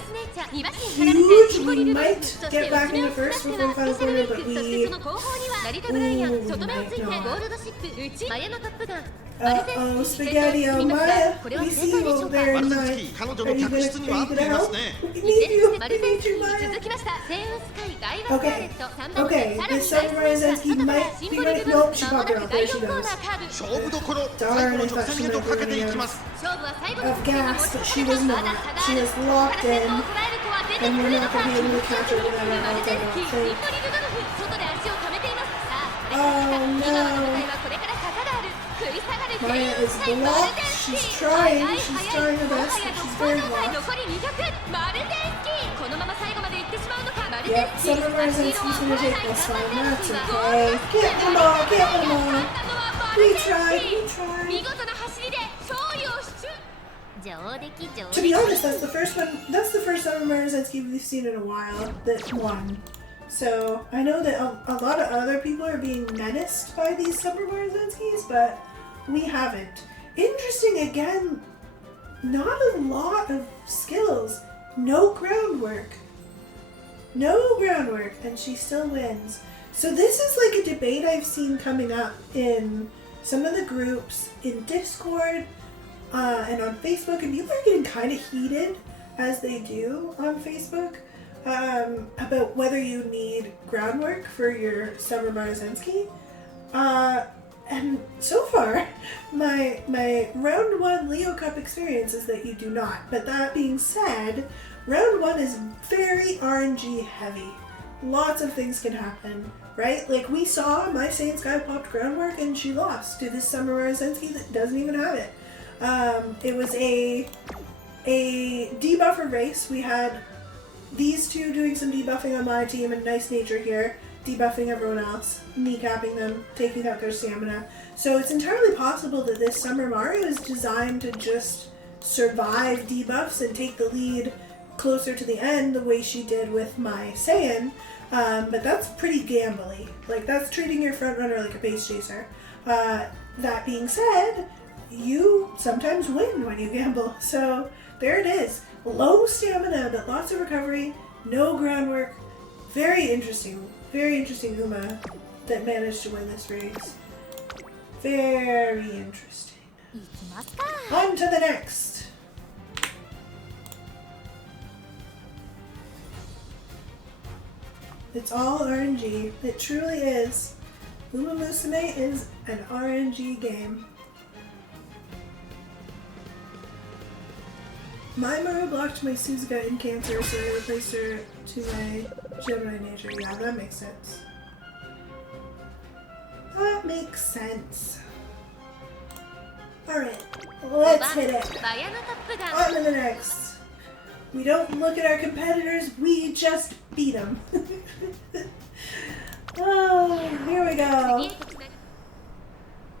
Huge. We might get back into first before the final corner, but we... Uh-oh, Spaghetti, oh Maya, we see you over there at マルゼンス night. キー彼女 Are の you 客 gonna, 室に are は合 you って gonna います help? ね We need you, we need you, Maya. Okay, okay, this Summer Marzensky might be ready. Nope, she popped her off, there she goes. 勝負どころ最後の直線へとかけていきます Of gas, but she was not. She was locked in, and we're not gonna be able to catch her with that ult, I don't think. Oh no. Maya is blocked. She's trying her best, but she's very blocked. Yep, Summer Marzensky's gonna take this one. That's okay. Get them all. We tried. To be honest, that's the first Summer Marzensky we've seen in a while that won. So I know that a lot of other people are being menaced by these Summer Marzenskys, but we haven't. Interesting again, not a lot of skills. No groundwork. No groundwork, and she still wins. So this is like a debate I've seen coming up in some of the groups in Discord and on Facebook, and people are getting kind of heated, as they do on Facebook, about whether you need groundwork for your Summer Marzenski. And so far, my round 1 Leo Cup experience is that you do not. But that being said, round 1 is very RNG heavy. Lots of things can happen, right? Like we saw, my Seiun Sky popped groundwork and she lost to this Summer Marzenski that doesn't even have it. It was a debuffer race. We had these two doing some debuffing on my team and Nice Nature here, debuffing everyone else, kneecapping them, taking out their stamina. So it's entirely possible that this Summer Mario is designed to just survive debuffs and take the lead closer to the end the way she did with my Seiun. But that's pretty gambly. Like, that's treating your front runner like a pace chaser. That being said, you sometimes win when you gamble. So there it is. Low stamina, but lots of recovery, no groundwork. Very interesting Uma that managed to win this race. Very interesting. On to the next. It's all RNG. It truly is. Uma Musume is an RNG game. Maimoru blocked my Suzuka in Cancer, so I replaced her to my Gemini Nature. Yeah, that makes sense. That makes sense. Alright, let's hit it. On to the next. We don't look at our competitors, we just beat them. Oh, here we go.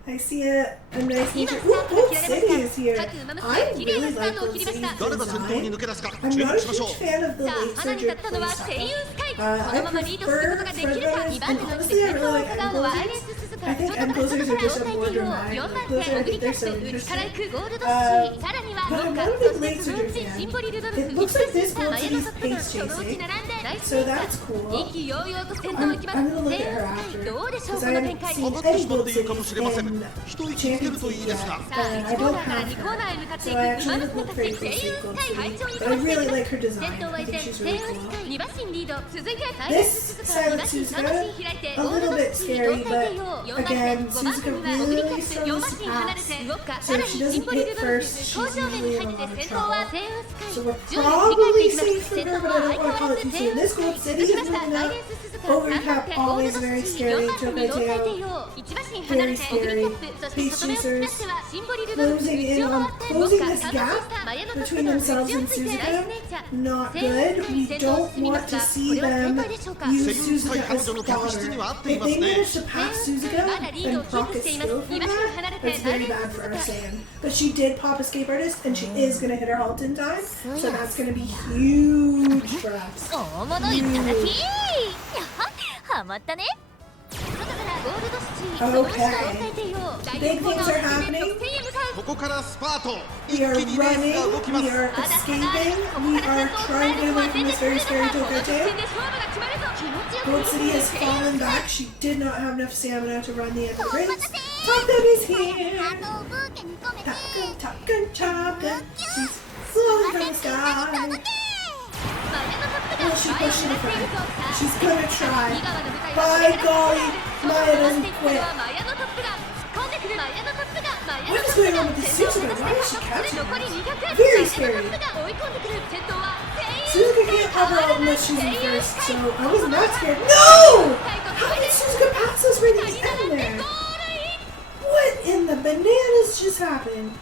I see a nice nature. Ooh, Gold City is here. I really like Gold City's design. I'm not a huge fan of the laser drip playstyle. I prefer front runners, and honestly I really like end closers. I think end closers are just a more dramatic closer. I think they're so interesting. But I'm not a big laser drip fan. It looks like this Gold City's pace chasing, so that's cool. I'm gonna look at her after, because I haven't seen any Gold Cities in Champions League yet, and I don't have her, so I actually haven't looked very closely at Gold City, but I really like her design. I think she's really cool. This Silent Suzuka, a little bit scary, but again, Suzuka really struggles to pass, so if she doesn't hit first, she's usually in a lot of trouble. So we're probably safe for her, but I don't want to call it too soon. This Gold City is moving up. Overcap, always very scary. Tokateo, very scary. Pace chasers closing this gap between themselves and Suzuka. Not good. We don't want to see them use Suzuka as fodder. If they manage to pass Suzuka and proc a skill from that, that's very bad for our Seiun. But she did pop Escape Artist, and she is going to hit her halt in time, so that's going to be huge for us. Huge. Okay. Big things are happening. We are running. We are escaping. We are trying to get away from this very scary Tokateo. Gold City has fallen back. She did not have enough stamina to run the end of the race. Top Gun is here. Top Gun. She's slowly from the sky. Will she push it front? She's gonna try. By golly, Maya doesn't quit. What is going on with this Suzuka? Why is she catching her? Very scary. Suzuka can't pop her out unless she's in first, so I wasn't that scared. No! How did Suzuka pass us right at the end there? What in the bananas just happened?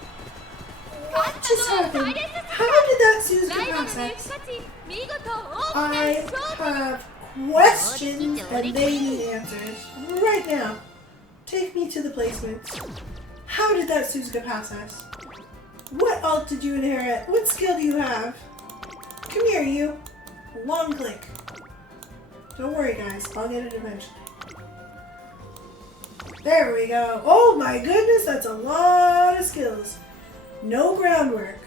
What just happened? How did that Suzuka pass us? I have questions and they need answers right now. Take me to the placements. How did that Suzuka pass us? What ult did you inherit? What skill do you have? Come here, you. Long click. Don't worry, guys. I'll get it eventually. There we go. Oh my goodness, that's a lot of skills. No groundwork.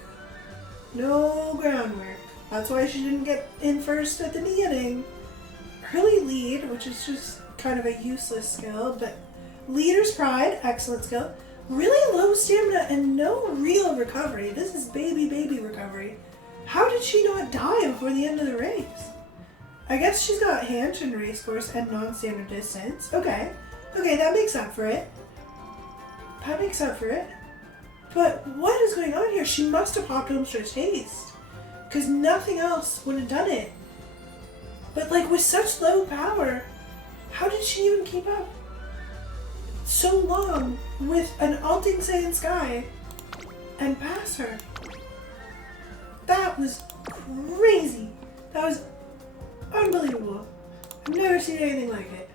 No groundwork. That's why she didn't get in first at the beginning. Early lead, which is just kind of a useless skill, but leader's pride, excellent skill. Really low stamina and no real recovery. This is baby recovery. How did she not die before the end of the race? I guess she's got Hanshin race course and non-standard distance. Okay, that makes up for it. But what is going on here? She must have popped Ultra's haste, because nothing else would have done it. But like with such low power, how did she even keep up so long with an Alting Saiyan Sky and pass her? That was crazy. That was unbelievable. I've never seen anything like it.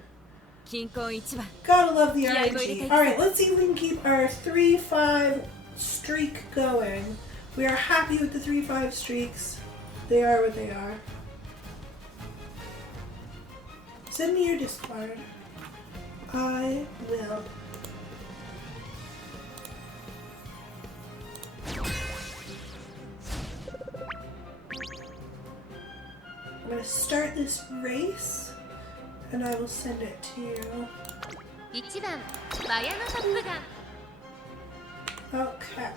Gotta love the RNG. Alright, let's see if we can keep our 3-5 streak going. We are happy with the 3-5 streaks. They are what they are. Send me your Discord. I will. I'm gonna start this race, and I will send it to you. 1番マヤのトップガン Okay.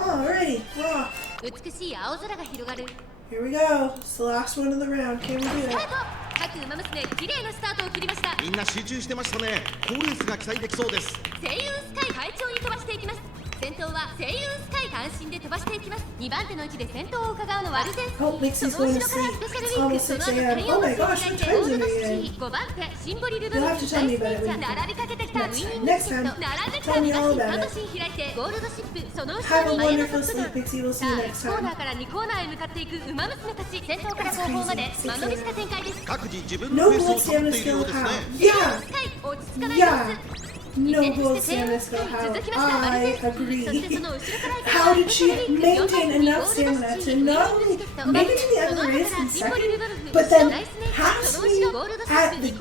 Alrighty, we're off. 美しい青空が広がる Here we go. It's the last one of the round. Can we do ス it? タート各馬娘綺麗なスタートを切りましたみんな集中してましたね。好レースが期待できそうです。セイウンスカイ快調に飛ばしていきます。先頭はセイウンスカイ単身で飛ばしていきます。2番手の位置で先頭を伺うのはアルゼンス Oh, Mixie's その going 後 to ろから sleep. スペシャルウ It's ィーク almost その 6 後 a.m. 太 Oh 陽 my の gosh, ス what ピー time ド is ゴールド it シ again? ー5番手シンボリルド You'll ル have フ to 大 tell me スペ about ン it チャ when ー並びかけてきた next ウィニン time. グ Next チケッ time. ト並んでき Tell た me 2 all 馬 about 身 it. フロントシン開いてゴールドシップその後 Have ろ a にマヤのト wonderful ップガン sleep, Pixie. We'll see さ you あ next コーナ time. ーから2コーナーへ向かっていく馬娘たち先頭から後方まで間延びした展開です 各自自分の No ペースを gold 保っ stamina ているよ skill うですね。 how? セイウン Yeah! スカイ落ち着かない様 Yeah! 子 No 依然と gold してセイウン stamina スカ skill イ how? 続きましたアル I ゼンスそして agree. その後ろから行く How did she maintain enough stamina to not only make it to the end of the race in second, but then pass me at the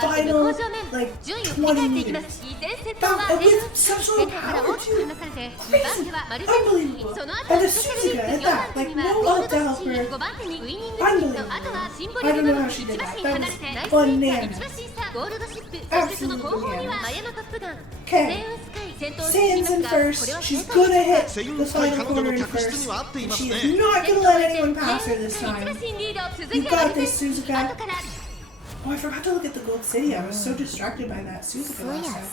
final, like, 20 meters? That, with such low power, too. Crazy. Unbelievable. And the Suzuka at that, like, no ult to help her. Unbelievable. I don't know how she did that. That was bananas. Absolutely bananas. Okay. Seiun's in first. She's gonna hit the final corner in first. And she is not gonna let anyone pass her this time. You got this, Suzuka. Oh, I forgot to look at the Gold City. I was so distracted by that Suzuka last time.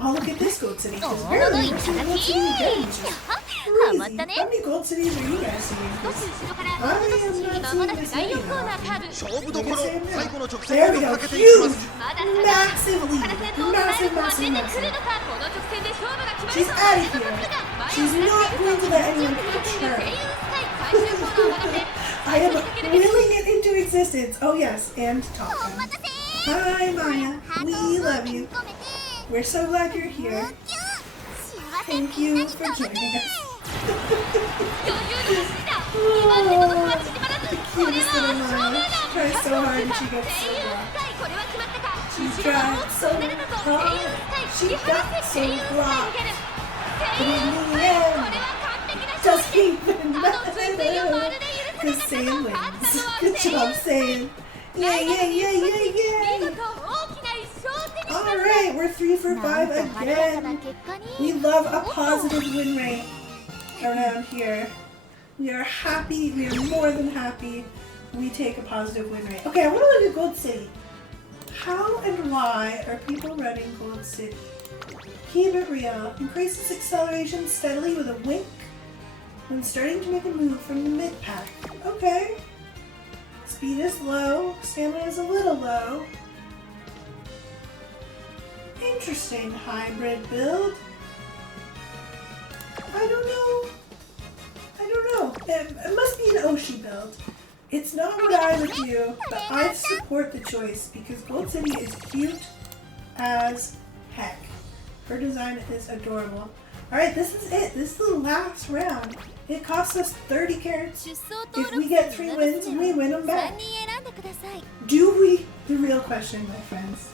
Oh, look at this Gold City. Because apparently we're seeing Gold City again, which is crazy. How many Gold Cities are you guys seeing? 少し後ろから I 少 am し not 間もな seeing く this 第 many 4コーナ now. ーカーブ勝負どころ、最後の直 There 線 we を go. かけていきま Huge! す。まだ差が Massive ここから先 lead. 頭を捉え Massive, るのは出 massive, てくる massive. のかこの直線で勝負が決まる She's ぞ out of here. She's not going to let anyone catch her. セイウンスカイ最終コーナーを曲がって I am willing it into existence. Oh yes, and talking. Hi Maya, we love you. We're so glad you're here. Thank you for joining us. 余裕の走りだ2番手との差は縮まらず The これ cutest は little 正 Maya. 面 She だ tries so hard and セ she イウン gets ス so カイこれは決まったか She 後ろが tried 大き so く離れたぞ hard. セイウンスカイ She 切り離 got してセイウ so ンスカイ blocked. 逃げるセイウンス In カ the イ end, これは完璧な just 勝利 keep it あの追随をまるで許 Because され Seiun た勝ったの wins. は Good セイウン job, Seiun. Yay, yay, yay, yay, 見 yay. 事大きな一勝を手にしました Alright, we're 3 for 5 again. We love a positive win rate around here. We are happy, we are more than happy we take a positive win rate. Okay, I want to look at Gold City. How and why are people running Gold City? Keep it real. Increases acceleration steadily with a wink when starting to make a move from the mid-pack. Okay. Speed is low, stamina is a little low. Interesting hybrid build. I don't know. It must be an Oshi build. It's not what I would do, but I support the choice because Gold City is cute as heck. Her design is adorable. Alright, this is it. This is the last round. It costs us 30 carats. If we get 3 wins, we win them back. Do we, the real question, my friends,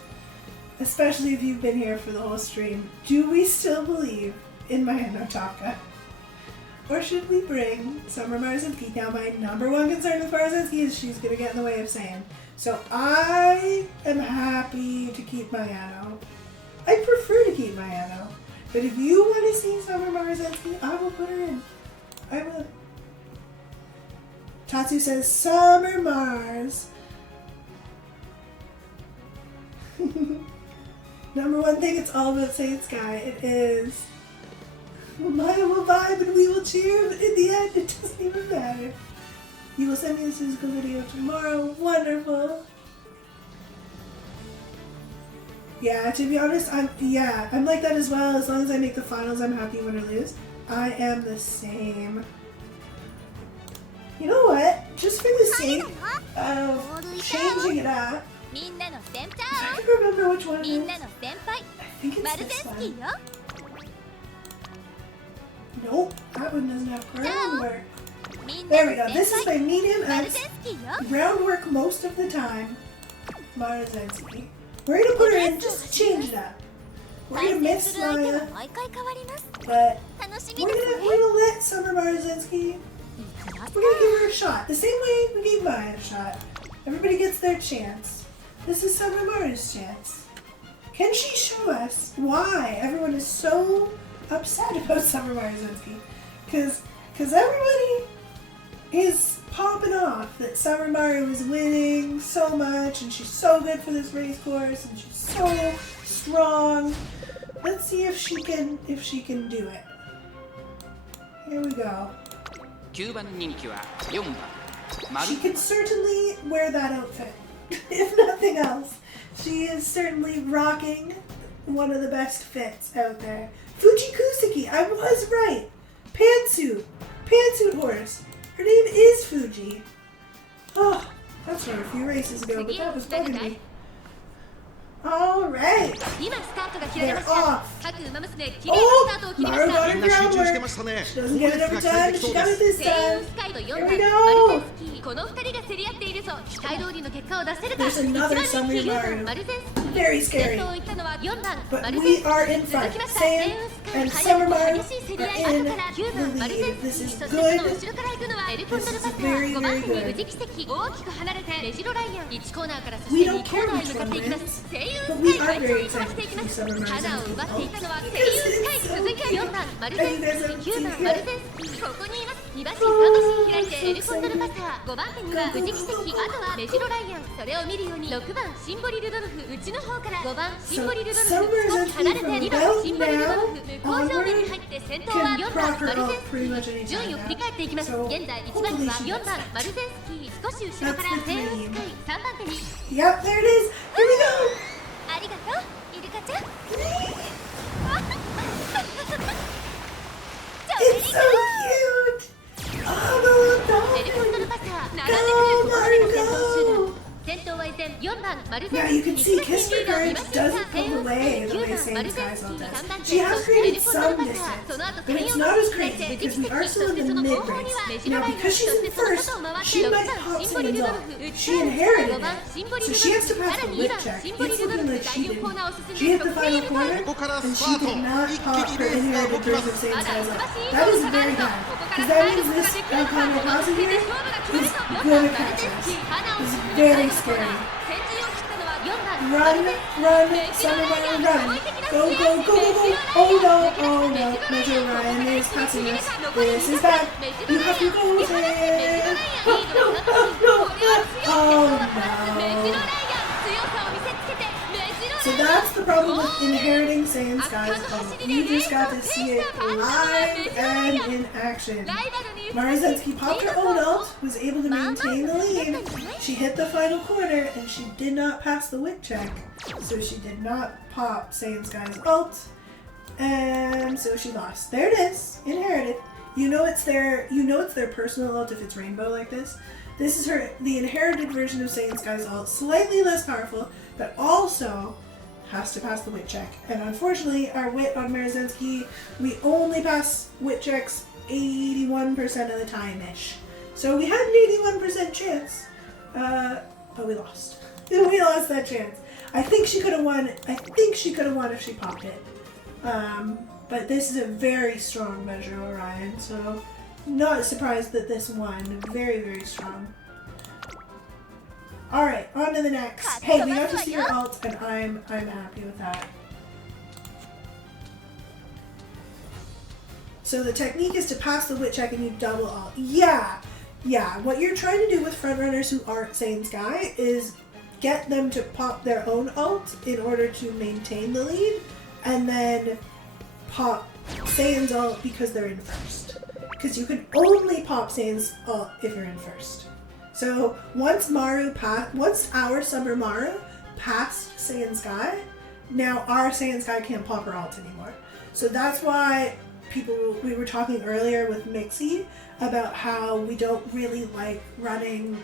especially if you've been here for the whole stream, do we still believe in Mayano Taka? Or should we bring Summer Marzinski? Now, my number one concern with Marzinski is she's going to get in the way of Seiun. So I am happy to keep Mayano. I prefer to keep Mayano. But if you want to see Summer Marzinski, I will put her in. I will. Tatsu says, Summer Mars. Number one thing, it's all about Saint Sky. It is. Maya will vibe and we will cheer, but in the end, it doesn't even matter. You will send me a physical video tomorrow. Wonderful. Yeah, to be honest, I'm like that as well. As long as I make the finals, I'm happy win or lose. I am the same. You know what? Just for the sake of changing it up, if I can remember which one it is, I think it's this one. Nope, that one doesn't have groundwork. There we go. This is my medium X. Groundwork most of the time. Marzinski. We're gonna put her in just to change it up. We're gonna miss Maya, but we're gonna let Summer Marzinski. We're gonna give her a shot. The same way we gave Maya a shot. Everybody gets their chance. This is Summer Mara's chance. Can she show us why everyone is so upset about Summer Marzinski? Because everybody is popping off that Summer Maru is winning so much and she's so good for this race course and she's so strong. Let's see if she can do it. Here we go. She can certainly wear that outfit. If nothing else, she is certainly rocking one of the best fits out there. Fuji Kuseki, I was right. Pantsuit horse. Her name is Fuji. Oh, that's from a few races ago, but that was bugging me. Alright. They're off. Oh, Maru got her groundwork. She doesn't get it every time, but she got it this time. Here we go. There's another Summer Maru. Very scary. But we are in front. Seiun and Summer Maru are in the lead. This is good. This is very, very good. We don't care which one wins, but we are very excited to see Summer Maru's because it's so cute. And you guys haven't seen it yet. So Summer Marzinski from about now onward can proc her up pretty much anytime now. So hopefully she does that. That's the dream. Yep, there it is. Here we go. It's so cute. Oh, go, Maru, go. Now you can see Kiss for Courage doesn't pull away the way Seiun Sky's all does. She has created some distance, but it's not as crazy because we are still in the mid-race. Now because she's in first, she might pop Seiun's ult. She inherited it, so she has to pass the lip check. It's looking like she didn't. She hit the final corner, and she did not pop her inherited version of Seiun Sky's ult. That is very bad, because that means this Kamikaze here is going to catch us. It's very scary. Run, Summer Maru, run. Go. Oh no. Major Ryan is passing us. This is bad. You have to go there. Oh no. So that's the problem with inheriting Seiun Sky's ult. You just got to see it live and in action. Marzinski popped her own ult, was able to maintain the lead. She hit the final corner and she did not pass the wick check. So she did not pop Seiun Sky's ult. And so she lost. There it is. Inherited. You know it's their personal ult if it's rainbow like this. This is the inherited version of Seiun Sky's ult. Slightly less powerful, but also has to pass the wit check. And unfortunately, our wit on Maruzensky, we only pass wit checks 81% of the time-ish. So we had an 81% chance, but we lost. We lost that chance. I think she could have won. I think she could have won if she popped it. But this is a very strong measure, Orion, so not surprised that this won. Very, very strong. Alright, on to the next. Hey, we got to see your ult, and I'm happy with that. So the technique is to pass the wit check and you double ult. Yeah, what you're trying to do with frontrunners who aren't Seiun Sky is get them to pop their own ult in order to maintain the lead, and then pop Seiun's ult because they're in first. Because you can only pop Seiun's ult if you're in first. So once our Summer Maru passed Seiun Sky, now our Seiun Sky can't pop her ult anymore. So that's why we were talking earlier with Mixie about how we don't really like running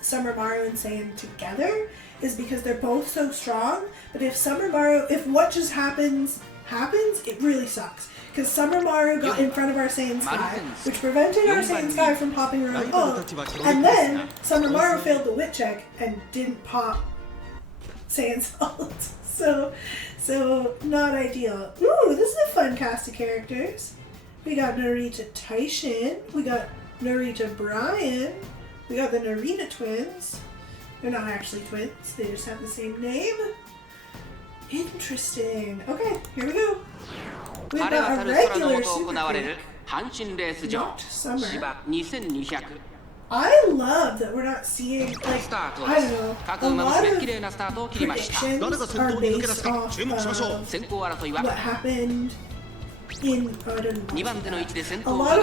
Summer Maru and Seiun together, is because they're both so strong. But if what just happens, it really sucks. Because Summer Maru got in front of our Seiun Sky, which prevented our Seiun Sky from popping her own ult, and then Summer Maru failed the wit check and didn't pop Seiun's ult. So not ideal. Ooh, this is a fun cast of characters. We got Narita Taishin, we got Narita Brian, we got the Narita twins. They're not actually twins, they just have the same name. Interesting. Okay, here we go. We've got a regular Super not Summer. I love that we're not seeing, like, I don't know, a lot of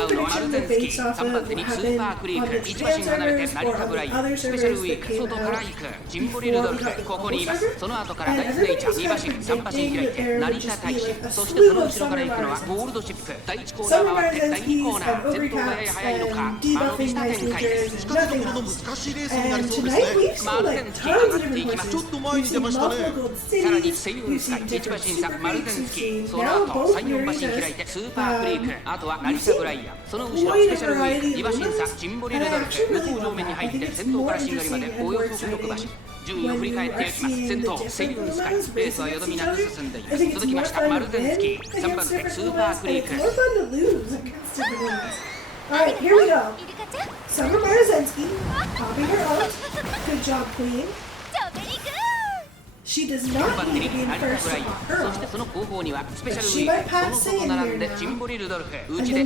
predictions are based off of what happened in, I don't know, a lot of predictions are based off of what happened on the Japan servers or on the other servers that came out before we got the global server, and everybody started predicting that there would just be like a slew of Summer Maruzensky, Summer Maruzensky's and Ogre Caps and debuffing Nice Ninjas and nothing else. And tonight we've seen like tons of different horses. We've seen multiple gold cities, we've seen different Super Creeks, we've seen now both Naritas. スーパークリーク、あとは成田ブライヤー、その後ろスペシャルウィーク、2馬審査ジンボリルドルフ、向こう上面に入って先頭からしんがりまでおよそ6馬身、順位を振り返っていきます。先頭セイウンスカイ、レースはよどみなく進んでいます。続きましたマルゼンスキー、3番手スーパークリーク。Alright, here we go. Summer Maruzensky, popping her ult. Good job, Queen. She does not need to be in first to pop her ult, but she might pass Seiun here now, and then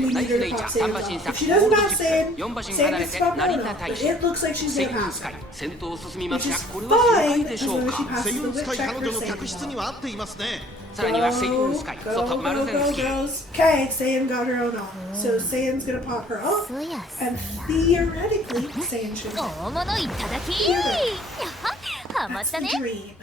we need her to pop Seiun's ult. If she doesn't pass Seiun, Seiun gets popped her ult, but it looks like she's gonna pass her, which is fine as long as she passes the wit check for Seiun. さらにはセイウンスカイ、外マルゼンスキー。 Okay, Seiun got her own ult. So Seiun's gonna pop her ult, and theoretically, Seiun should That's the dream.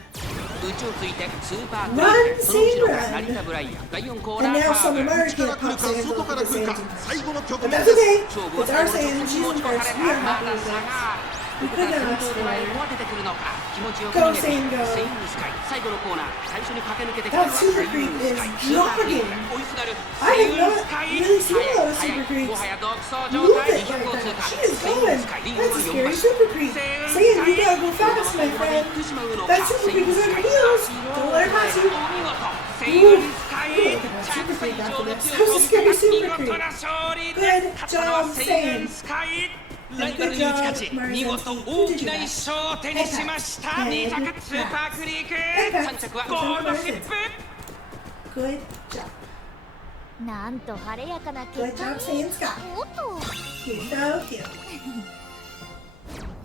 宇宙ついてスーパークリーク、その後ろが成田ブライヤー、第4コーナ And ー now カー Summer ブ。 Maru can't pop Seiun's ult 外から because 来るか Seiun's 最後の局 But 面 that's です okay. 勝負は It's 最 our 後の Seiun. 直 She's 線 in 持ち越さ first. れ We are ま happy だ with 差 this. が We 味 couldn't 方 have 先頭 asked ド for ライ it. ブは出てくるのか、気持ちよく Go 逃げて Seiun, go. セイウンスカイ、最後のコーナー最初に駆け抜けてきたの That は Super セイウ Creep ンス is カイ、スーパークリーク jogging. 追いすがる I セイ have ウン not スカイ、 really seen 速 those い Super 速い、も Creeps はや独走状 move 態、 it 200 like を that. 通過、 She is セイウン going. スカイ、リーグ That's は a 4 scary 馬身。 Super Creep. セイウン Seiun, ス you カイ、 gotta go fast, my どこまで friend. 行ってしまうのか、 That Super セイ Creep ウン is ス on カ your イ、 heels. 白 Don't を let her 捉 pass え you. お見事、セイ Ooh. ウンスカイ、 Look at that 着 Super 差以 Creep 上 after の this. 強 That was さ a を見 scary せ見 Super 事 Creep. な勝利 Good で勝ったのは job, セイウン Seiun. スカイ。 ライバ Good ルに打ち勝ち、 job, 見事 Maruzensky. 大 Who き did な you 一 pass? 勝を手にしました。2着スーパークリーク、3着はゴールドシップ。 Good job. なんと晴れやかな Good 結果 job, に。 Seiun Sky. おっと You're so cute.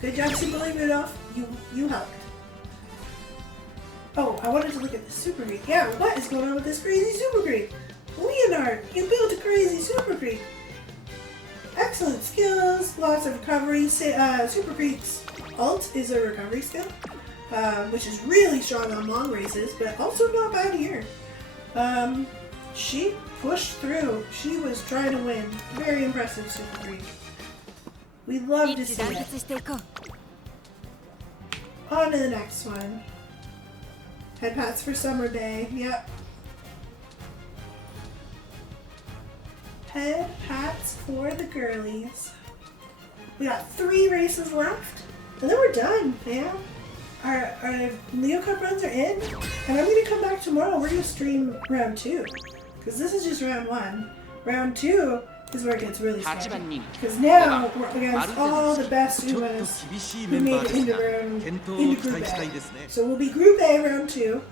Good job, Super Rudolph. You helped. Oh, I wanted to look at the Super Creek. Yeah, what is going on with this crazy Super Creek? Leonard, you built a crazy Super Creek. Excellent skills, lots of recovery. Super Creek's ult is a recovery skill, which is really strong on long races, but also not bad here. She pushed through. She was trying to win. Very impressive, Super Creek. We love to 一致 see 団 it. 結していこう。 On to the next one. Head hats for Summer Day. Yep. Head hats for the girlies. We got 3 races left, and then we're done, man. Our Leo Cup runs are in, and I'm gonna come back tomorrow. We're gonna stream round 2, because this is just round 1. Round 2 is where it gets really scary. Because now we're against all the best Umas who made it into Group A. So we'll be Group A round 2,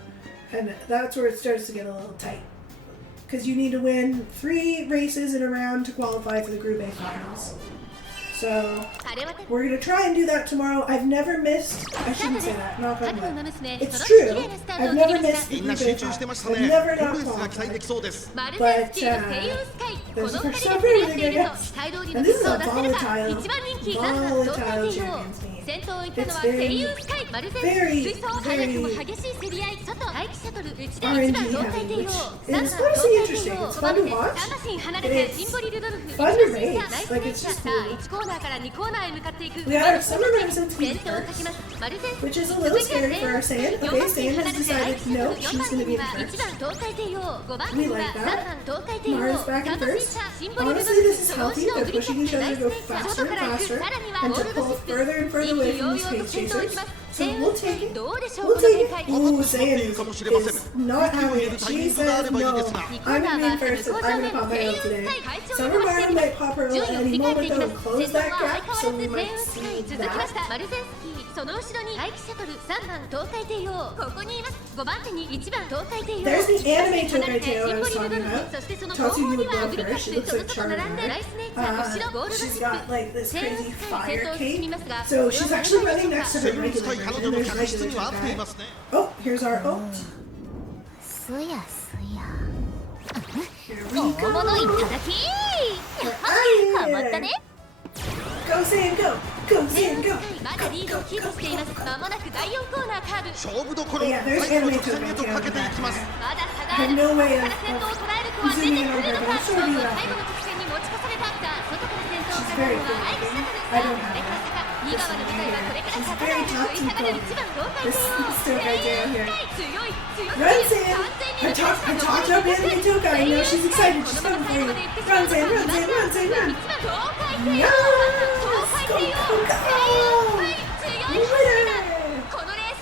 and that's where it starts to get a little tight. Because you need to win 3 races in a round to qualify for the Group A finals. So we're going to try and do that tomorrow. I've never missed, I shouldn't say that, knock on wood. It's true, I've never missed the Group A finals. I've never not qualified. But there's a first time everything, I guess. And this is a volatile champions meet. It's very, very RNG heavy, which is honestly interesting. It's fun to watch. It's fun to race. Like, it's just cool. We got our Summer Renaissance team first, which is a little scary for our Seiun. Okay, Seiun has decided, no, she's going to be in first. We like that. Mara's back in first. Honestly, this is healthy. They're pushing each other to go faster and faster and to pull further and further away from these pace chasers. So we'll take it. We'll take it. Ooh, Seiun is not having it. She says no. I'm going to be in first and I'm going to pop my own today. Summer Mara might pop her own at any moment though and close that gap, so we might see that. その後ろに待機シャトル3番東海帝王ここにいます5番手に1番東海帝王 There's the anime Tokai Teo I was talking about. Tatsu, you would love her. She looks like Charmander. She's got like this crazy fire cape. So she's actually running next to her regular version. There's regular Tokai. Oh, here's our ult. Here we go. We're at it. Go Seiun, go! Go Seiun, go! Go, go, go, go. Yeah, there's anime Tokai Teo in the back there. I have no way of zooming in on her, but I'll show you after. She's very cool looking. I don't have her. She's very toxic. This Tokai Teo here. Run, Seiun! I talked up anime Tokai. I know she's excited. She's coming for you. Run, Seiun, run, Seiun, run, Seiun, run! Yes! Go, go, go! Winner!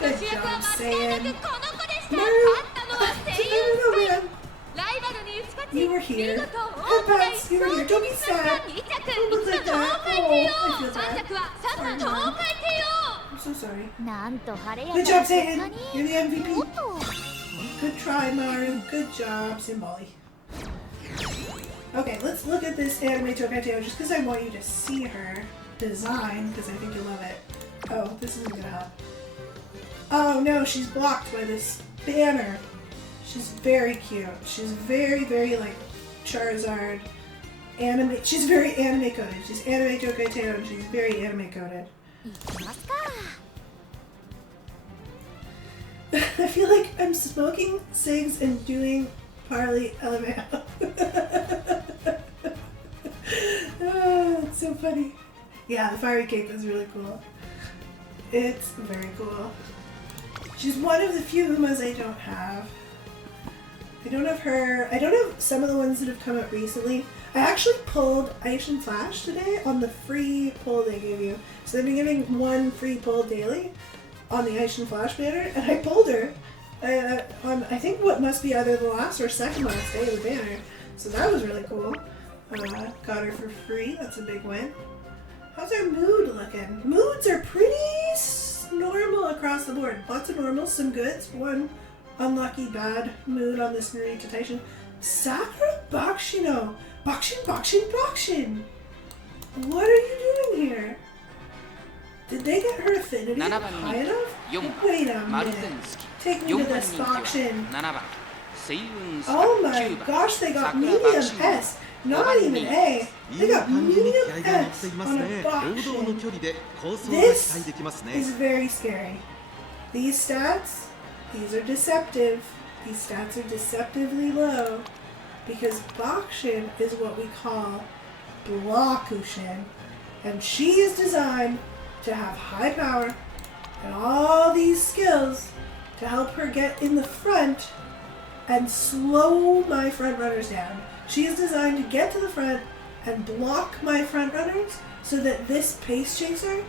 Good job, Seiun. Maru! You were here. Headbats, you were here. Don't be sad. Don't look like that. Oh, I feel bad. Sorry, Mom. I'm so sorry. Good job, Seiun. You're the MVP. Good try, Maru. Good job, Simbali. Okay, let's look at this anime Tokai Teo just because I want you to see her design because I think you'll love it. Oh, this isn't gonna help. Oh no, she's blocked by this banner. She's very cute. She's very, very like Charizard anime. She's very anime coded. She's anime Tokai Teo and she's very anime coded. I feel like I'm smoking cigs and doing Parley LMAO. Oh, it's so funny. Yeah, the fiery cape is really cool. It's very cool. She's one of the few Umas I don't have. I don't have her. I don't have some of the ones that have come out recently. I actually pulled Aishin Flash today on the free pull they gave you. So they've been giving one free pull daily on the Aishin Flash banner, and I pulled her on I think what must be either the last or second last day of the banner. So that was really cool. Got her for free. That's a big win. How's our mood looking? Moods are pretty normal across the board. Lots of normals, some goods, one unlucky bad mood on this Narita Taishin. Sakura Bakshino! Bakshin! What are you doing here? Did they get her affinity high enough? Wait a minute. Take me to this Bakshin. Oh my gosh, they got medium S. Not even A. They got medium S on a Bakshin. This is very scary. These stats, these are deceptive. These stats are deceptively low because Bakshin is what we call Blockushin. And she is designed to have high power and all these skills to help her get in the front and slow my front runners down. She is designed to get to the front and block my front runners so that this pace chaser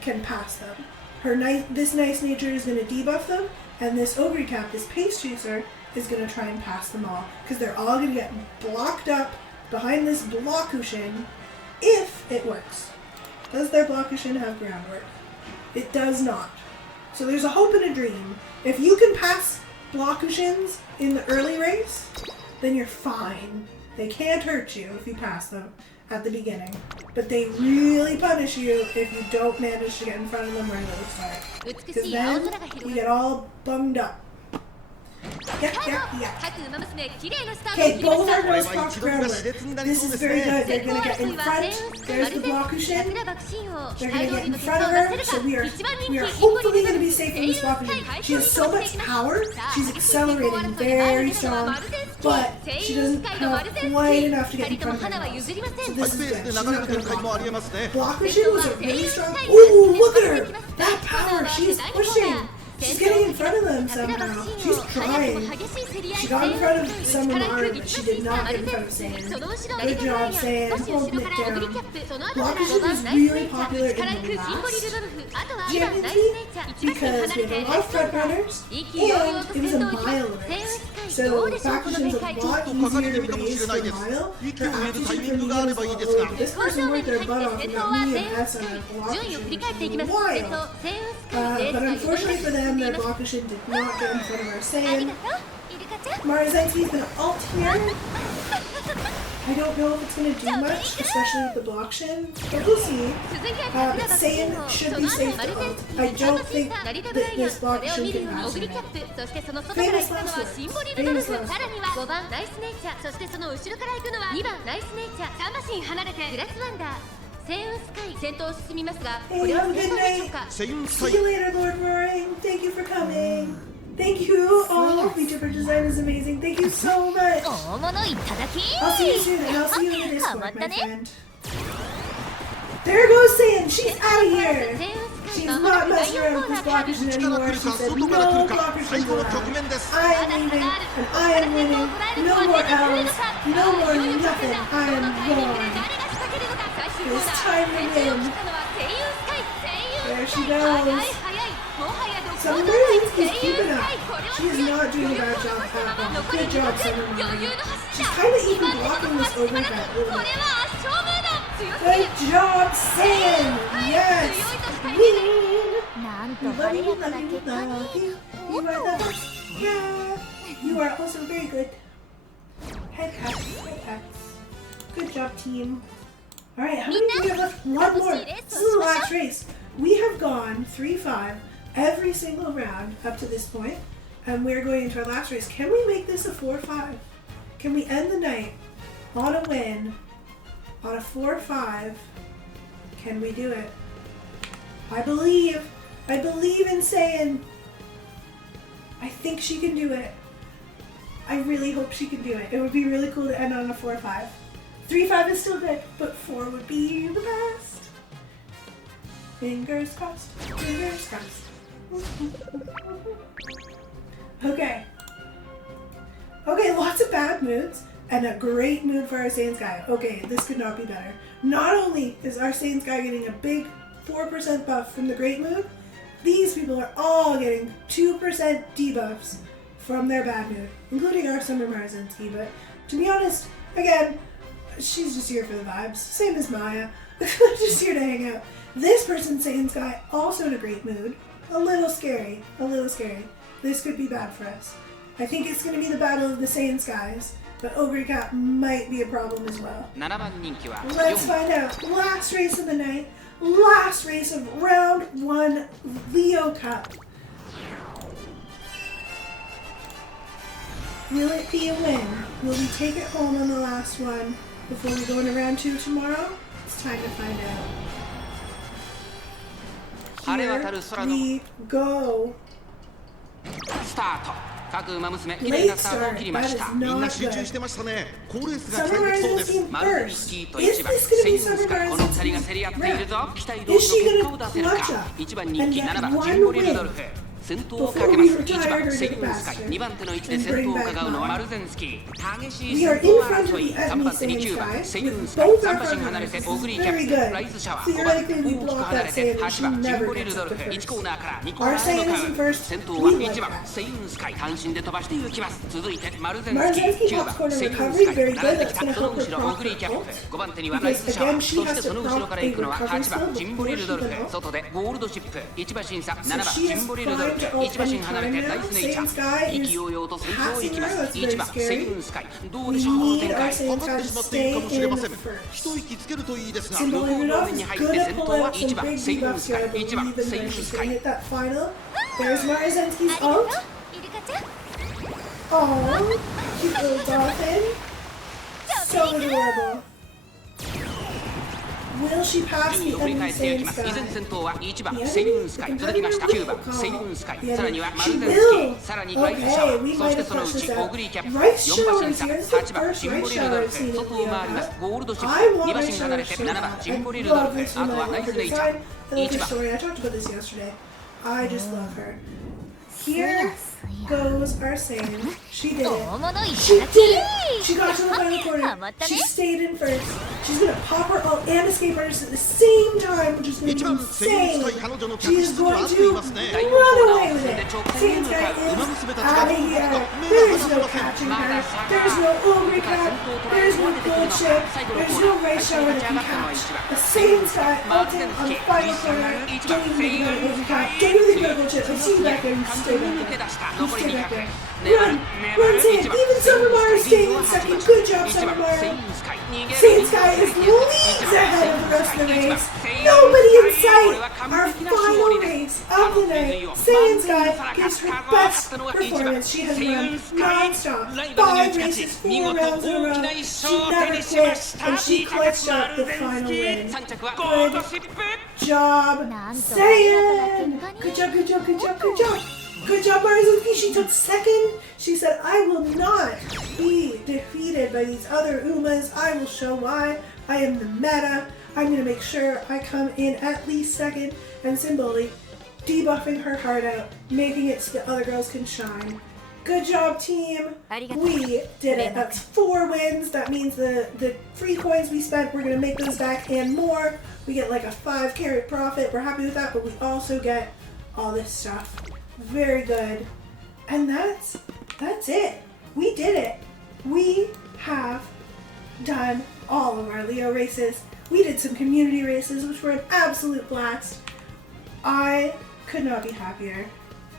can pass them. This nice nature is going to debuff them, and this ogre cap, this pace chaser, is going to try and pass them all, because they're all going to get blocked up behind this blockushin if it works. Does their blockushin have groundwork? It does not. So there's a hope and a dream. If you can pass blockushins in the early race, then you're fine. They can't hurt you if you pass them at the beginning. But they really punish you if you don't manage to get in front of them right at the start. Because then you get all bummed up. Yeah. Okay, both our girls crossed groundwork. This is very good. They're going to get in front. There's the blockushin. They're going to get in front of her. So we are hopefully going to be safe from this blockushin. She has so much power. She's accelerating very strong. But she doesn't have quite enough to get in front of her. So this is good. She's not going to block. Blockushin was a really strong. Ooh, look at her. That power. She's pushing. She's getting in front of them somehow. She's trying. She got in front of someone armed, but she did not get in front of Seiun. Good job, Seiun. Holding it down. Blockushin is really popular in the last GMT because we have a lot of front runners, and it was a mile race. So blockushin's a lot easier to raise for a mile. Her aptitude for medium is a lot lower. But this person worked their butt off and got me an S on a blockushin, which is wild. But unfortunately for them, their blockushin did not get in front of our Seiun. Marizensky's gonna ult here. I don't know if it's gonna do much, especially with the blockshin, but we'll see. But Seiun should be safe to ult. I don't think that this blockshin can pass him. Famous last words. Famous last words. Hey, have a good night. See you later, Lord Roaring. Thank you for coming. Thank you. Oh, VTuber design is amazing. Thank you so much. I'll see you soon, and I'll see you in the Discord, my friend. There goes Seiun. She's out of here. She's not messing around with this blockushin anymore. She said, no blockushin allowed. I am leaving, and I am winning. No more L's. No more nothing. I am gone. It's time to win. There she goes. Summer Marinsky's keeping up. She is not doing a bad job at all. Good job, Summer Marin. She's kind of even blocking this over that early. Good job, Seiun. Yes. Win. Love you, love you, love you. You are the best. Yeah. You are also very good. Head hacks. Good job, team. Alright, how many do we have left? One more. This is the last race. We have gone 3-5 every single round up to this point, and we're going into our last race. Can we make this a 4-5? Can we end the night on a win, on a 4-5? Can we do it? I believe in Seiun. I think she can do it. I really hope she can do it. It would be really cool to end on a 4-5. 3-5 is still good, but 4 would be the best. Fingers crossed. Fingers crossed. Okay. Okay, lots of bad moods and a great mood for our Saiyan Sky. Okay, this could not be better. Not only is our Saiyan Sky getting a big 4% buff from the great mood, these people are all getting 2% debuffs from their bad mood, including our Summer Marzensky. But to be honest, again, she's just here for the vibes. Same as Maya. Just here to hang out. This person, Saiyan Sky, also in a great mood. A little scary. A little scary. This could be bad for us. I think it's going to be the battle of the Saiyan Skies, but Ogre Cap might be a problem as well. Let's find out. Last race of the night. Last race of round 1 Leo Cup. Will it be a win? Will we take it home on the last one before we go into round 2 tomorrow? It's time to find out. Here we go. Late start. That is not good. Summer Marzensky first. Is this going to be Summer Marzensky's round? Is she going to clutch up and get one win 先頭をかけます。1番セイウンスカイ、2番手の位置で先頭を伺うのはマルゼンスキー。激しい先頭争い。3番手に9番セイウンスカイ、3馬身離れてオグリーキャップ、ライズシャワー。5番大きく離れて8番ジンボリルドルフ。1コーナーから2コーナーへ向かう。先頭は1番セイウンスカイ、単身で飛ばして行きます。続いてマルゼンスキー、9番セイウンスカイ、並んできた。その後ろオグリーキャップ、5番手にはライズシャワー。そしてその後ろから行くのは8番ジンボリルドルフ。外でゴールドシップ、1馬身差。7番ジンボリルドルフ、1馬身離れてナイスネイチャー。意気揚々と先頭を行きます。1番セイウンスカイ、どうでしょうこの展開。分かってしまっているかもしれません。一息つけるといいですが。向こうの面に入って先頭は1番セイウンスカイ、1番セイウンスカイ。There's Marzensky's ult. Oh, cute little dolphin. So adorable. Will she pass the 振り返 enemy っていき Saiyan ます。依然 Sky? 先頭は1番セイウンスカイ、続きました9番セイウンスカイ、さらにはマルゼンスキー、さらにライズシャワー、そしてそのうちオグリーキャップ、4馬身差、8番ジンボリルドルフ、外を回ります。ゴールドシップ、2馬身離れて7番ジンボリルドルフ、あとはナイスネイチャー。1番 I talked about this yesterday. I just love her. Here goes our Seiun. She did it. She did it! She got to the final corner. She stayed in first. She's gonna pop her ult and escape artist at the same time, which is gonna be insane. She is going to run away with it. Seiun Sky is out of here. There is no catching her. There is no ogre cap. There is no gold chip. There is no race shower that can catch. A Seiun Sky ulting on the final corner. Don't even think about ogre cap. Don't even think about gold chip. I see you back there. You stay back there. You stay back there. Run! Run, Seiun! Even Summermire is staying in second. Good job, Summermire. Seiun Sky is leagues ahead of the rest of the race. Nobody in sight. Our final race of the night. Seiun Sky gives her best performance. She has run non-stop. 5 races, 4 rounds in a row. She never quit, and she clutched out the final win. Good job, Seiun! Good job, good job, good job, good job. Good job, Marzensky. She took second. She said, I will not be defeated by these other Umas. I will show why. I am the meta. I'm going to make sure I come in at least second. And Symboli debuffing her heart out, making it so the other girls can shine. Good job, team. We did it. That's 4 wins. That means the free coins we spent, we're going to make those back and more. We get like a 5 carat profit. We're happy with that, but we also get all this stuff. Very good. And that's it. We did it. We have done all of our Leo races. We did some community races, which were an absolute blast. I could not be happier.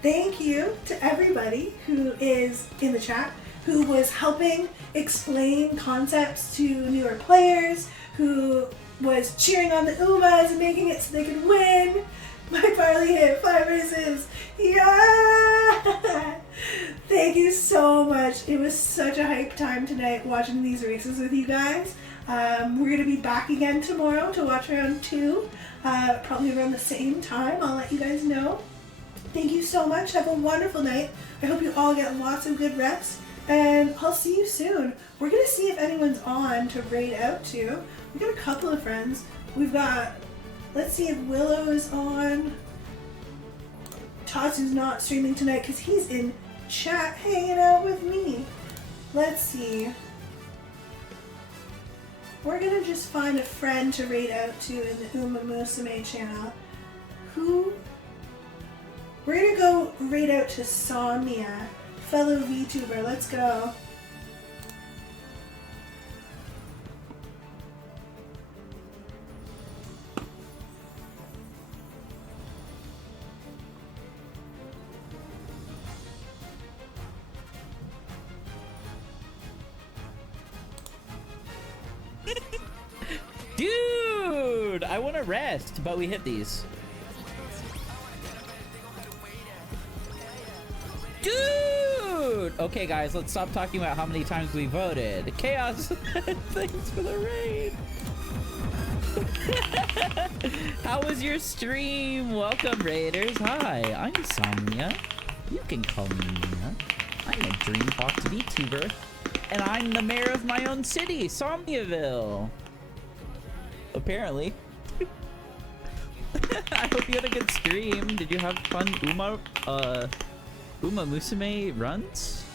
Thank you to everybody who is in the chat, who was helping explain concepts to newer players, who was cheering on the Umas and making it so they could win. Mike Farley hit 5 races. Yeah! Thank you so much. It was such a hype time tonight watching these races with you guys. We're going to be back again tomorrow to watch round 2. Probably around the same time. I'll let you guys know. Thank you so much. Have a wonderful night. I hope you all get lots of good rest. And I'll see you soon. We're going to see if anyone's on to raid out to. We've got a couple of friends. We've got... Let's see if Willow is on. Tatsu's not streaming tonight because he's in chat hanging out with me. Let's see. We're gonna just find a friend to raid out to in the Uma Musume channel. We're gonna go raid out to Somnia, fellow VTuber. Let's go. Dude, I want to rest, but we hit these. Dude! Okay, guys, let's stop talking about how many times we voted. Chaos, thanks for the raid. How was your stream? Welcome, raiders. Hi, I'm Somnia. You can call me Mia. I'm a Dreambox VTuber, and I'm the mayor of my own city, Somniaville. Apparently. I hope you had a good stream. Did you have fun Uma Musume runs?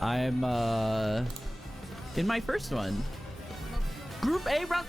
I'm in my first one. Group A run.